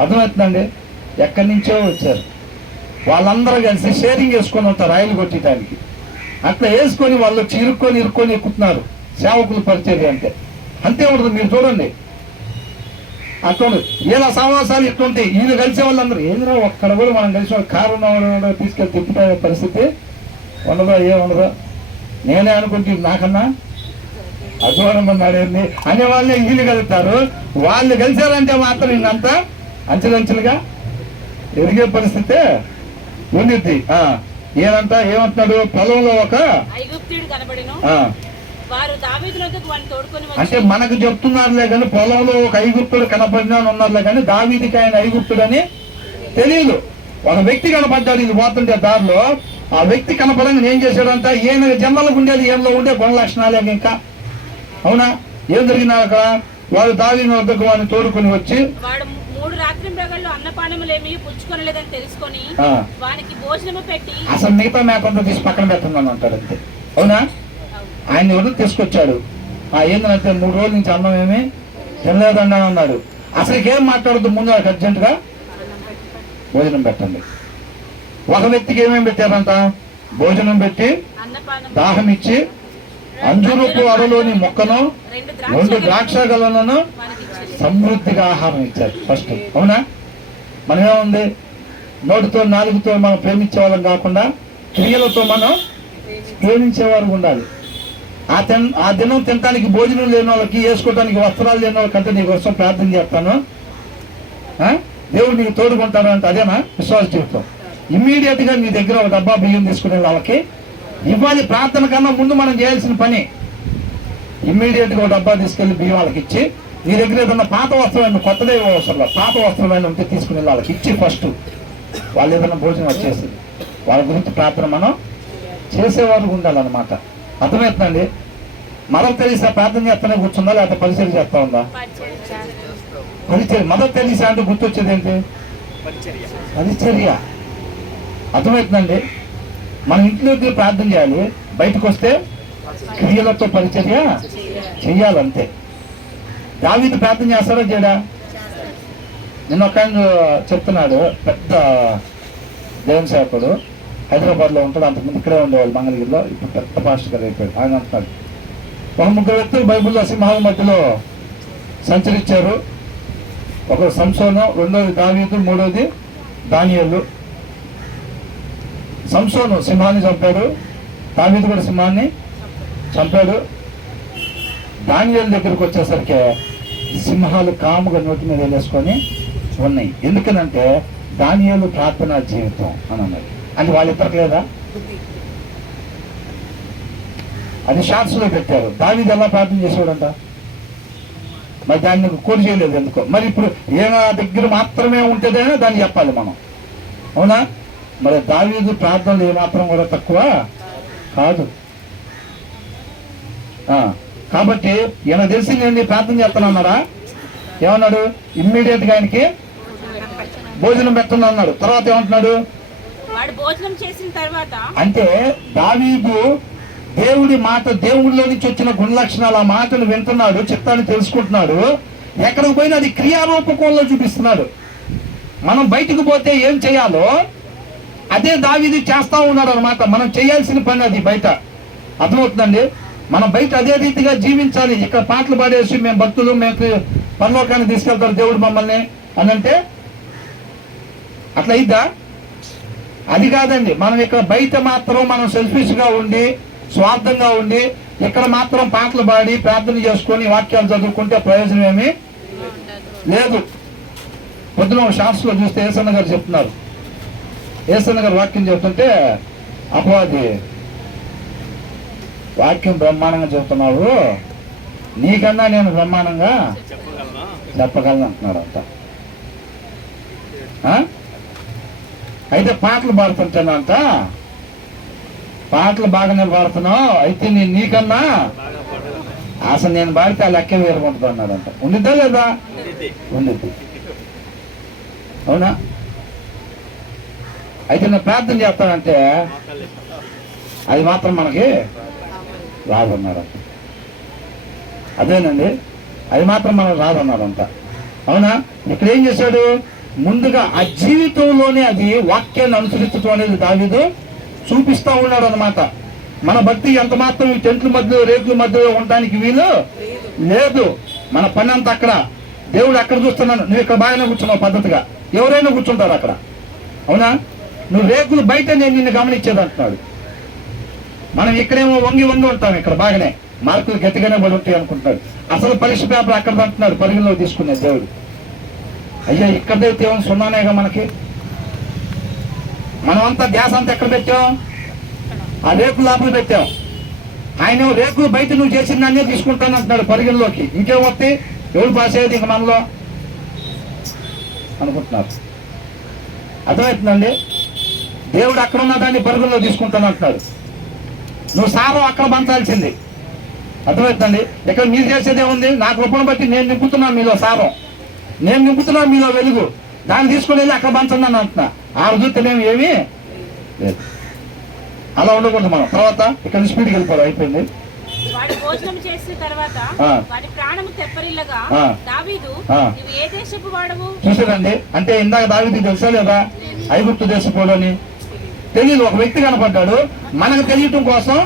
అర్థమవుతుందండి, ఎక్కడి నుంచో వచ్చారు. వాళ్ళందరూ కలిసి షేరింగ్ వేసుకొని ఉంటారు రైలు కొట్టడానికి. అట్లా వేసుకొని వాళ్ళు వచ్చి ఇరుక్కొని ఎక్కుతున్నారు సేవకులు పరిచర్య అంటే. అంతే ఉండదు, మీరు చూడండి. అట్లా ఇలా సమావేశాలు ఇట్లుంటాయి. వీళ్ళు కలిసే వాళ్ళందరూ ఏంద్రా ఒక్కడ కూడా మనం కలిసి కారు ఉన్న తీసుకెళ్ళి తిప్పుతానే పరిస్థితి ఉండదా, ఏముండదా. నేనే అనుకుంటే నాకన్నా అధ్వానం ఉన్నాడేంది అనే వాళ్ళే వీళ్ళు కలుగుతారు. వాళ్ళు కలిసారంటే మాత్రం ఇంకంతా అంచెలంచెలుగా ఎదిగే పరిస్థితే ఉండిద్ది. ఏమంతా ఏమంటున్నాడు, పొలంలో ఒక ఐగుప్తుడు కనబడెను, ఆ వారు దావీదు వద్దకు వారిని తోడుకొని వచ్చి. అంటే మనకు చెప్తున్నారులే కానీ పొలంలో ఒక ఐగుప్తుడు కనపడినా ఉన్నారులే కానీ దావీదికి ఆయన ఐగుప్తుడని తెలియదు. ఒక వ్యక్తి కనపడ్డాడు ఇది పోతుంటే దారిలో. ఆ వ్యక్తి కనపడంగా ఏం చేశాడంట, ఈయన జన్మలకు ఉండేది ఏమలో ఉండే గుణ లక్షణాలే ఇంకా, అవునా. ఏం జరిగినా అక్కడ వారు దావీదు వద్దకు వారిని తోడుకొని వచ్చి, వాడు 3 రాత్రి ప్రగళ్ళు అన్నపానములేమి పుచ్చుకొనలేదని తెలుసుకొని వానికి భోజనము పెట్టి, అసలు మిగతా మేకంతా తీసి పక్కన పెట్టమని అంటాడు అంతే, అవునా. ఆయన ఎవరు తీసుకొచ్చాడు. ఏంటంటే 3 రోజుల నుంచి అన్నం ఏమి తినలేదండి అని అన్నాడు. అసలుకి ఏం మాట్లాడద్దు, ముందు అర్జెంటుగా భోజనం పెట్టండి. ఒక వ్యక్తికి ఏమేమి పెట్టారంట, భోజనం పెట్టి దాహం ఇచ్చి అంజూరపు అడలోని మొక్కను 2 ద్రాక్ష గలను సమృద్ధిగా ఆహారం ఇచ్చారు ఫస్ట్, అవునా. మనం ఏముంది, నోటితో నాలుగుతో మనం ప్రేమించే వాళ్ళం కాకుండా క్రియలతో మనం ప్రేమించేవారు ఉండాలి. ఆ దినం తినడానికి భోజనం లేని వాళ్ళకి, వేసుకోవడానికి వస్త్రాలు లేని వాళ్ళకంటే నీ కోసం ప్రార్థన చేస్తాను, దేవుడు నీకు తోడుకుంటాను అంటే అదేనా విశ్వాస జీవితం. ఇమ్మీడియట్ గా నీ దగ్గర ఒక డబ్బా బియ్యం తీసుకునే వాళ్ళకి ఇవ్వాలి. ప్రార్థన కన్నా ముందు మనం చేయాల్సిన పని ఇమ్మీడియట్ గా ఒక డబ్బా తీసుకెళ్లి బియ్యం వాళ్ళకి ఇచ్చి, నీ దగ్గర ఏదన్నా పాత వస్త్రమైన కొత్తదే అవసరం, పాత వస్త్రమైన ఉంటే తీసుకునే వాళ్ళకి ఇచ్చి ఫస్ట్ వాళ్ళు ఏదైనా భోజనం వచ్చేసి వాళ్ళ గురించి ప్రార్థన మనం చేసేవారు ఉండాలన్నమాట. అర్థమవుతుందండి. మదర్ తెరీసా ప్రార్థన చేస్తానే కూర్చుందా లేకపోతే పరిచయం చేస్తా ఉందా? పరిచర్య. మదర్ తెరీసా అంటే గుర్తొచ్చేది ఏంటి, పరిచర్య. అర్థమవుతుందండి. మన ఇంట్లోకి ప్రార్థన చేయాలి, బయటకు వస్తే క్రియలతో పరిచర్య చెయ్యాలంతే. దావీదు ప్రార్థన చేస్తాడా చేయడా? నిన్న ఒక ఆయన చెప్తున్నాడు, పెద్ద దేవుని సేవకుడు, హైదరాబాద్లో ఉంటాడు, అంతకుముందు ఇక్కడే ఉండేవాళ్ళు మంగళగిరిలో, ఇప్పుడు పెద్ద పాస్టర్ గారు అయిపోయాడు. ఆయన అంటున్నాడు, ఒక 3 వ్యక్తులు బైబిల్లో సింహాల మధ్యలో సంచరించారు. ఒకరు సంసోను, రెండోది దావీదు, మూడోది దానియేలు. సంసోను సింహాన్ని చంపాడు, దావీదు కూడా సింహాన్ని చంపాడు. దానియేలు దగ్గరకు వచ్చేసరికి సింహాలు కాముగా నోటి మీద వేసుకొని ఉన్నాయి. ఎందుకనంటే దానియేలు ప్రార్థనా జీవితం అని అన్నది. అది వాళ్ళిద్దరికి లేదా? అది షార్ట్స్ లో పెట్టారు. దావీదు ఎలా ప్రార్థన చేసేవాడంట, మరి దాన్ని కోడి చేయలేదు ఎందుకో. మరి ఇప్పుడు ఏమైనా దగ్గర మాత్రమే ఉంటేనే దాన్ని చెప్పాలి మనం, అవునా. మరి దావీదు ప్రార్థనలు ఏమాత్రం కూడా తక్కువ కాదు. కాబట్టి ఈయన తెలిసి నేను ప్రార్థన చేస్తానన్నాడా? ఏమన్నాడు? ఇమ్మీడియట్ గా ఆయనకి భోజనం పెట్టను అన్నాడు. తర్వాత ఏమంటున్నాడు? వాడు భోజనం చేసిన తర్వాత అంటే దావీదు దేవుడి మాట, దేవుడిలో నుంచి వచ్చిన గుణ లక్షణాలు, ఆ మాటలు వింటున్నాడు, చిత్తాన్ని తెలుసుకుంటున్నాడు. ఎక్కడికి పోయినా అది క్రియారూపకంలో చూపిస్తున్నాడు. మనం బయటకు పోతే ఏం చేయాలో అదే దావీదు చేస్తా ఉన్నాడు అనమాట. మనం చేయాల్సిన పని అది బయట. అర్థమవుతుందండి. మనం బయట అదే రీతిగా జీవించాలి. ఇక్కడ పాటలు పాడేసి మేము భక్తులు, మేము పరలోకాన్ని తీసుకెళ్తారు దేవుడు మమ్మల్ని అని అంటే అట్లా అయిద్దా? అది కాదండి. మనం ఇక్కడ బయట మాత్రం మనం సెల్ఫిష్ గా ఉండి, స్వార్థంగా ఉండి, ఇక్కడ మాత్రం పాటలు పాడి ప్రార్థన చేసుకొని వాక్యాలు చదువుకుంటే ప్రయోజనం ఏమీ లేదు. పొద్దున షార్ట్స్ లో చూస్తే ఏసన్న గారు చెప్తున్నారు. ఏసన్న గారు వాక్యం చెప్తుంటే అపవాది, వాక్యం బ్రహ్మాండంగా చెప్తున్నావు, నీకన్నా నేను బ్రహ్మాండంగా చెప్పగలను అంటున్నాడు అంట. అయితే పాటలు పాడుతుంటానంట, పాటలు బాగానే పాడుతున్నావు, అయితే నేను నీకన్నా అసలు నేను పాడితే ఆ లెక్క వేరుకుంటుంది అన్నాడంట. ఉండిద్దా లేదా? ఉండిద్ది. అవునా? అయితే నేను ప్రార్థన చేస్తానంటే అది మాత్రం మనకి రాదన్నాడంట. అదేనండి, అది మాత్రం మనకు రాదన్నాడంట. అవునా? ఇక్కడ ఏం చేశాడు? ముందుగా ఆ జీవితంలోనే అది వాక్యాన్ని అనుసరించడం అనేది దావీదు చూపిస్తా ఉన్నాడు అన్నమాట. మన భక్తి ఎంత మాత్రం ఈ టెంట్ల మధ్యలో రేకుల మధ్యలో ఉండడానికి వీలు లేదు. మన పని అంతా అక్కడ. దేవుడు అక్కడ చూస్తున్నాను, నువ్వు ఇక్కడ బాగానే కూర్చున్నావు పద్ధతిగా, ఎవరైనా కూర్చుంటారు అక్కడ. అవునా? నువ్వు రేకులు బయట నేను నిన్ను గమనించేది అంటున్నాడు. మనం ఇక్కడేమో వంగి ఉంటాం, ఇక్కడ బాగానే మార్కులు గట్టిగానే పడి ఉంటాయి అనుకుంటాడు. అసలు పరీక్ష పేపర్ అక్కడ అంటున్నాడు పరిగణలో తీసుకునే దేవుడు. అయ్యా ఇక్కడైతే ఏమో సున్నానేగా మనకి. మనమంతా గ్యాస్ అంతా ఎక్కడ పెట్టాం? ఆ రేకులు లోపల పెట్టాం. ఆయన రేకులు బయట నువ్వు చేసిన దాన్నే తీసుకుంటాను అంటున్నాడు పరిగణలోకి. ఇంకేం వస్తే ఎవరు పాస్ అయ్యేది ఇంక మనలో అనుకుంటున్నారు. అర్థమవుతుందండి? దేవుడు అక్కడ ఉన్న దాన్ని పరిగణలో తీసుకుంటాను అంటున్నాడు. నువ్వు సారం అక్కడ పంచాల్సింది. అర్థమవుతుందండి? ఇక్కడ మీరు చేసేదే ఉంది, నా కృపను బట్టి నేను నింపుతున్నాను మీలో సారం, నేను నింపుతున్నాను మీలో వెలుగు, దాన్ని తీసుకుని వెళ్ళి అక్కడ పంచండి అని అంటున్నా. ఆ చూస్తేనేమి ఏమీ లేదు. అలా ఉండకూడదు మనం. తర్వాత ఇక్కడ స్పీడ్కి వెళ్ళిపోవాలి. అయిపోయింది. వాడు భోజనం చేసిన తర్వాత వాడి ప్రాణము తెప్పరిల్లగా దావీదు నువ్వు ఏ దేశపు వాడవు? చూసారండి, అంటే ఇందాక దావీదు తెలుసా లేదా ఐగుప్తు దేశపోడు అని తెలియదు. ఒక వ్యక్తి కనపడ్డాడు, మనకు తెలియటం కోసం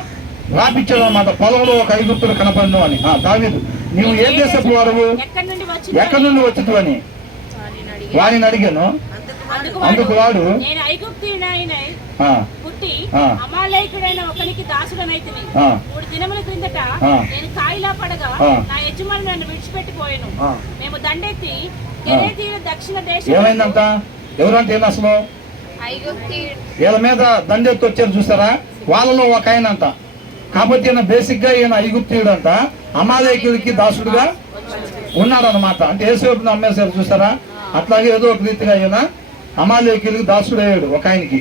రాపిచ్చాడు అన్నమాట. పొలంలో ఒక ఐగుప్తుడు కనపడ్ను అని. దావీదు నువ్వు ఏ దేశపు వాడవు, ఎక్కడి నుండి వచ్చుతు అని వారిని అడిగాను. అందుకు వాడు నేను ఐగుప్తీయుడైనై పుట్టి అమాలేకుడైన ఒకనికి దాసుడనైతిని. 3 దినముల క్రిందట నేను కాయిలా పడగా నా యజమాని నన్ను విడిచిపెట్టిపోయాను. మేము దండెత్తి కెరేతీయుల దక్షిణ దేశం. ఏమైందంట? ఎవరంటే ఏం అసలు వీళ్ళ మీద దండెత్తి వచ్చారు చూసారా? వాళ్ళలో ఒక ఆయన అంట. కాబట్టి ఈయన బేసిక్ గా ఈయన ఐగుప్తీయుడు అంట, అమాలేకుడికి దాసుడుగా ఉన్నాడు అనమాట. అంటే ఏసేపుని అమ్మేశారు చూసారా? అట్లాగే ఏదో ఒక రీతిగా ఈయన అమాలేకులకు దాసుడు అయ్యాడు ఒక ఆయనకి.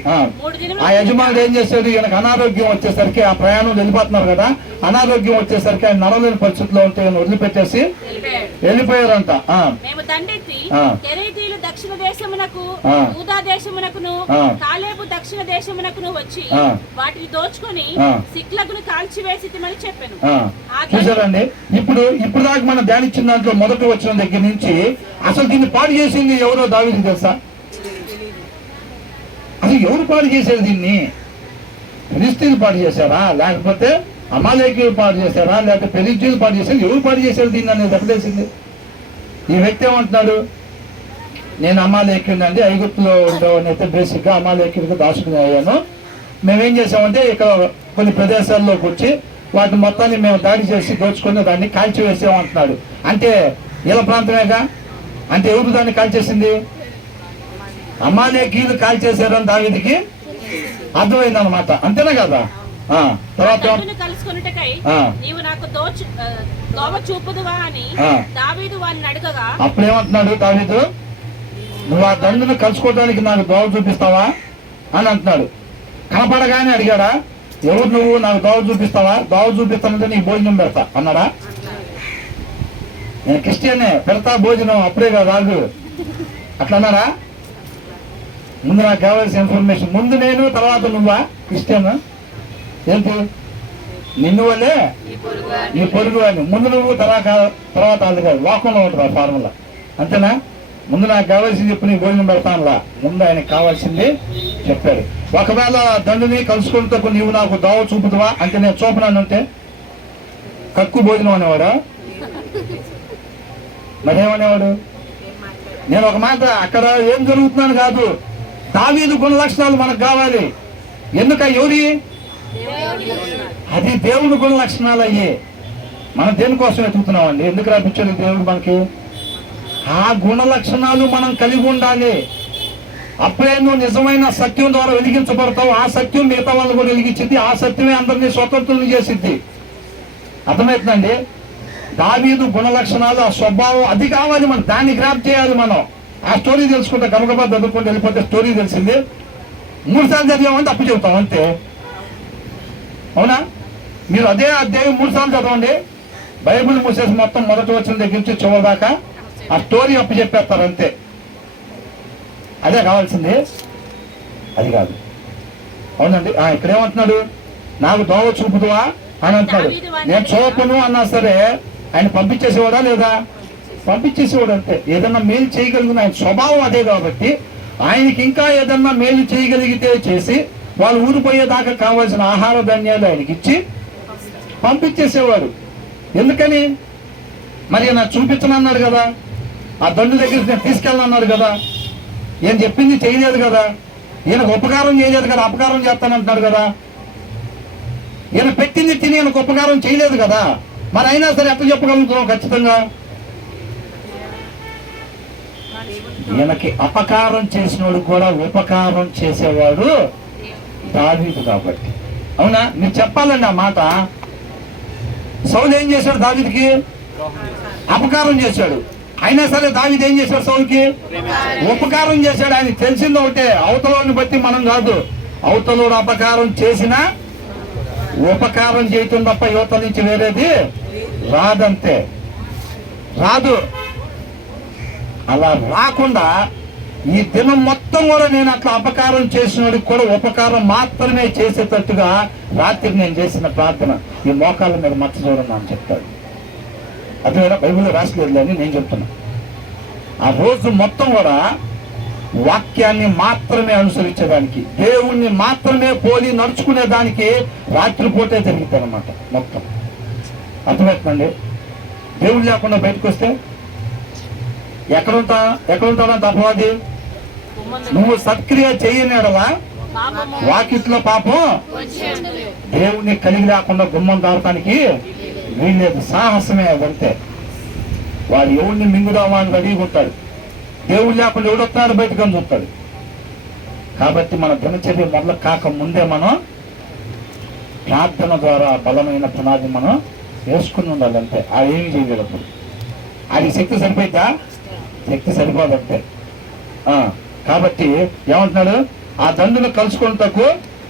ఆ యజమానుడు ఏం చేశాడు? ఈయనకు అనారోగ్యం వచ్చేసరికి, ఆ ప్రయాణం వెళ్ళిపోతున్నారు కదా, అనారోగ్యం వచ్చేసరికి ఆయన నడవలేని పరిస్థితిలో ఉంటే ఈయన వదిలిపెట్టేసి వెళ్ళిపోయారంట. మేము దండెత్తి కెరేతీయుల దక్షిణ దేశమునకు యూదా దేశమునకును కాలేబు దక్షిణ దేశమునకును వచ్చి వాటిని దోచుకొని సిక్లగును కాల్చివేసిమని చెప్పాను. చూసారండి, ఇప్పుడు దాకా మనం ధ్యానించిన దాంట్లో మొదటి వచ్చిన దగ్గర నుంచి అసలు దీన్ని పాడు చేసింది ఎవరో దావీదు తెలుసా? అసలు ఎవరు పాడు చేశారు దీన్ని? ఫిలిష్తీయులు పాడు చేశారా, లేకపోతే అమాలేకీయులు పాడు చేశారా, లేకపోతే పెరిజ్జీయులు పాడు చేశారు? ఎవరు పాడు చేశారు దీన్ని అనేది దెబ్బతీసింది. ఈ వ్యక్తి ఏమంటున్నాడు? నేను అమాలేకీయుడిని అండి, ఐగుప్తులో ఉండేవాడిని అయితే బేసిక్ గా అమాలేకీయుడికి దాసుకుని అయ్యాను. మేమేం చేసామంటే ఇక్కడ కొన్ని ప్రదేశాల్లోకి వచ్చి వాటి మొత్తాన్ని మేము దాడి చేసి దోచుకుని దాన్ని కాల్చివేసామంటున్నాడు. అంటే ఇలా ప్రాంతమేగా. అంటే ఎవరు దాన్ని కాల్చేసింది? అమాలేకీయులు కాల్చేశారని దావీదుకి అర్థమైంది అనమాట. అంతేనా కదా? తర్వాత అప్పుడేమంటున్నాడు దావీదు? నువ్వు ఆ దండును కలుసుకోవడానికి నాకు దోవ చూపిస్తావా అని అంటున్నాడు. కనపడగానే అడిగాడా? ఎవరు నువ్వు, నాకు దోవ చూపిస్తావా? దోవ చూపిస్తానంటే నీకు భోజనం పెడతా అన్నాడా? నేను క్రిస్టియనే, పెడతా భోజనం, అప్పుడే కదా రాగు అట్లా అన్నారా? ముందు నాకు కావాల్సిన ఇన్ఫర్మేషన్, ముందు నేను తర్వాత నువ్వా క్రిస్టియన్? ఏంటి నిన్ను వల్లే నీ పొరుగు అని, ముందు నువ్వు తర్వాత వాళ్ళు కాదు. లోకంలో ఉంటుంది ఆ ఫార్ములా. అంతేనా? ముందు నాకు కావాల్సింది చెప్పి నీ భోజనం పెడతానులా, ముందు ఆయనకు కావాల్సింది చెప్పాడు. ఒకవేళ దండుని కలుసుకుంటూ నీవు నాకు దోవ చూపుతావా అంటే నేను చూపనానంటే కక్కు భోజనం అనేవాడా? మరేమనేవాడు? నేను ఒక మాట, అక్కడ ఏం జరుగుతున్నాను కాదు, దావీదు గుణ లక్షణాలు మనకు కావాలి. ఎందుక? ఎవరి? అది దేవుడి గుణ లక్షణాలు అయ్యే. మనం దేనికోసం వెతుకుతున్నామండి? ఎందుకు రాపించాడు దేవుడు మనకి? ఆ గుణ లక్షణాలు మనం కలిగి ఉండాలి. అప్పుడే నువ్వు నిజమైన సత్యం ద్వారా వెలిగించబడతావు. ఆ సత్యం మిగతా వాళ్ళు కూడా వెలిగించింది. ఆ సత్యమే అందరినీ స్వతంత్రులు చేసిద్ది. అర్థమవుతుందండి? దావీదు గుణ లక్షణాలు, ఆ స్వభావం అది కావాలి. మనం దాన్ని గ్రాప్ చేయాలి. మనం ఆ స్టోరీ తెలుసుకుంటే గబగబా చదువుకుంటూ వెళ్ళిపోతే స్టోరీ తెలిసింది. 3 సార్లు చదివామంటే అప్పు చెబుతాం అంతే. అవునా? మీరు అదే అధ్యాయం 3 సార్లు చదవండి, బైబిల్ మూసేసి మొత్తం మొదటి వచ్చిన దగ్గర నుంచి చివరి దాకా ఆ స్టోరీ అప్పు చెప్పేస్తారు అంతే. అదే కావాల్సింది, అది కాదు. అవునండి. ఇక్కడ ఏమంటున్నాడు? నాకు దోవ చూపుదువా అని అంటున్నాడు. నేను చూపను అన్నా సరే ఆయన పంపించేసేవాడా లేదా? పంపించేసేవాడు అంతే. ఏదన్నా మేలు చేయగలిగిన ఆయన స్వభావం అదే కాబట్టి ఆయనకి ఇంకా ఏదన్నా మేలు చేయగలిగితే చేసి వాళ్ళు ఊరిపోయేదాకా కావాల్సిన ఆహార ధాన్యాలు ఆయనకి ఇచ్చి పంపించేసేవాడు. ఎందుకని? మరి నాకు చూపించనన్నాడు కదా, ఆ దండు దగ్గరికి నేను తీసుకెళ్ళనన్నాడు కదా, ఈయన చెప్పింది చేయలేదు కదా, ఈయనకు ఉపకారం చేయలేదు కదా, అపకారం చేస్తానంటున్నాడు కదా, ఈయన పెట్టింది తిని ఈయనకు ఉపకారం చేయలేదు కదా, మరి అయినా సరే ఎట్లా చెప్పగలుగుతున్నాం? ఖచ్చితంగా ఈయనకి అపకారం చేసినోడు కూడా ఉపకారం చేసేవాడు దావీదు కాబట్టి. అవునా? మీరు చెప్పాలండి ఆ మాట. సౌలు ఏం చేశాడు? దావీదుకి అపకారం చేశాడు. అయినా సరే దావీదు ఏం చేశాడు? సౌలుకి ఉపకారం చేశాడు. ఆయన తెలిసింది ఒకటే, అవతలోని బట్టి మనం కాదు, అవతలోడు అపకారం చేసినా ఉపకారం చేయటం తప్ప యువతల నుంచి వేరేది రాదంతే, రాదు. అలా రాకుండా ఈ దినం మొత్తం కూడా నేను అట్లా అపకారం చేసినోడికి కూడా ఉపకారం మాత్రమే చేసేటట్టుగా రాత్రి నేను చేసిన ప్రార్థన ఈ మోకాళ్ళ మీద మచ్చ చూడండి అని చెప్తాడు. అదే బైబిల్లో రాసలేదు అని నేను చెప్తున్నా. ఆ రోజు మొత్తం కూడా వాక్యాన్ని మాత్రమే అనుసరించేదానికి, దేవుణ్ణి మాత్రమే పోలి నడుచుకునేదానికి రాత్రిపూటే జరుగుతాయి అన్నమాట మొత్తం. అర్థమవుతుందండి? దేవుడు లేకుండా బయటకు వస్తే ఎక్కడుంటాడంత అపవాది? నువ్వు సత్క్రియ చేయనేడలా వాకిట్లో పాపం దేవుణ్ణి కలిగి లేకుండా గుమ్మం దాడటానికి వీల్లేదు. సాహసమే అదంతే. వాడు ఎవరిని మింగుదామా అని రెడీగా ఉంటాడు. దేవుడు లేకుండా ఎవడొస్తాడు బయటకు అని చూస్తాడు. కాబట్టి మన దినచర్య మొదలు కాక ముందే మనం ప్రార్థన ద్వారా బలమైన పునాది మనం వేసుకుని ఉండాలి అంతే. ఆ ఏమి చేయలేదప్పుడు అది శక్తి సరిపోయిద్దా? శక్తి సరిపోదంతే. కాబట్టి ఏమంటున్నాడు? ఆ దండును కలుసుకుంటకు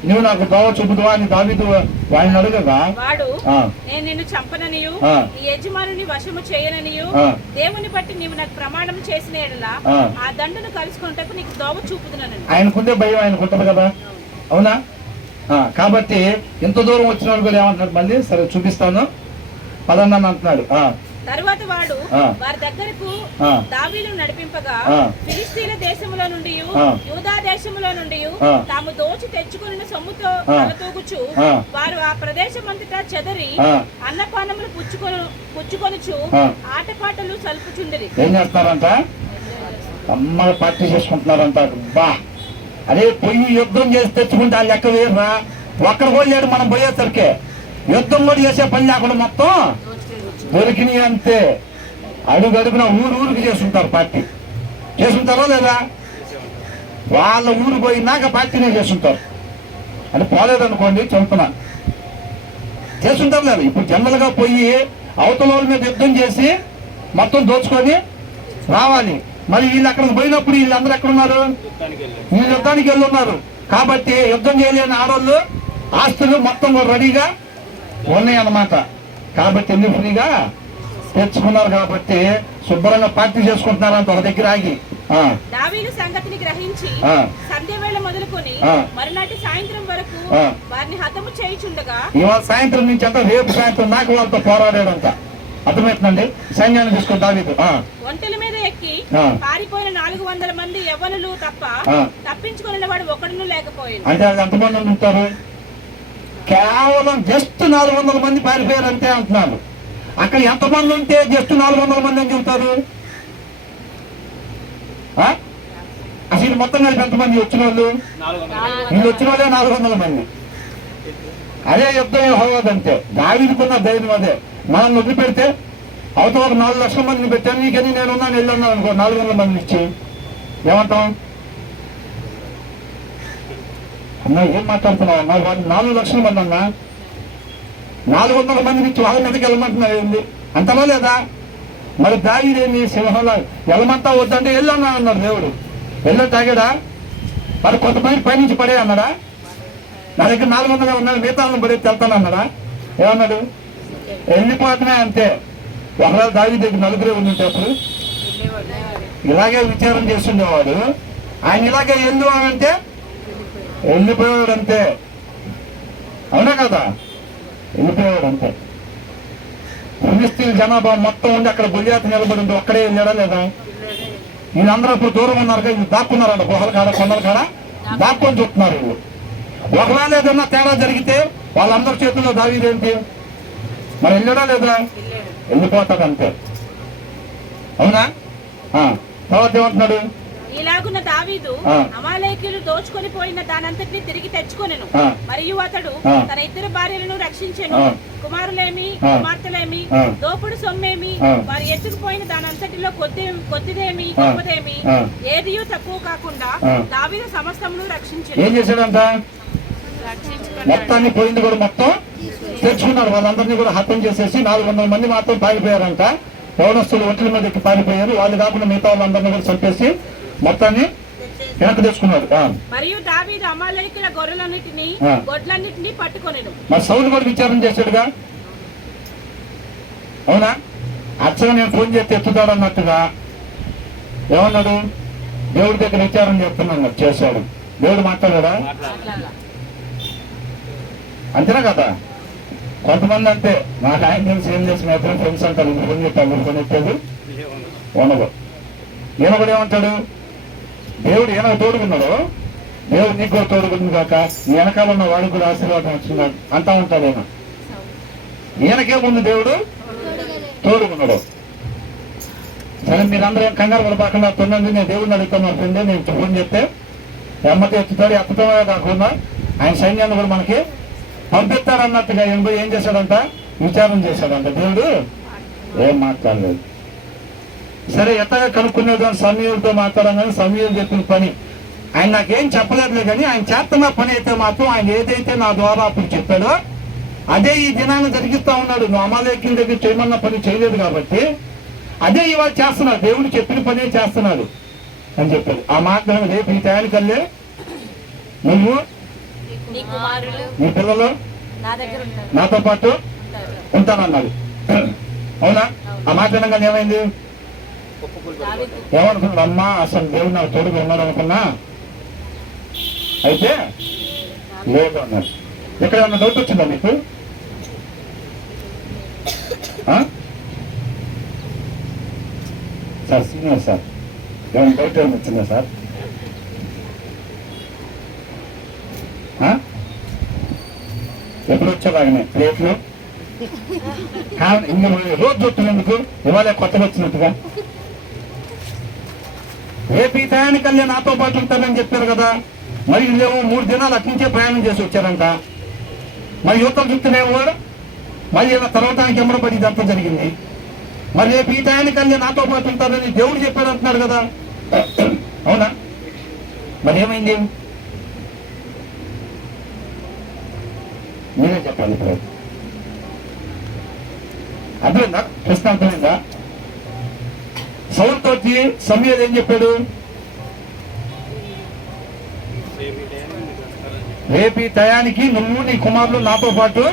నువ్వు నాకు దోవ చూపుదువా అని దావీదు వాడిని అడుగగా, నేను నిన్ను చంపననియు ఈ యజమానుని వశము చేయననియు దేవుని బట్టి నీవు నాకు ప్రమాణం చేసిన యెడల ఆ దండును కలుసుకుంటకు నీకు దోవ చూపుదునని. ఆయనకుండే భయం ఆయనకుంటది కదా. అవునా? కాబట్టి ఇంత దూరం వచ్చిన వాళ్ళు కూడా ఏమంటున్నాడు? మళ్ళీ సరే చూపిస్తాను పదన్నాను అంటున్నాడు. తరువాత వాడు వారి దగ్గరకు దావీదును నడిపింపగా ఫిలిష్తీయుల దేశములో నుండి యూదా దేశములో నుండి తాము దోచి తెచ్చుకున్న సొమ్ముతో తలతూగుచు వారు ఆ ప్రదేశమంతటా చెదరి అన్నపానములు పుచ్చుకొనుచు ఆటపాటలు సల్పుచుండిరి. ఏం చేస్తారంట? అమ్మ పార్టీ చేసుకుంటున్నారంట. బా అదే పొయ్యి యుద్ధం చేసి తెచ్చుకుంటే ఆ లెక్క వేరురా. ఒక్కరు పోయాడు మనం పోయేసరికి యుద్ధం కూడా చేసే పని లేకుండా మొత్తం దొరికినాయి అంతే. అడుగడుగున ఊరికి చేస్తుంటారు పార్టీ. చేస్తుంటారో లేదా? వాళ్ళ ఊరు పోయినాక పార్టీనే చేస్తుంటారు. అని పోలేదనుకోండి చెబుతున్నా, చేస్తుంటారు లేదు. ఇప్పుడు జనరల్ గా పోయి అవతల వాళ్ళ మీద యుద్ధం చేసి మొత్తం దోచుకొని రావాలి. మరి వీళ్ళు అక్కడికి పోయినప్పుడు వీళ్ళందరూ ఎక్కడున్నారు? వీళ్ళు యుద్ధానికి వెళ్ళి ఉన్నారు. కాబట్టి యుద్ధం చేయలేని ఆడవాళ్ళు ఆస్తులు మొత్తం రెడీగా ఉన్నాయి అన్నమాట. కాబట్టి ఎన్ని ఫ్రీగా తెచ్చుకున్నారు కాబట్టి శుభ్రంగా పార్టీ చేసుకుంటున్నారంట ఒక దగ్గర ఆగి. దావీదు సంగతిని గ్రహించి సంధ్యవేళ మొదలుకొని మరునాటి సాయంత్రం వరకు వారిని హతము చేయుచుండగా, ఇవాళ సాయంత్రం నుంచి అంతా రేపు సాయంత్రం దాకా వాళ్ళతో పోరాడాడంట. అర్థమవుతుందండి? సైన్యాన్ని తీసుకుని దావీదు ఒంటెల మీద ఎక్కి పారిపోయిన 400 మంది యవ్వనులు తప్ప తప్పించుకున్న వాడు ఒకడును లేకపోయింది. అంటే అది ఎంతమంది ఉంటారు? కేవలం జస్ట్ 400 మంది పారిపోయారు అంతే అంటున్నారు. అక్కడ ఎంతమంది ఉంటే జస్ట్ 400 మంది అని చెబుతారు? అసలు మొత్తం కలిపి ఎంతమంది వచ్చిన వాళ్ళు? వీళ్ళు వచ్చిన వాళ్ళే 400 మంది. అదే యుద్ధం యెహోవాదంతే. దావీదుకున్న ధైర్యం అదే. మనం వదిలిపెడితే అవతల 4 లక్షల మందిని పెట్టాను, నీకని నేనున్నాను వెళ్ళన్నాను అనుకో, 400 మందిని ఇచ్చి ఏమంటాం? అన్నా ఏం మాట్లాడుతున్నావు అన్నా? వాళ్ళు 4 లక్షల మంది అన్నా, 400 మందిని ఇచ్చి వాళ్ళ మీదకి వెళ్ళమంటున్నావు ఏంది? అంతలో లేదా? మరి దావీదేమి సింహంలో వెళ్ళమంతా వద్దంటే వెళ్ళన్నా అన్నాడు దేవుడు. వెళ్ళ తాగాడా? మరి కొంతమంది పైనుంచి పడే అన్నాడా? నా దగ్గర 400 ఉన్నాడు, మిగతా పడేది వెళ్తాను అన్నాడా? ఏమన్నాడు? వెళ్ళిపోతున్నా అంతే. ఒకవేళ దావీదు దగ్గర 4 ఉంటే అప్పుడు ఇలాగే విచారం చేస్తుండేవాడు. ఆయన ఇలాగే వెళ్ళు అంటే వెళ్ళిపోయాడు అంతే. అవునా కదా? వెళ్ళిపోయాడు అంతే. ఫిలిష్తీయుల జనాభా మొత్తం ఉండి అక్కడ గొలియాతు నిలబడి ఉంటే ఒక్కడే వెళ్ళాడా లేదా? వీళ్ళందరూ ఇప్పుడు దూరం ఉన్నారు కదా, వీళ్ళు దాక్కున్నారంట గుహల కాడ, కొండల కాడ దాక్కొని చూస్తున్నారు వీళ్ళు. ఒకవేళ ఏదన్నా తేడా జరిగితే వాళ్ళందరి చేతుల్లో దావీదు ఏంటి? మరి వెళ్ళాడా లేదా? వెళ్ళిపోతాడు అంతే. అవునా? తర్వాత ఏమంటున్నాడు? ఇలాగున్న దావీదు అమాలేకీయులు దోచుకొని పోయిన దానంతటిని తిరిగి తెచ్చుకొనెను. మరియు అతడు తన 2 భార్యలను రక్షించెను. కుమారులేమి కుమార్తెలేమి దోపుడు సొమ్మేమి వారు ఎత్తుకుపోయిన దానంతటిలో కొద్దిదేమి గొప్పదేమి ఏదియూ తక్కువ కాకుండా దావీదు సమస్తమును రక్షించెను. ఏం చేశాడంట? మొత్తాన్ని పోయింది కూడా మొత్తం తెచ్చుకున్నాడు. వాళ్ళందరినీ కూడా హత్యం చేసేసి 400 మంది మాత్రం పారిపోయారంట. పౌరస్తులు ఒంట్ల మీదకి పారిపోయారు. వాళ్ళు కాకుండా మిగతా వాళ్ళందరినీ కూడా చంపేసి మొత్తాన్ని వెనక్కి తెచ్చుకున్నాడు. మరియు దావీదు అమాలేకీయుల గొర్రెలన్నిటిని గొడ్లన్నిటిని పట్టుకొనెను. మరి సౌలు కూడా విచారణ చేశాడుగా. అవునా? అచ్చగా నేను ఫోన్ చేస్తే ఎత్తుతాడు అన్నట్టుగా ఏమన్నాడు? దేవుడి దగ్గర విచారణ చేస్తున్నాడు, చేశాడు. దేవుడు మాట్లాడాడా? అంతేనా కదా? కొంతమంది అంతే, నాకు ఆయన తెలిసి ఏం చేసి ఎప్పుడు ఫ్రెండ్స్ అంటారు, ఫోన్ చెప్తాను, ఫోన్ ఎత్తేది ఉండదు. ఈయన కూడా ఏమంటాడు? దేవుడు ఈయన తోడుకున్నాడు, దేవుడు నీకు కూడా తోడుకుంది కాక ఈ వెనకాల ఉన్న వాడికి కూడా ఆశీర్వాదం వచ్చింది అంటా ఉంటాడు. ఈయనకేముంది? దేవుడు తోడుకున్నాడు. సరే మీరందరూ ఏం కంగారు పడపాకుండా తొందండి, నేను దేవుడిని అడుగుతాను ఫ్రెండ్, నేను ఫోన్ చెప్తే ఎమ్మకి ఎత్తుతాడు. ఎత్తడమే కాకుండా ఆయన సైన్యాన్ని కూడా మనకి పంపిస్తారన్నట్టుగా ఏం చేశాడంట? విచారణ చేశాడంట. దేవుడు ఏం మాట్లాడలేదు. సరే ఎత్తగా కనుక్కునేదాన్ని సమూయేలుతో మాట్లాడాలని సమూయేలు చెప్పిన పని ఆయన నాకేం చెప్పలేదు, కానీ ఆయన చేస్తున్న పని అయితే మాత్రం ఆయన ఏదైతే నా ద్వారా అప్పుడు చెప్పాడో అదే ఈ దినాన్ని జరిగిస్తా ఉన్నాడు. నువ్వు అమాలేకీయుల దగ్గర చేయమన్న పని చేయలేదు కాబట్టి అదే ఇవాళ చేస్తున్నాడు. దేవుడు చెప్పిన పనే చేస్తున్నాడు అని చెప్పాడు. ఆ మాట రేపు ఈ టయానికల్లే నువ్వు నీ పిల్లలు నాతో పాటు ఉంటానన్నాడు. అవునా? ఆ మాట వినగానే ఏమైంది? ఏమనుకున్నాడు? అమ్మా అసలు దేవుడు నాకు తోడుగా ఉన్నాడు అనుకున్నా, అయితే లేదు అన్నాడు. ఎక్కడ ఏమన్నా డౌట్ వచ్చిందా మీకు? సార్ సీనియర్ సార్, ఏమైనా డౌట్ ఏమైనా వచ్చిందా సార్? ఎప్పుడు వచ్చేలాగానే ప్లేట్లు రోజు చూస్తున్నందుకు ఇవాళ కొత్తగా వచ్చినట్టుగా. రేపు ఈ టయానికల్లే నాతో పాటు ఉంటానని చెప్పారు కదా. మరి వీళ్ళేమో 3 దినాలు అట్నుంచే ప్రయాణం చేసి వచ్చారంట. మరి యువతలు చూస్తేనేమో మళ్ళీ ఇలా తర్వాతానికి ఎమ్మడబడి ఇదంతా జరిగింది. మరి రేపు ఈ టయానికల్లే నాతో పాటు ఉంటారని దేవుడు చెప్పాడు అంటున్నాడు కదా. అవునా? మరి ఏమైంది? మీరే చెప్పాలి. ఇప్పుడు అర్థమైందా? ప్రశ్న అర్థమైందా? సౌలుతో సమూయేలు ఏం చెప్పాడు? రేపు ఈ టయానికి నువ్వు నీ కుమారులు నాతో పాటు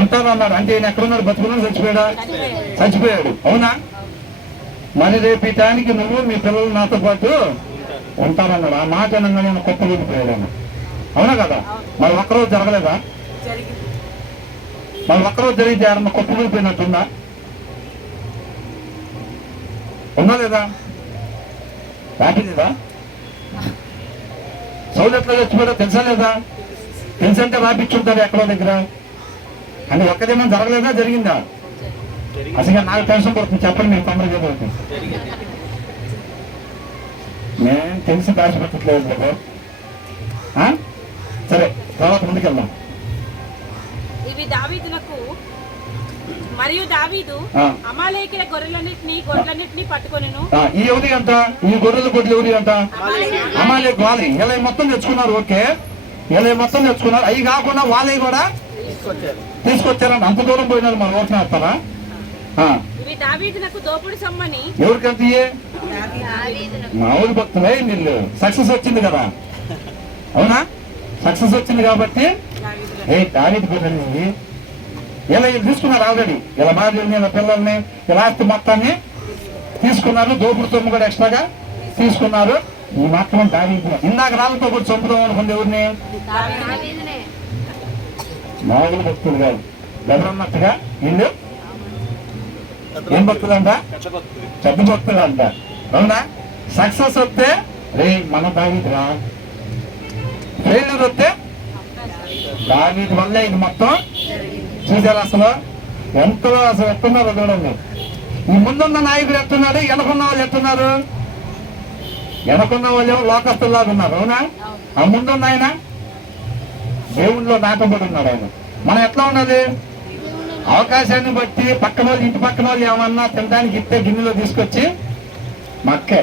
ఉంటారు అన్నాడు. అంటే ఈయన ఎక్కడున్నాడు? బతుకున్నాడు, చచ్చిపోయాడా? చచ్చిపోయాడు. అవునా? మరి రేపు ఈ టయానికి నువ్వు మీ పిల్లలు నాతో పాటు ఉంటారన్నాడు. ఆ మాట అనగా నేను కుప్పగొట్టిపోయాడు అన్న. అవునా కదా? మరి ఒక్కరోజు జరగలేదా? మరి ఒక్కరోజు జరిగితే ఎవరన్నా కుప్పగొట్టిపోయినట్టుందా? ఉన్నా లేదా? రాపిలేదా? సౌలు ఎట్లా చచ్చిపోయాడో తెలుసా లేదా? తెలుసంటే రాపించుంటారు ఎక్కడో దగ్గర. అని ఒక్కదేమో జరగలేదా? జరిగిందా? అసలు నాకు టెన్షన్ పడుతుంది. చెప్పండి నేను తొందరగా చదువుతుంది. నేను తెలిసి దాచిపెట్టట్లేదు కదా. సరే తర్వాత ముందుకెళ్దాం. ఇవి దావీదునకు మరియు దావీదు అమాలేకీయుల గొర్రెలన్నిటిని పట్టుకొనెను. ఈ ఎవరి అంట? ఈ గొర్రెల కొట్లు ఎవరి అంట? అమాలేకు వాళ్ళే. ఇలా మొత్తం తెచ్చుకున్నారు. ఓకే, ఇలా మొత్తం తెచ్చుకున్నారు. అవి కాకుండా వాళ్ళే కూడా తీసుకొచ్చారంట. అంత దూరం పోయినారు. మనం ఓట్లు వేస్తారా? ఇవి దావీదునకు దోపుడు సొమ్మని. ఎవరికంత? మామూలు భక్తులే వీళ్ళు. సక్సెస్ వచ్చింది కదా. అవునా? సక్సెస్ వచ్చింది కాబట్టి దావీదు గొర్రెలు ఇలా వీళ్ళు తీసుకున్నారు ఆల్రెడీ. ఇలా భార్యని, ఇలా పిల్లల్ని, ఇలా ఆస్తి మొత్తాన్ని తీసుకున్నారు. దోపుడు సొమ్ము కూడా ఎక్స్ట్రాగా తీసుకున్నారు. ఈ మాత్రం దావీదు. ఇందాక రాళ్ళతో కూడా చంపుదాం అనుకుంది ఎవరిని? మామూలు భక్తులు కాదు, ఎవరన్నట్టుగా వీళ్ళు ఏం భక్తులు అంట? చెడ్డ భక్తులు అంట. అవునా? సక్సెస్ వస్తే రే మన దావీదు రా, ఫెయిల్యూర్ వస్తే దావీదు వల్లే ఇది మొత్తం. చూసారు అసలు ఎంతలో అసలు ఎట్టున్నారో చూడండి. ఈ ముందున్న నాయకుడు ఎట్టున్నాడు, వెనకున్న వాళ్ళు ఎట్టున్నారు? వెనకున్న వాళ్ళు ఏమో లోకస్తుల్లాగా ఉన్నారు. అవునా? ఆ ముందున్న ఆయన దేవుళ్ళలో నాటబడి ఉన్నాడు. ఆయన మనం ఎట్లా ఉన్నది? అవకాశాన్ని బట్టి పక్కన వాళ్ళు, ఇంటి పక్కన వాళ్ళు ఏమన్నా తినడానికి ఇస్తే గిన్నెలో తీసుకొచ్చి మక్కే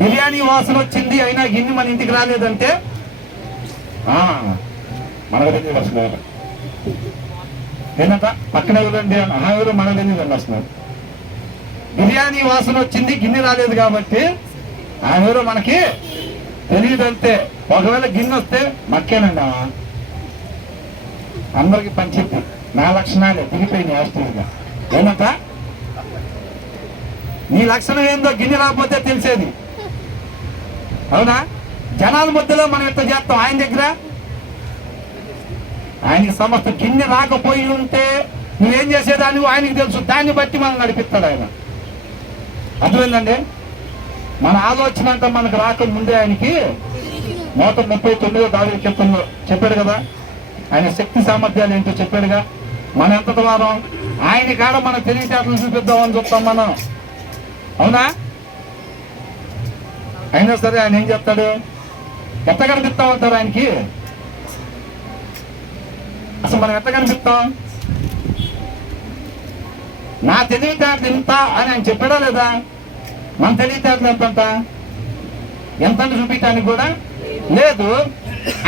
బిర్యానీ వాసన వచ్చింది అయినా గిన్నె మన ఇంటికి రాలేదంటే మనకు తెలియదు అసలు. ఏంటంట పక్కన ఎవరండి? ఎవరు మనకు తెలియదండి అసలు. బిర్యానీ వాసన వచ్చింది, గిన్నె రాలేదు కాబట్టి ఎవరు మనకి తెలియదంతే. ఒకవేళ గిన్నె వస్తే మక్కేనండి. అందరికి పంచింది. నా లక్షణాలే దిగిపోయినాయి యాస్టిగా. ఏంటంట నీ లక్షణం ఏందో గిన్నె రాకపోతే తెలిసేది. అవునా? జనాల మధ్యలో మనం ఎంత చేస్తాం ఆయన దగ్గర? ఆయనకి సమస్త గిన్నె రాకపోయి ఉంటే నువ్వేం చేసేదాన్ని ఆయనకి తెలుసు. దాన్ని బట్టి మనం నడిపిస్తాడు ఆయన. అర్థమైందండి? మన ఆలోచన అంతా మనకు రాకముందే ఆయనకి 139 దావీదు కీర్తనలో చెప్పాడు కదా, ఆయన శక్తి సామర్థ్యాలు ఏంటో చెప్పాడుగా. మన ఎంత వారం ఆయన కాడ మన తెలివితేటలు చూపిద్దామని చెప్తాం మనం. అవునా? అయినా సరే ఆయన ఏం చెప్తాడు? ఎట్ట కనిపిస్తామంటారు ఆయనకి? అసలు మనం ఎట్ట కనిపిస్తాం? నా తెలివితేటలు ఇంత అని ఆయన చెప్పాడా లేదా? మన తెలివితేటలు ఎంత చూపించడానికి కూడా లేదు.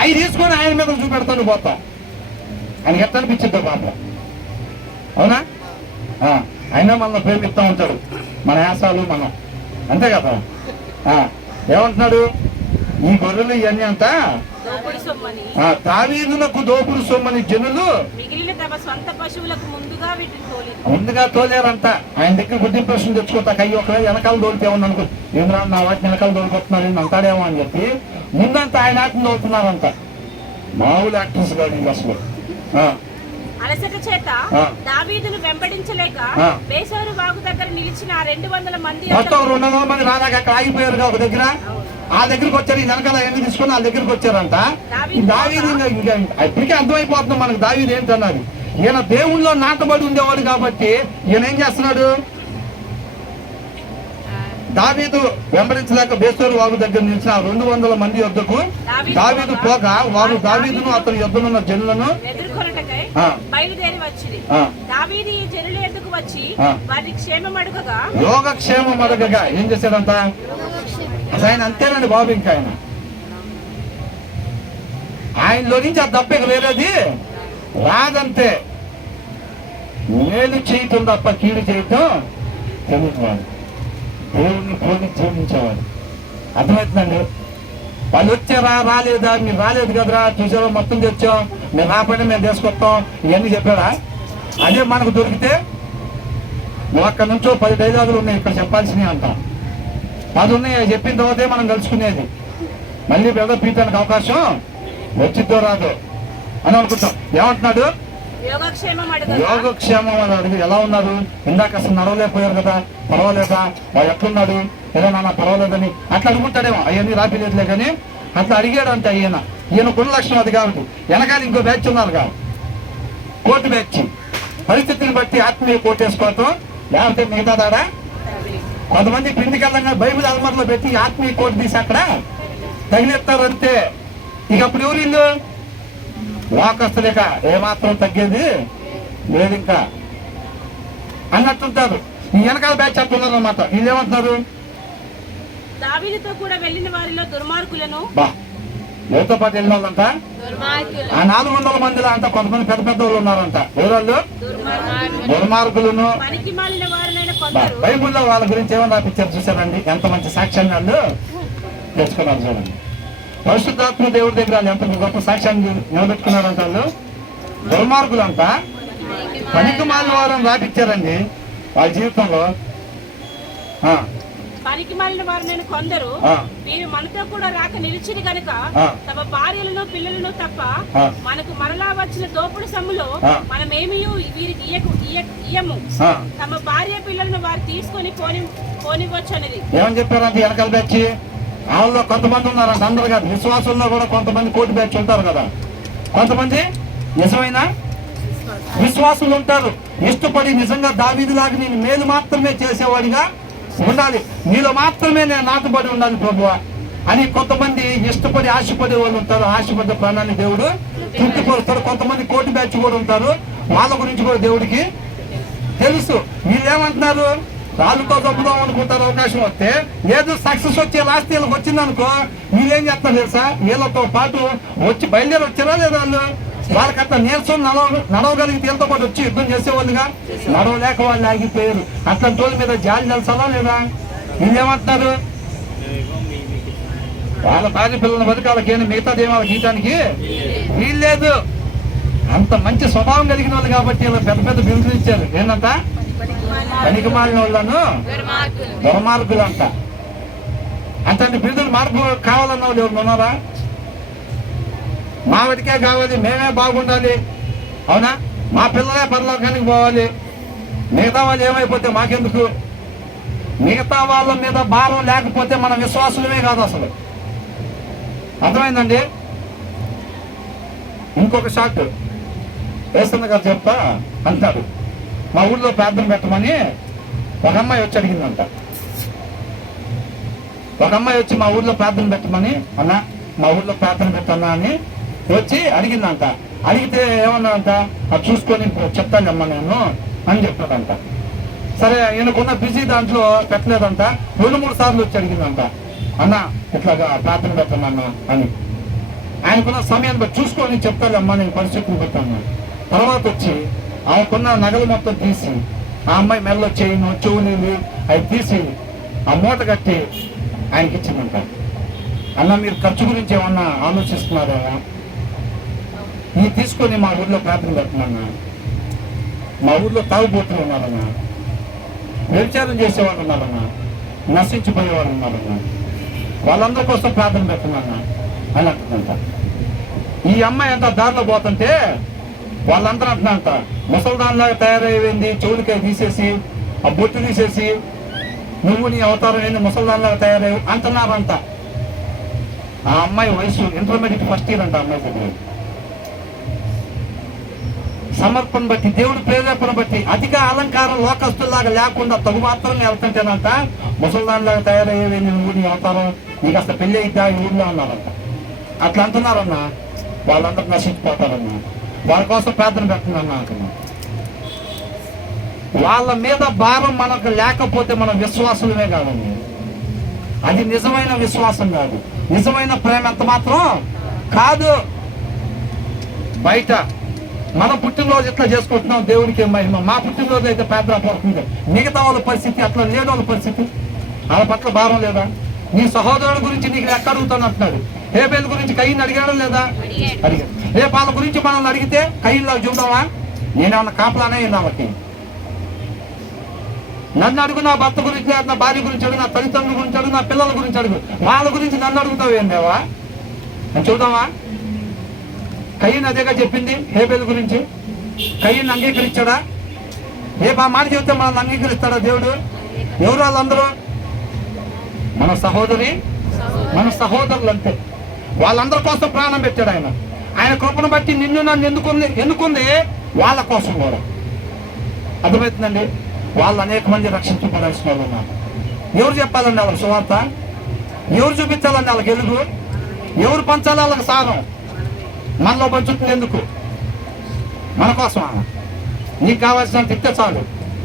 అవి తీసుకొని ఆయన మీద చూపెడతాను పోతా. ఆయనకి ఎట్ట అనిపించిందో పాప. అవునా? ఆయన మనల్ని ప్రేమిస్తూ ఉంటాడు. మన యాసాలు మనం అంతే కదా. ఏమంటున్నాడు? ఈ గొర్రెలు ఇవన్నీ అంతా దావీదునకు దోపుడు సొమ్మని జనులు ముందుగా తోలేరంట. ఆయన దగ్గర గుడ్ ఇంప్రెషన్ తెచ్చుకుంటా. అయ్యి ఒకవేళ వెనకాల తోలితే ఏమన్నా అనుకో, ఏంద్రా నా వాటిని వెనకాల తోలుకొస్తున్నాడు అంటాడేమో అని చెప్పి ముందంతా ఆయన ఆటలు తోలుతున్నారంట. మామూలు యాక్టర్స్ కాదు ఇది అసలు. అలసట చేత దావీదును వెంబడించలేక బేసోరు వాగు దగ్గర నిలిచిన 200 మంది 200 మంది రాదాక అక్కడ ఆగిపోయారు. ఒక దగ్గర ఆ దగ్గరికి వచ్చారు. ఈ వెనకాల ఎన్ని తీసుకుని ఆ దగ్గరికి వచ్చారంట. దావీదు ఇంకా ఇప్పటికే అర్థమైపోతుంది మనకు దావీదు ఏంటన్నది. ఈయన దేవుళ్ళలో నాటబడి ఉండేవాడు కాబట్టి ఈయన ఏం చేస్తున్నాడు? దావీదు వెంబడించలేక బేసోరు వాగు దగ్గర నిలిచిన 200 మంది యొద్దకు దావీదు పోగా వారు దావీదును అతని యొద్దనున్న జనులను బయలుదేరి వచ్చింది. దావీదు ఈ జనుల ఎద్దుకు వచ్చి వారి క్షేమం అడుగగా యోగక్షేమం అడగగా ఏం చేశాడంట? ఆయన అంతేనండి బాబు. ఇంకా ఆయనలో నుంచి ఆ దెబ్బ వేరేది రాదంతే. మేలు చేయటం తప్ప కీడు చేయటం తెలియదు. దేవుడిని పోలి జీవించేవాడు. అర్థమవుతుందండి? వాళ్ళు వచ్చారా రాలేదా? మీరు రాలేదు కదరా, చూసావా మొత్తం తెచ్చాం, మేము రాకపోయినా మేము తీసుకొస్తాం, ఇవన్నీ చెప్పాడా? అదే మనకు దొరికితే నువ్వు అక్కడ నుంచో 10 డైలాగులు ఉన్నాయి ఇక్కడ చెప్పాల్సినవి అంటాం. 10 ఉన్నాయి చెప్పిన తర్వాతే మనం కలుసుకునేది. మళ్ళీ పెద్ద పీతానికి అవకాశం వచ్చిద్దో రాదో అని అనుకుంటాం. ఏమంటున్నాడు? యోగక్షేమం అని అడిగి ఎలా ఉన్నారు? ఇందాక అసలు నడవలేకపోయారు కదా, పర్వాలేదా? వాడు ఎట్లున్నాడు? ఏదో నాన్న పర్వాలేదని అట్లా అడుగుంటాడేమో. అవన్నీ రాపిలేదులే కానీ అట్లా అడిగాడు అంతే. ఈయన గుణ లక్షణం అది కాబట్టి. వెనకాల ఇంకో బ్యాచ్ ఉన్నారు కదా, కోర్టు బ్యాచ్. పరిస్థితిని బట్టి ఆత్మీయ కోర్టు వేసుకోవటం, లేకపోతే మిగతా దాడా కొంతమంది పిండికల్లంగా బైబిల్ అల్మర్లో పెట్టి ఆత్మీయ కోర్టు తీసి అక్కడ తగిలేస్తారు అంతే. ఇక అప్పుడు ఎవరు ఇల్లు లోకస్తులేక ఏమాత్రం తగ్గేది లేదు ఇంకా అన్నట్టుంటారు. ఈ వెనకాల బ్యాచ్ అంటున్నారు అన్నమాట. వీళ్ళు ఏమంటున్నారు? దావీదుతో కూడా వెళ్ళిన వారిలో దుర్మార్గులను ఎవరితో పాటు వెళ్ళిన వాళ్ళంట ఆ 400 మందిలో అంట కొంతమంది పెద్ద పెద్ద వాళ్ళు ఉన్నారంట. ఎవరు? దుర్మార్గులను. బైబుల్లో వాళ్ళ గురించి ఏమని రాపించారు చూసారండి? ఎంత మంచి సాక్ష్యాన్ని వాళ్ళు తెచ్చుకున్నారు చూడండి. పరిశుద్ధాత్మ దేవుడి దగ్గర వాళ్ళు ఎంత గొప్ప సాక్ష్యాన్ని నిలబెట్టుకున్నారంట. వాళ్ళు దుర్మార్గులంతా పనికి మాలిన వారిని రాపిచ్చారండి వాళ్ళ జీవితంలో. పనికి మాలిన వారిని కొందరు వీరు మనతో కూడా రాక నిలిచింది కనుక తమ భార్యలను పిల్లలను తప్ప మనకు మరలా వచ్చిన దోపుడు సొమ్ములో మనమేమీ వీరికి ఇయ్యము. తమ భార్య పిల్లలను వారు తీసుకొని పోనివచ్చు అనేది. ఏమని చెప్పారంటే వెనకాల బ్యాచ్ వాళ్ళలో కొంతమంది ఉన్నారంట. అందరు కాదు, విశ్వాసంలో కూడా కొంతమంది కోటి బ్యాచ్ ఉంటారు కదా. కొంతమంది నిజమైన విశ్వాసులు ఉంటారు. ఇష్టపడి నిజంగా దావీదులాగా నేను మేలు మాత్రమే చేసేవాడిగా ఉండాలి, నీలో మాత్రమే నేను నాటుబడి ఉండాలి ప్రభువా అని కొంతమంది ఇష్టపడి ఆశపడే వాళ్ళు ఉంటారు. ఆశపడ్డ ప్రాణాన్ని దేవుడు తృప్తిపరుస్తాడు. కొంతమంది కోటి బ్యాచ్ కూడా ఉంటారు. వాళ్ళ గురించి కూడా దేవుడికి తెలుసు. వీళ్ళేమంటున్నారు, రాళ్ళతో దొబ్బుదాం అనుకుంటారు. అవకాశం వస్తే లేదు, సక్సెస్ వచ్చే లాస్ట్ వీళ్ళకి వచ్చిందనుకో వీళ్ళేం చేస్తారు తెలుసా, వీళ్ళతో పాటు వచ్చి బయలుదేరి వచ్చారా లేదా వాళ్ళకంతా నీరసం నడవగలిగి వీళ్ళతో పాటు వచ్చి యుద్ధం చేసేవాళ్ళుగా నడవలేక వాళ్ళు ఆగిపోయారు. అట్లాంటి వాళ్ళ మీద జాలి తెలుసా లేదా? వీళ్ళేమంటున్నారు, వాళ్ళ భార్య పిల్లల బతికి వాళ్ళకేమి మిగతా దేవాల గీతానికి వీల్లేదు. అంత మంచి స్వభావం కలిగిన వాళ్ళు కాబట్టి పెద్ద పెద్ద బిరుదులు ఇచ్చారు. ఏంటంట, పనికి మాలిన వాళ్ళను దుర్మార్గులంట. అంతంటి బిరుదులు మార్పు కావాలన్న వాళ్ళు ఎవరు ఉన్నారా? మా వాటికే కావాలి, మేమే బాగుండాలి, అవునా, మా పిల్లలే పరలోకానికి పోవాలి, మిగతా వాళ్ళు ఏమైపోతే మాకెందుకు? మిగతా వాళ్ళ మీద భారం లేకపోతే మన విశ్వాసులమే కాదు అసలు. అర్థమైందండి? ఇంకొక షాట్ వేస్తున్న గారు చెప్తా అంటారు, మా ఊళ్ళో ప్రార్థన పెట్టమని ఒక అమ్మాయి వచ్చి అడిగిందంట. ఒక అమ్మాయి వచ్చి మా ఊళ్ళో ప్రార్థన పెట్టమని, అన్నా మా ఊళ్ళో ప్రార్థన పెట్టన్నా అని వచ్చి అడిగిందంట. అడిగితే ఏమన్నాడంట, అది చూసుకొని చెప్తానమ్మా నేను అని చెప్పాడంట. సరే, ఈయనకున్న బిజీ దాంట్లో పెట్టలేదంట. 2-3 సార్లు వచ్చి అడిగిందంట, అన్న ఇట్లాగా ప్రార్థన పెట్టమన్నా అని. ఆయనకున్న సమయాన్ని బట్టి చూసుకొని చెప్తానమ్మా నేను పరిస్థితిని పెట్టాను. తర్వాత వచ్చి ఆమెకున్న నగలు మొత్తం తీసి ఆ అమ్మాయి మెల్ల చేయను చెవులు అవి తీసి ఆ మూట కట్టి ఆయనకి ఇచ్చిందంట. అన్న మీరు ఖర్చు గురించి ఏమన్నా ఆలోచిస్తున్నారా? నీ తీసుకొని మా ఊర్లో ప్రార్థన పెట్టమన్నా. మా ఊర్లో తాగుబోతులు ఉన్నారన్నా, వ్యభిచారం చేసేవాళ్ళు ఉన్నారన్నా, నశించిపోయేవాళ్ళు ఉన్నారన్నా, వాళ్ళందరి కోసం ప్రార్థన పెట్టమన్నా అని అంటుందంట. ఈ అమ్మాయి అంతా దారిలో పోతుంటే వాళ్ళందరూ అంటున్నారంట, ముసల్దాన్లాగా తయారయ్యింది, చెవులకాయ తీసేసి ఆ బొట్టు తీసేసి నువ్వు నీ అవతారం ఏంది ముసల్దాన్లాగా తయారయ్యి అంటున్నారంట. ఆ అమ్మాయి వయసు ఇంటర్మీడియట్ ఫస్ట్ ఇయర్ అంట. అమ్మాయి దగ్గర సమర్పణ బట్టి, దేవుడి ప్రేరేపణ బట్టి, అధిక అలంకారం లోకస్తులాగా లేకుండా తగు మాత్రంగా వెళ్తుంటేనంట ముసల్దాన్లాగా తయారయ్యేది నువ్వు నీ అవతారం, నీకు అసలు పెళ్ళి అయిద్దా ఈ ఊళ్ళో అన్నారంట. అట్లా అంటున్నారన్నా. వాళ్ళందరూ నశించిపోతారన్నా. వాళ్ళ కోసం ప్రార్థన పెట్టినన్నా అంటున్నా. వాళ్ళ మీద భారం మనకు లేకపోతే మనం విశ్వాసులమే కాదండి. అది నిజమైన విశ్వాసం కాదు, నిజమైన ప్రేమ ఎంత మాత్రం కాదు. బయట మన పుట్టినరోజు ఎట్లా చేసుకుంటున్నాం దేవుడికి మహిమ. మా పుట్టినరోజు అయితే పేద పడుతుంది. మిగతా వాళ్ళ పరిస్థితి అట్లా లేని వాళ్ళ పరిస్థితి, వాళ్ళ పట్ల భారం లేదా? నీ సహోదరుడు గురించి నీకు ఎక్కడ అడుగుతాను అంటున్నాడు. హేబేలు గురించి కయ్యని అడిగాడు లేదా? అడిగాడు. రేపు వాళ్ళ గురించి మనల్ని అడిగితే కయ్యలా చూద్దామా? నేనేమన్నా కాపలానే వాళ్ళకి. నన్ను అడుగు, నా భర్త గురించి, నా భార్య గురించి అడుగు, నా తల్లిదండ్రుల గురించి అడుగు, నా పిల్లల గురించి అడుగు. వాళ్ళ గురించి నన్ను అడుగుతావు ఏం దేవా అని చూద్దామా? కయ్యని అదేగా చెప్పింది హేబేలు గురించి. కయ్యని అంగీకరించాడా? రేపు ఆ మాట చెబితే మనల్ని అంగీకరిస్తాడా దేవుడు? ఎవరు వాళ్ళందరూ? మన సహోదరి, మన సహోదరులు అంతే. వాళ్ళందరి కోసం ప్రాణం పెట్టాడు ఆయన. ఆయన కృపను బట్టి నిన్ను నన్ను ఎన్నుకుంది వాళ్ళ కోసం కూడా. అర్థమవుతుందండి? వాళ్ళు అనేక మంది రక్షించబడాల్సిన వాళ్ళు ఉన్నారు. ఎవరు చెప్పాలండి వాళ్ళకి సువార్త? ఎవరు చూపించాలండి వాళ్ళకి వెలుగు? ఎవరు పంచాలి వాళ్ళకి సారం? మనలో పంచుతుంది ఎందుకు? మన కోసం. నీకు కావాల్సినంత ఇస్తే చాలు.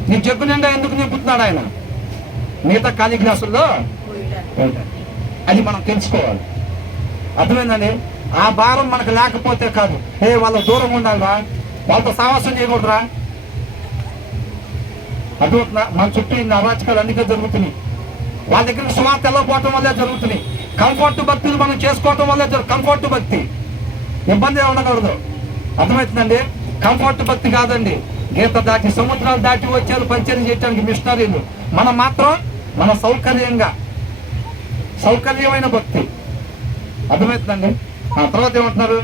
నీ జగ్గు నిండా ఎందుకు నింపుతున్నాడు ఆయన? మిగతా ఖాళీ గ్లాసుల్లో అది మనం తెలుసుకోవాలి. అర్థమైందండి? ఆ భారం మనకు లేకపోతే కాదు. వాళ్ళ దూరం ఉండాలిరా, వాళ్ళతో సావాసం చేయకూడదురా. అర్థమవుతుందా? మన చుట్టూ ఇన్ని అరాచకాలు అందుకే జరుగుతున్నాయి. వాళ్ళ దగ్గర సువార్త వెళ్ళకపోవటం వల్లే జరుగుతున్నాయి. కంఫర్ట్ భక్తులు మనం చేసుకోవటం వల్ల కంఫర్ట్ భక్తి, ఇబ్బంది ఉండకూడదు. అర్థమవుతుందండి? కంఫర్ట్ భక్తి కాదండి. గీత దాటి సముద్రాలు దాటి వచ్చారు పరిచయం చేయడానికి మిషనరీలు. మనం మాత్రం మన సౌకర్యమైన భక్తి. అర్థమవుతుందండి? ఆ తర్వాత ఏమంటున్నారు?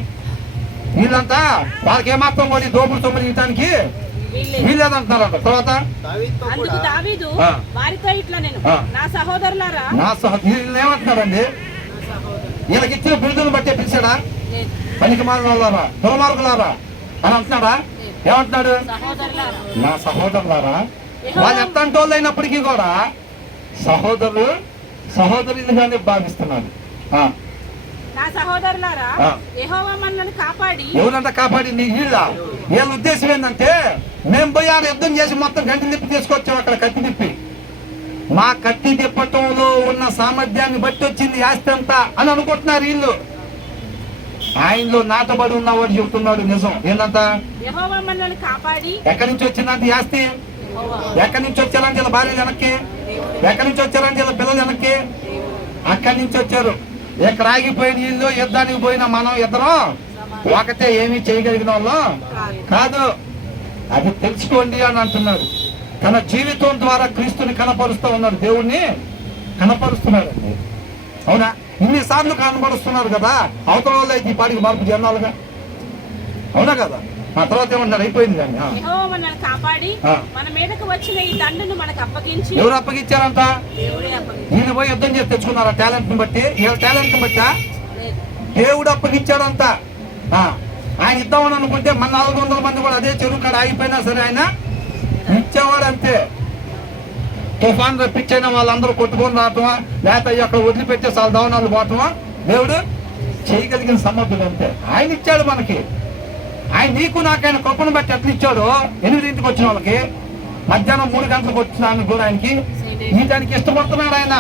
వీళ్ళంతా వాళ్ళకి ఏమాత్రం కూడా దోపుడు తొమ్మిది ఇవ్వడానికి వీళ్ళేదంటున్నారంట. తర్వాత అందుకు దావీదు వారితో ఇట్లా నేను నా సహోదరులారా వీళ్ళు ఏమంటున్నారండి? వీళ్ళకి ఇచ్చిన బిరుదును బట్టే పిలిచాడా? పనికి మారులారా, దుర్మార్గులారా అని అంటున్నాడా? ఏమంటున్నాడు? నా సహోదరులారా. వాళ్ళు ఎంత అంటోళ్ళు అయినప్పటికీ కూడా సహోదరులుగానే భావిస్తున్నారు. నా సహోదరులారా, యెహోవా మనల్ని కాపాడి. ఎవరంతా కాపాడి? వీళ్ళ ఉద్దేశం ఏంటంటే, మేము పోయి ఆడ యుద్ధం చేసి మొత్తం గంటి తిప్పి తీసుకొచ్చాం. అక్కడ కత్తి తిప్పి మా కత్తి తిప్పటంలో ఉన్న సామర్థ్యాన్ని బట్టి వచ్చింది ఆస్తి అంతా అని అనుకుంటున్నారు వీళ్ళు. ఆయనలో నాటబడి ఉన్నవాడు చెబుతున్నాడు నిజం. ఏంటంట? యెహోవా మనల్ని కాపాడి. ఎక్కడి నుంచి వచ్చిందంత ఆస్తి? ఎక్కడి నుంచి వచ్చారంటే వీళ్ళ భార్య వెనక్కి, ఎక్కడి నుంచి వచ్చారంటే వీళ్ళ పిల్లలు వెనక్కి, అక్కడి నుంచి వచ్చారు. ఎక్కడ ఆగిపోయిన వీళ్ళు యుద్ధానికి పోయిన మనం ఇద్దరం ఒకటే, ఏమీ చేయగలిగిన వాళ్ళు కాదు. అది తెలుసుకోండి అని అంటున్నాడు. తన జీవితం ద్వారా క్రీస్తుని కనపరుస్తూ ఉన్నాడు, దేవుణ్ణి కనపరుస్తున్నాడు అండి. అవునా? ఇన్నిసార్లు కనపరుస్తున్నారు కదా, అవతల వాళ్ళు అయితే ఈ పాటికి మార్పు జనాలుగా. అవునా కదా? ఆ తర్వాత ఏమన్నారు? అయిపోయింది అండి. యెహోవా మనల్ని కాపాడి మన మీదకు వచ్చిన ఈ దండును మనకు అప్పగించి. ఎవరు అప్పగించారంట? ఈయన పోయి యుద్ధం చేసి తెచ్చుకున్నారా? టాలెంట్ ని బట్టి, వీళ్ళ టాలెంట్ ని బట్టా దేవుడు అప్పగించాడంట. ఆయన ఇద్దామని అనుకుంటే మన 400 మంది కూడా అదే చెరువు కాడ ఆగిపోయినా సరే ఆయన ఇచ్చేవాడు అంతే. తుఫాన్ రప్పించైనా వాళ్ళందరూ కొట్టుకొని రావటమా, లేకపోతే అక్కడ వదిలిపెట్టే చాలా దవనాలు పోవటమా దేవుడు చేయగలిగిన సమర్థుడు అంతే. ఆయన ఇచ్చాడు మనకి. ఆయన నీకు నాకైనా కృపను బట్టి ఎట్లా ఇచ్చాడు? 8ంటికి వచ్చిన వాళ్ళకి మధ్యాహ్నం 3 గంటలకు వచ్చిన కూడా ఆయనకి దానికి ఇష్టపడుతున్నాడు ఆయన.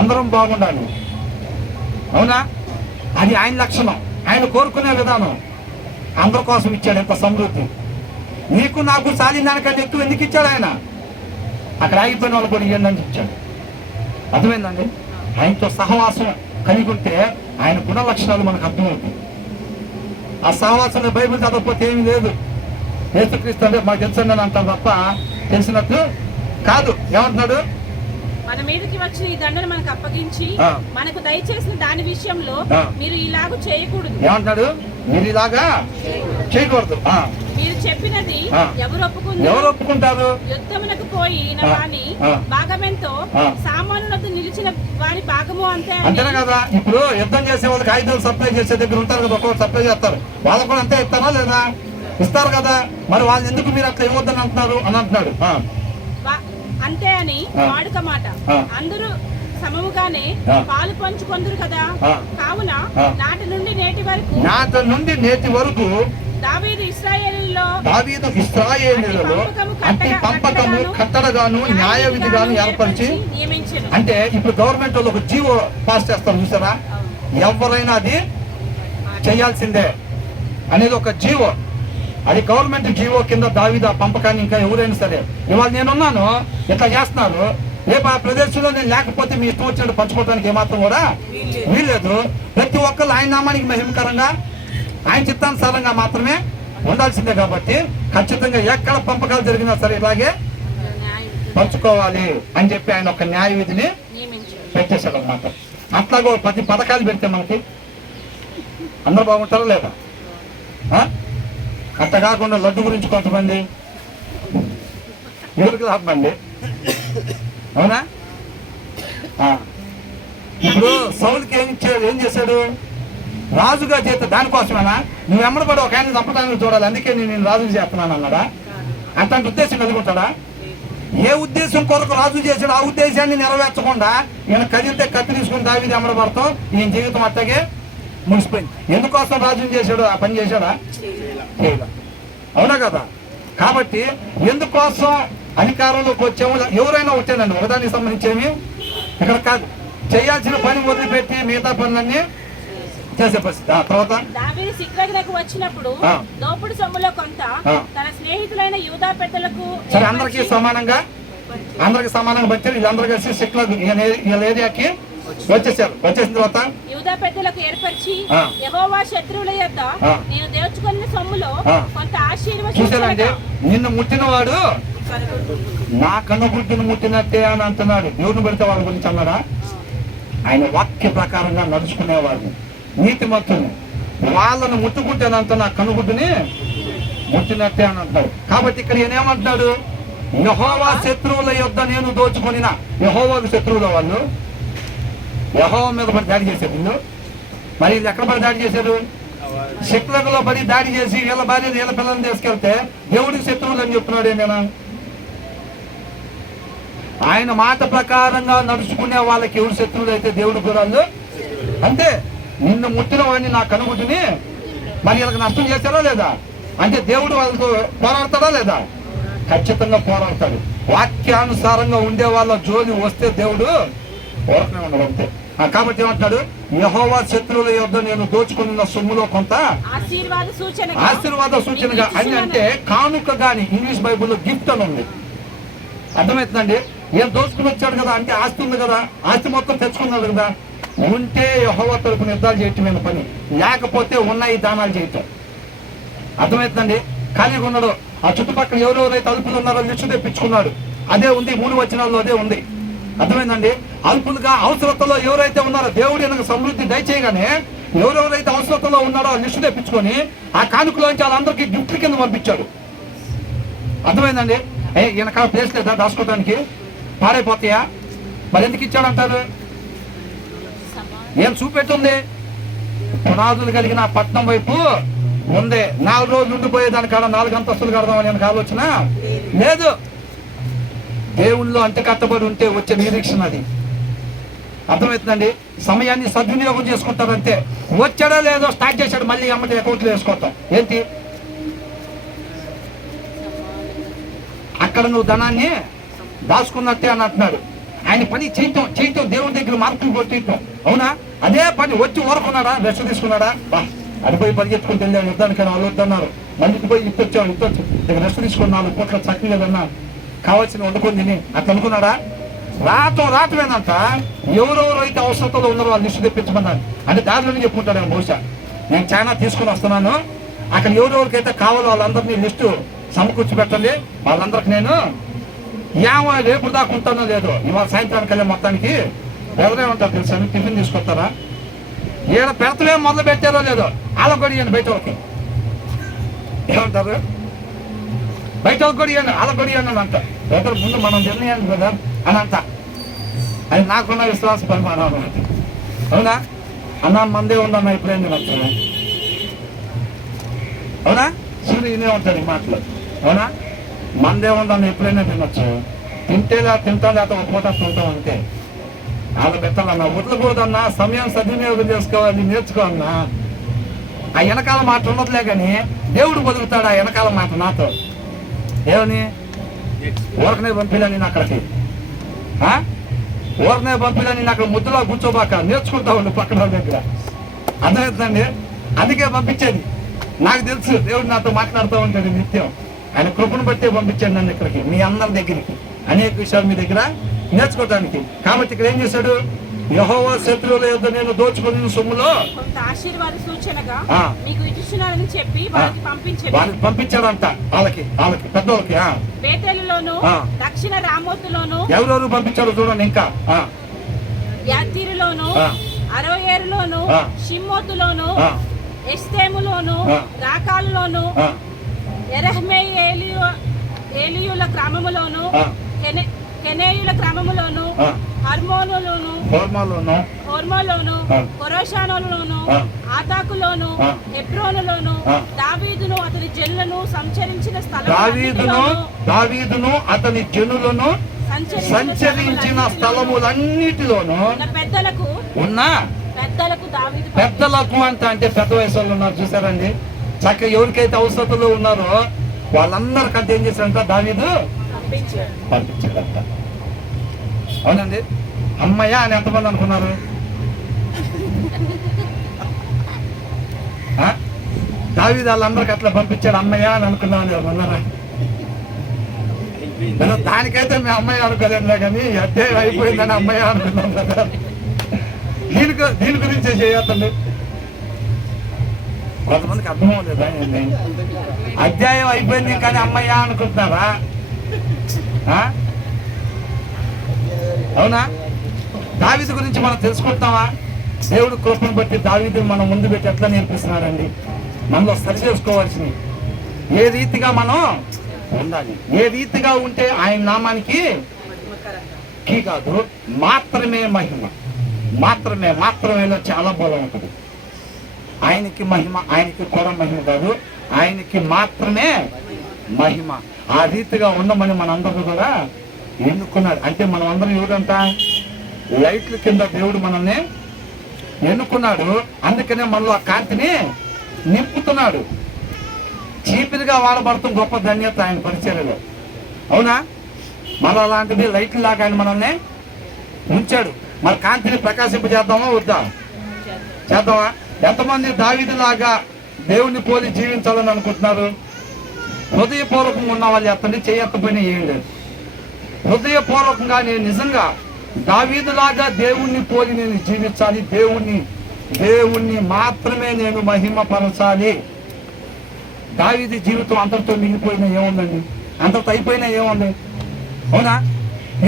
అందరం బాగుండాలి. అవునా? అది ఆయన లక్షణం, ఆయన కోరుకునే విధానం. అందరి కోసం ఇచ్చాడు ఎంత సమృద్ధి. నీకు నాకు సాలిన దానికంటే ఎక్కువ ఎందుకు ఇచ్చాడు ఆయన? అక్కడ ఆగిపోయిన వాళ్ళు కూడా ఇవ్వండి ఇచ్చాడు. అర్థమైందండి? ఆయనతో సహవాసం కలిగి ఉంటే ఆయన గుణ లక్షణాలు మనకు అర్థమవుతాయి. ఆ సహవాసంలో బైబిల్ చదవకపోతే ఏమీ లేదు. యేసుక్రీస్తు అంటే మాకు తెలుసండి అని అంటారు తప్ప తెలిసినట్లు కాదు. ఏమంటున్నాడు? మన మీదకి వచ్చిన ఈ దండను మనకు అప్పగించి మనకు దయచేసిన దాని విషయంలో మీరు ఇలాగ చేయకూడదు. ఏమంటున్నాడు? మీరు ఇలాగా చేయకూడదు. మీరు చెప్పినది ఎవరు ఒప్పుకుంటారు? యుద్ధమునకు పోయిన వాని భాగమెంతో సామాన్యులతో నిలిచిన వాని భాగము అంతే. అంతేనా కదా? ఇప్పుడు యుద్ధం చేసే వాళ్ళకి ఆయుధాలు సప్లై చేసే దగ్గర ఉంటారు కదా, ఒక్కొక్కరు సప్లై చేస్తారు. వాళ్ళకు కూడా అంతే ఇస్తారా లేదా? ఇస్తారు కదా. మరి వాళ్ళు ఎందుకు మీరు అట్లా ఇవ్వద్దని అంటున్నారు అని అంటున్నాడు. అంతే అని వాడుక మాట. అందరూ సమముగానే పాలు పంచుకొందురు కదా. కావున నాటి నుండి నేటి వరకు దావీదు ఇశ్రాయేలులో అట్టి పంపకము కట్టడగాను న్యాయ విధిగాను ఏర్పరిచి నియమించెను. అంటే ఇప్పుడు గవర్నమెంట్ వాళ్ళు ఒక జీవో పాస్ చేస్తారు చూసారా? ఎవరైనా అది చేయాల్సిందే అనేది ఒక జీవో. అది గవర్నమెంట్ జీవో కింద దావీదు ఆ పంపకాన్ని ఇంకా ఎవరైనా సరే ఇవాళ నేనున్నాను ఇట్లా చేస్తున్నారు, రేపు ఆ ప్రదేశంలో నేను లేకపోతే మీ ఇష్టం వచ్చినట్టు పంచుకోవడానికి ఏమాత్రం కూడా వీల్లేదు. ప్రతి ఒక్కరు ఆయన నామానికి మహిమకరంగా ఆయన చిత్తానుసారంగా మాత్రమే ఉండాల్సిందే. కాబట్టి ఖచ్చితంగా ఎక్కడ పంపకాలు జరిగినా సరే ఇలాగే పంచుకోవాలి అని చెప్పి ఆయన ఒక న్యాయ విధిని పెట్టేశాడు అన్నమాట. అట్లాగో 10 పథకాలు పెడితే మనకి అందరూ బాగుంటారా లేదా? అట్లా కాకుండా లడ్డు గురించి కొంతమంది ఎవరికి లాభం అండి? అవునా? ఇప్పుడు సౌలుకి ఏం చేశాడు? రాజుగా చేస్తే దానికోసమేనా? నువ్వు ఎమ్మడబడి ఒక ఆయన చంపడానికి చూడాలి, అందుకే నేను రాజుగా చేస్తున్నాను అన్నాడా? అట్లాంటి ఉద్దేశం కలిగి ఉంటాడా? ఏ ఉద్దేశం కొరకు రాజు చేశాడు ఆ ఉద్దేశాన్ని నెరవేర్చకుండా ఈయన కదిలితే కత్తి తీసుకుని దావీదు ఎమ్మడబడతాం, ఈయన జీవితం అట్లాగే ముగిసిపోయింది. ఎందుకోసం రాజుని చేశాడు? ఆ పని చేశాడా? చేయలే. అవునా కదా? కాబట్టి ఎందుకోసం అధికారంలోకి వచ్చాము? ఎవరైనా వచ్చానండి, ఒకదానికి సంబంధించేమి ఇక్కడ కాదు. చేయాల్సిన పని వదిలిపెట్టి మిగతా పనులన్నీ చేసే పరిస్థితి. తర్వాత దావీదు సిక్లగునకు వచ్చినప్పుడు దోపుడు సొమ్ములో కొంత తన స్నేహితులైన యూదా పెద్దలకు సరే అందరికీ సమానంగా పంచారు. వీళ్ళందరూ కలిసి సిక్లగ్ వీళ్ళ ఏరియాకి వచ్చేసారు. వచ్చేసిన తర్వాత యూదా పెద్దలకు ఏర్పరిచి ఆ. యెహోవా శత్రువుల యొద్ద ఆ. నేను దోచుకున్న సొమ్ములో ఆ. కొంత చూసారండి, ఆశీర్వదించగా నిన్ను ముట్టినవాడు నా కన్నుగుడ్డును ముట్టినట్టే అని అంటున్నాడు. దేవుని పెడితే వాళ్ళ గురించి అన్నాడా? ఆయన వాక్య ప్రకారంగా నడుచుకునేవాడు నీతిమంతుని. వాళ్ళను ముట్టుకుంటేనంత నా కనుగుడ్డుని ముట్టినట్టే అని అంటాడు. కాబట్టి ఇక్కడ ఏమంటున్నాడు? యెహోవా శత్రువుల యొద్ద నేను దోచుకొనిన. యెహోవాకు శత్రువుల వాళ్ళు యెహోవా మీద పడి దాడి చేశారు వీళ్ళు. మరి వీళ్ళు ఎక్కడ పడి దాడి చేశారు? శిక్లకులో పడి దాడి చేసి వీళ్ళ భార్య వీళ్ళ పిల్లల్ని తీసుకెళ్తే దేవుడికి శత్రువులు అని చెప్తున్నాడు. నేను ఆయన మాట ప్రకారంగా నడుచుకునే వాళ్ళకి ఎవరు శత్రువులు అయితే దేవుడు గురాళ్ళు అంతే. నిన్ను ముట్టిన వాడిని నా కనుగుడ్డుని మరి వీళ్ళకి నష్టం చేశారా లేదా? అంటే దేవుడు వాళ్ళతో పోరాడతాడా లేదా? ఖచ్చితంగా పోరాడతాడు. వాక్యానుసారంగా ఉండే వాళ్ళ జోలి వస్తే దేవుడు పోరాటమే ఉండదు అంతే. కాబట్టి ఏమంటాడు? యెహోవా శత్రువుల యొద్ద నేను దోచుకున్న సొమ్ములో కొంత ఆశీర్వాద సూచనగా అని అంటే కానుక గాని. ఇంగ్లీష్ బైబుల్లో గిఫ్ట్ అని ఉంది. అర్థమవుతుందండి? ఏం దోచుకుని వచ్చాడు కదా అంటే ఆస్తి ఉంది కదా, ఆస్తి మొత్తం తెచ్చుకున్నాడు కదా. ఉంటే యెహోవా తరపున యుద్ధాలు చేయటమైన పని, లేకపోతే ఉన్నాయి దానాలు చేయటం. అర్థమవుతుందండి? ఖాళీగా ఉన్నాడు. ఆ చుట్టుపక్కల ఎవరెవరైతే అల్పులు ఉన్నారో లిస్టు తెప్పించుకున్నాడు. అదే ఉంది 3 వచనాల్లో అదే ఉంది. అర్థమైందండి? అల్పులుగా అవసరతలో ఎవరైతే ఉన్నారో దేవుడు ఈయనకు సమృద్ధి దయచేయగానే ఎవరెవరైతే అవసరతలో ఉన్నారో ఆ లిస్టు తెప్పించుకొని ఆ కానుకలోంచి వాళ్ళందరికీ గిఫ్ట్ కింద పంపించాడు. అర్థమైందండి? ఈయనకా ప్లేస్ లేదా దాచుకోవడానికి? పాడైపోతాయా? మరి ఎందుకు ఇచ్చాడంటారు? ఏం చూపెట్టుంది? పునాదులు కలిగిన పట్నం వైపు ఉంది. 4 రోజులు ఉండిపోయేదానికాడ 4 అంతస్తులు కడదామని எனக்கு ఆలోచన లేదు. దేవుళ్ళు అంత కట్టబడి ఉంటే వచ్చే నిరీక్షణ అది. అర్థమవుతుందండి? సమయాన్ని సద్వినియోగం చేసుకుంటారంతే. వచ్చాడో లేదో స్టార్ట్ చేశాడు, మళ్ళీ అమ్మటి అకౌంట్లో వేసుకుంటాం. ఏంటి అక్కడ నువ్వు ధనాన్ని దాచుకున్నట్టే అని అంటున్నాడు. ఆయన పని చేయటం దేవుడి దగ్గర మార్పులు కొట్టేయటం. అవునా? అదే పని వచ్చి ఊరుకున్నాడా? రెస్ట్ తీసుకున్నాడా? బా అడిపోయి పరిగెత్తుకుంటూ వెళ్ళాడు యుద్ధానికైనా వాళ్ళు వద్దన్నారు. మళ్ళీ పోయి ఇట్టొచ్చాడు. దగ్గర రెస్ట్ తీసుకుని 4 పూట్ల చక్కలేదన్నా కావాల్సిన వండుకొని తిని అట్లా అనుకున్నాడా? రావటమేనంట. ఎవరెవరు అయితే అవసరతలో ఉన్నారో వాళ్ళు లిస్టు తెప్పించమన్నారు. అంటే దారిలోనే చెప్పుకుంటాడు బహుశా, నేను చాలా తీసుకుని వస్తున్నాను, అక్కడ ఎవరెవరికైతే కావాలో వాళ్ళందరినీ లిస్టు సమకూర్చి పెట్టండి, వాళ్ళందరికి నేను రేపు దాకా ఉంటానో లేదో ఇవాళ సాయంత్రానికి వెళ్ళే మొత్తానికి ఎవరేమంటారు తెలుసా? టిఫిన్ తీసుకొస్తారా? ఈయన పెడతలే మొదలు పెట్టారో లేదో వాళ్ళ కూడా ఇవ్వండి, బయట వాళ్ళకి ఏమంటారు? బయట వాళ్ళకి కూడా ఇవ్వండి, వాళ్ళ కూడా ఇవ్వండి అని అంట. ఎక్కడ ముందు మనం నిర్ణయాన్ని కదా అని అంట. అది నాకున్న విశ్వాస పరిమాణం. అవునా? అన్న మందే ఉందన్న ఇప్పుడేం తినచ్చు. అవునా? సూర్యుడు ఇనే ఉంటాడు ఈ మాటలు. అవునా? మందే ఉందన్న ఎప్పుడైనా తినొచ్చు. తింటా లేకపోతే ఒక పూట తింటాం అంతే. వాళ్ళ పెట్టాలన్నా వదలకూడదన్నా, సమయం సద్వినియోగం చేసుకోవాలి, నేర్చుకోవాలన్నా. ఆ వెనకాల మాట ఉండదులే కానీ దేవుడు బతుకుతాడు. ఆ వెనకాల మాట నాతో ఏమని? ఊరకనే పంపిలా నేను అక్కడికి, ఊరకనే పంపిలా నేను అక్కడ ముద్దులో కూర్చోబాక, నేర్చుకుంటా ఉండు పక్కన వాళ్ళ దగ్గర. అర్థమవుతుందండి? అందుకే పంపించేది. నాకు తెలుసు దేవుడు నాతో మాట్లాడుతూ ఉంటాడు నిత్యం. ఆయన కృపను బట్టే పంపించాడు నన్ను ఇక్కడికి, మీ అందరి దగ్గరికి, అనేక విషయాలు మీ దగ్గర నేర్చుకోవడానికి. కాబట్టి ఇక్కడ ఏం చేశాడు? యెహోవా శత్రువుల యొద్ద నేను దోచుకున్న సొమ్ములో కొంత ఆశీర్వాద సూచనగా మీకు ఇచ్చుచున్నానని చెప్పి వారికి పంపించాడంట. వాళ్ళకి పెద్దోళ్ళకి బేతేలులోను దక్షిణ రామోతులోను ఎవరెవరు పంపించాడు చూడండి. ఇంకా యాతీరులోను అరోయేరులోను షిమ్మోతులోను ఎస్తేములోను రాకాలులోను ఎరహ్మేయేలీయుల గ్రామములోను కెనేయుల గ్రామములోను హోర్మోలోను కొరోషానులోను ఆతాకులోను హెబ్రోనులోను దావీదును అతని జనులను సంచరించిన సంచరించిన స్థలములన్నిటిలోను పెద్దలకు అంటే పెద్ద వయసు వాళ్ళు ఉన్నారు చూసారండి. చక్కగా ఎవరికైతే అవసరతలో ఉన్నారో వాళ్ళందరికంటే ఏం చేశారంట? దావీదు పంపించాడంట. అవునండి? అమ్మయ్య అని ఎంతమంది అనుకున్నారు? దావీదు వాళ్ళందరికి అట్లా పంపించాడు అమ్మయ్య అని అనుకున్నామని ఉన్నారా? దానికైతే మేము అమ్మాయి అనుకోలేదులే కానీ అధ్యాయం అయిపోయిందని అమ్మాయి అనుకున్నాం కదా. దీని గురించి చేయొద్దండి. కొంతమందికి అర్థం అవ్వలేదా ఏంటి? అధ్యాయం అయిపోయింది కానీ అమ్మయ్య అనుకుంటున్నారా? అవునా? దావీదు గురించి మనం తెలుసుకుంటామా? దేవుడు కృపను బట్టి దావీదుని మనం ముందు పెట్టి ఎట్లా నేర్పిస్తున్నాడండి. మనలో సరి చేసుకోవాల్సింది ఏ రీతిగా మనం ఉండాలి, ఏ రీతిగా ఉంటే ఆయన నామానికి కీ కాదు, మాత్రమే మహిమ. మాత్రమేలో చాలా బలం ఉంటుంది. ఆయనకి మహిమ, ఆయనకి కూడా మహిమ కాదు, ఆయనకి మాత్రమే మహిమ. ఆ రీతిగా ఉండమని మనందరూ కూడా ఎన్నుకున్నాడు. అంటే మనం అందరం ఎవరంట? లైట్ల కింద దేవుడు మనల్ని ఎన్నుకున్నాడు. అందుకనే మనలో ఆ కాంతిని నింపుతున్నాడు. చీపిరిగా వాడబడతాం గొప్ప ధన్యత ఆయన పరిచర్యలో. అవునా? మన అలాంటిది లైట్లు లాగా ఆయన మనల్ని ఉంచాడు. మన కాంతిని ప్రకాశింపజేద్దామా వద్దా? చేద్దామా? ఎంతమంది దావీదులాగా దేవుణ్ణి పోలి జీవించాలని అనుకుంటున్నారు? హృదయపూర్వకంగా ఉన్న వాళ్ళు ఎత్తండి, చేయకపోయినా ఏం లేదు. హృదయపూర్వకంగా నేను నిజంగా దావీదులాగా దేవుణ్ణి పోలి నేను జీవించాలి, దేవుణ్ణి మాత్రమే నేను మహిమపరచాలి. దావీదు జీవితం అంతటితో మిగిలిపోయినా ఏముందండి? అంతటితో అయిపోయినా ఏముంది? అవునా?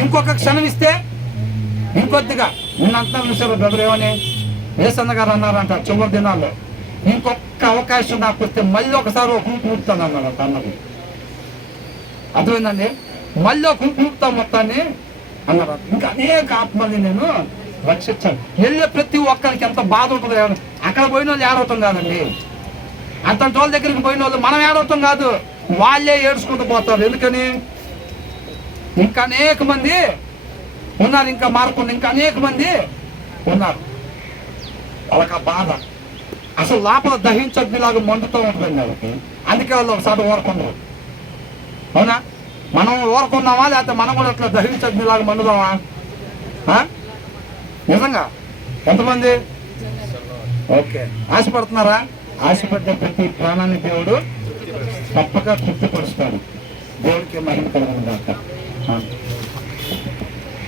ఇంకొక క్షణం ఇస్తే ఇంకొద్దిగా నిన్నంతా చూసారు బ్రదర్ ఏమని ఏసన్న గారు అన్నారంట చివరి దినాల్లో, ఇంకొక అవకాశం నాకు వస్తే మళ్ళీ ఒకసారి ఒక కుంపు ఊపుతాను అన్నాడు అన్నది. అర్థమైందండి? మళ్ళీ ఒక కుంపు ఊపుతా మొత్తాన్ని అన్నారు. ఇంకా అనేక ఆత్మల్ని నేను రక్షించాను. వెళ్ళే ప్రతి ఒక్కరికి ఎంత బాధ ఉంటుంది. అక్కడ పోయిన వాళ్ళు ఏడవటం కాదండి, అంతటి వాళ్ళ దగ్గరికి పోయిన వాళ్ళు మనం ఏడవటం కాదు, వాళ్ళే ఏడ్చుకుంటూ పోతారు. ఎందుకని? ఇంకా అనేక మంది ఉన్నారు, ఇంకా మారకుండా ఇంకా అనేక మంది ఉన్నారు. వాళ్ళకి ఆ బాధ అసలు లోపల దహించగ్నిలాగా మండుతూ ఉంటుందండి వాళ్ళకి. అందుకే వాళ్ళు ఒకసారి ఊరకున్నారు. అవునా? మనం ఊరుకున్నామా లేకపోతే మనం కూడా అట్లా దహించగ్నిలాగా మండుదామా? నిజంగా ఎంతమంది ఓకే ఆశపడుతున్నారా? ఆశపడ్డ ప్రతి ప్రాణాన్ని దేవుడు తప్పక తృప్తిపరుస్తాడు. దేవుడికి మహిమ కలుగును గాక.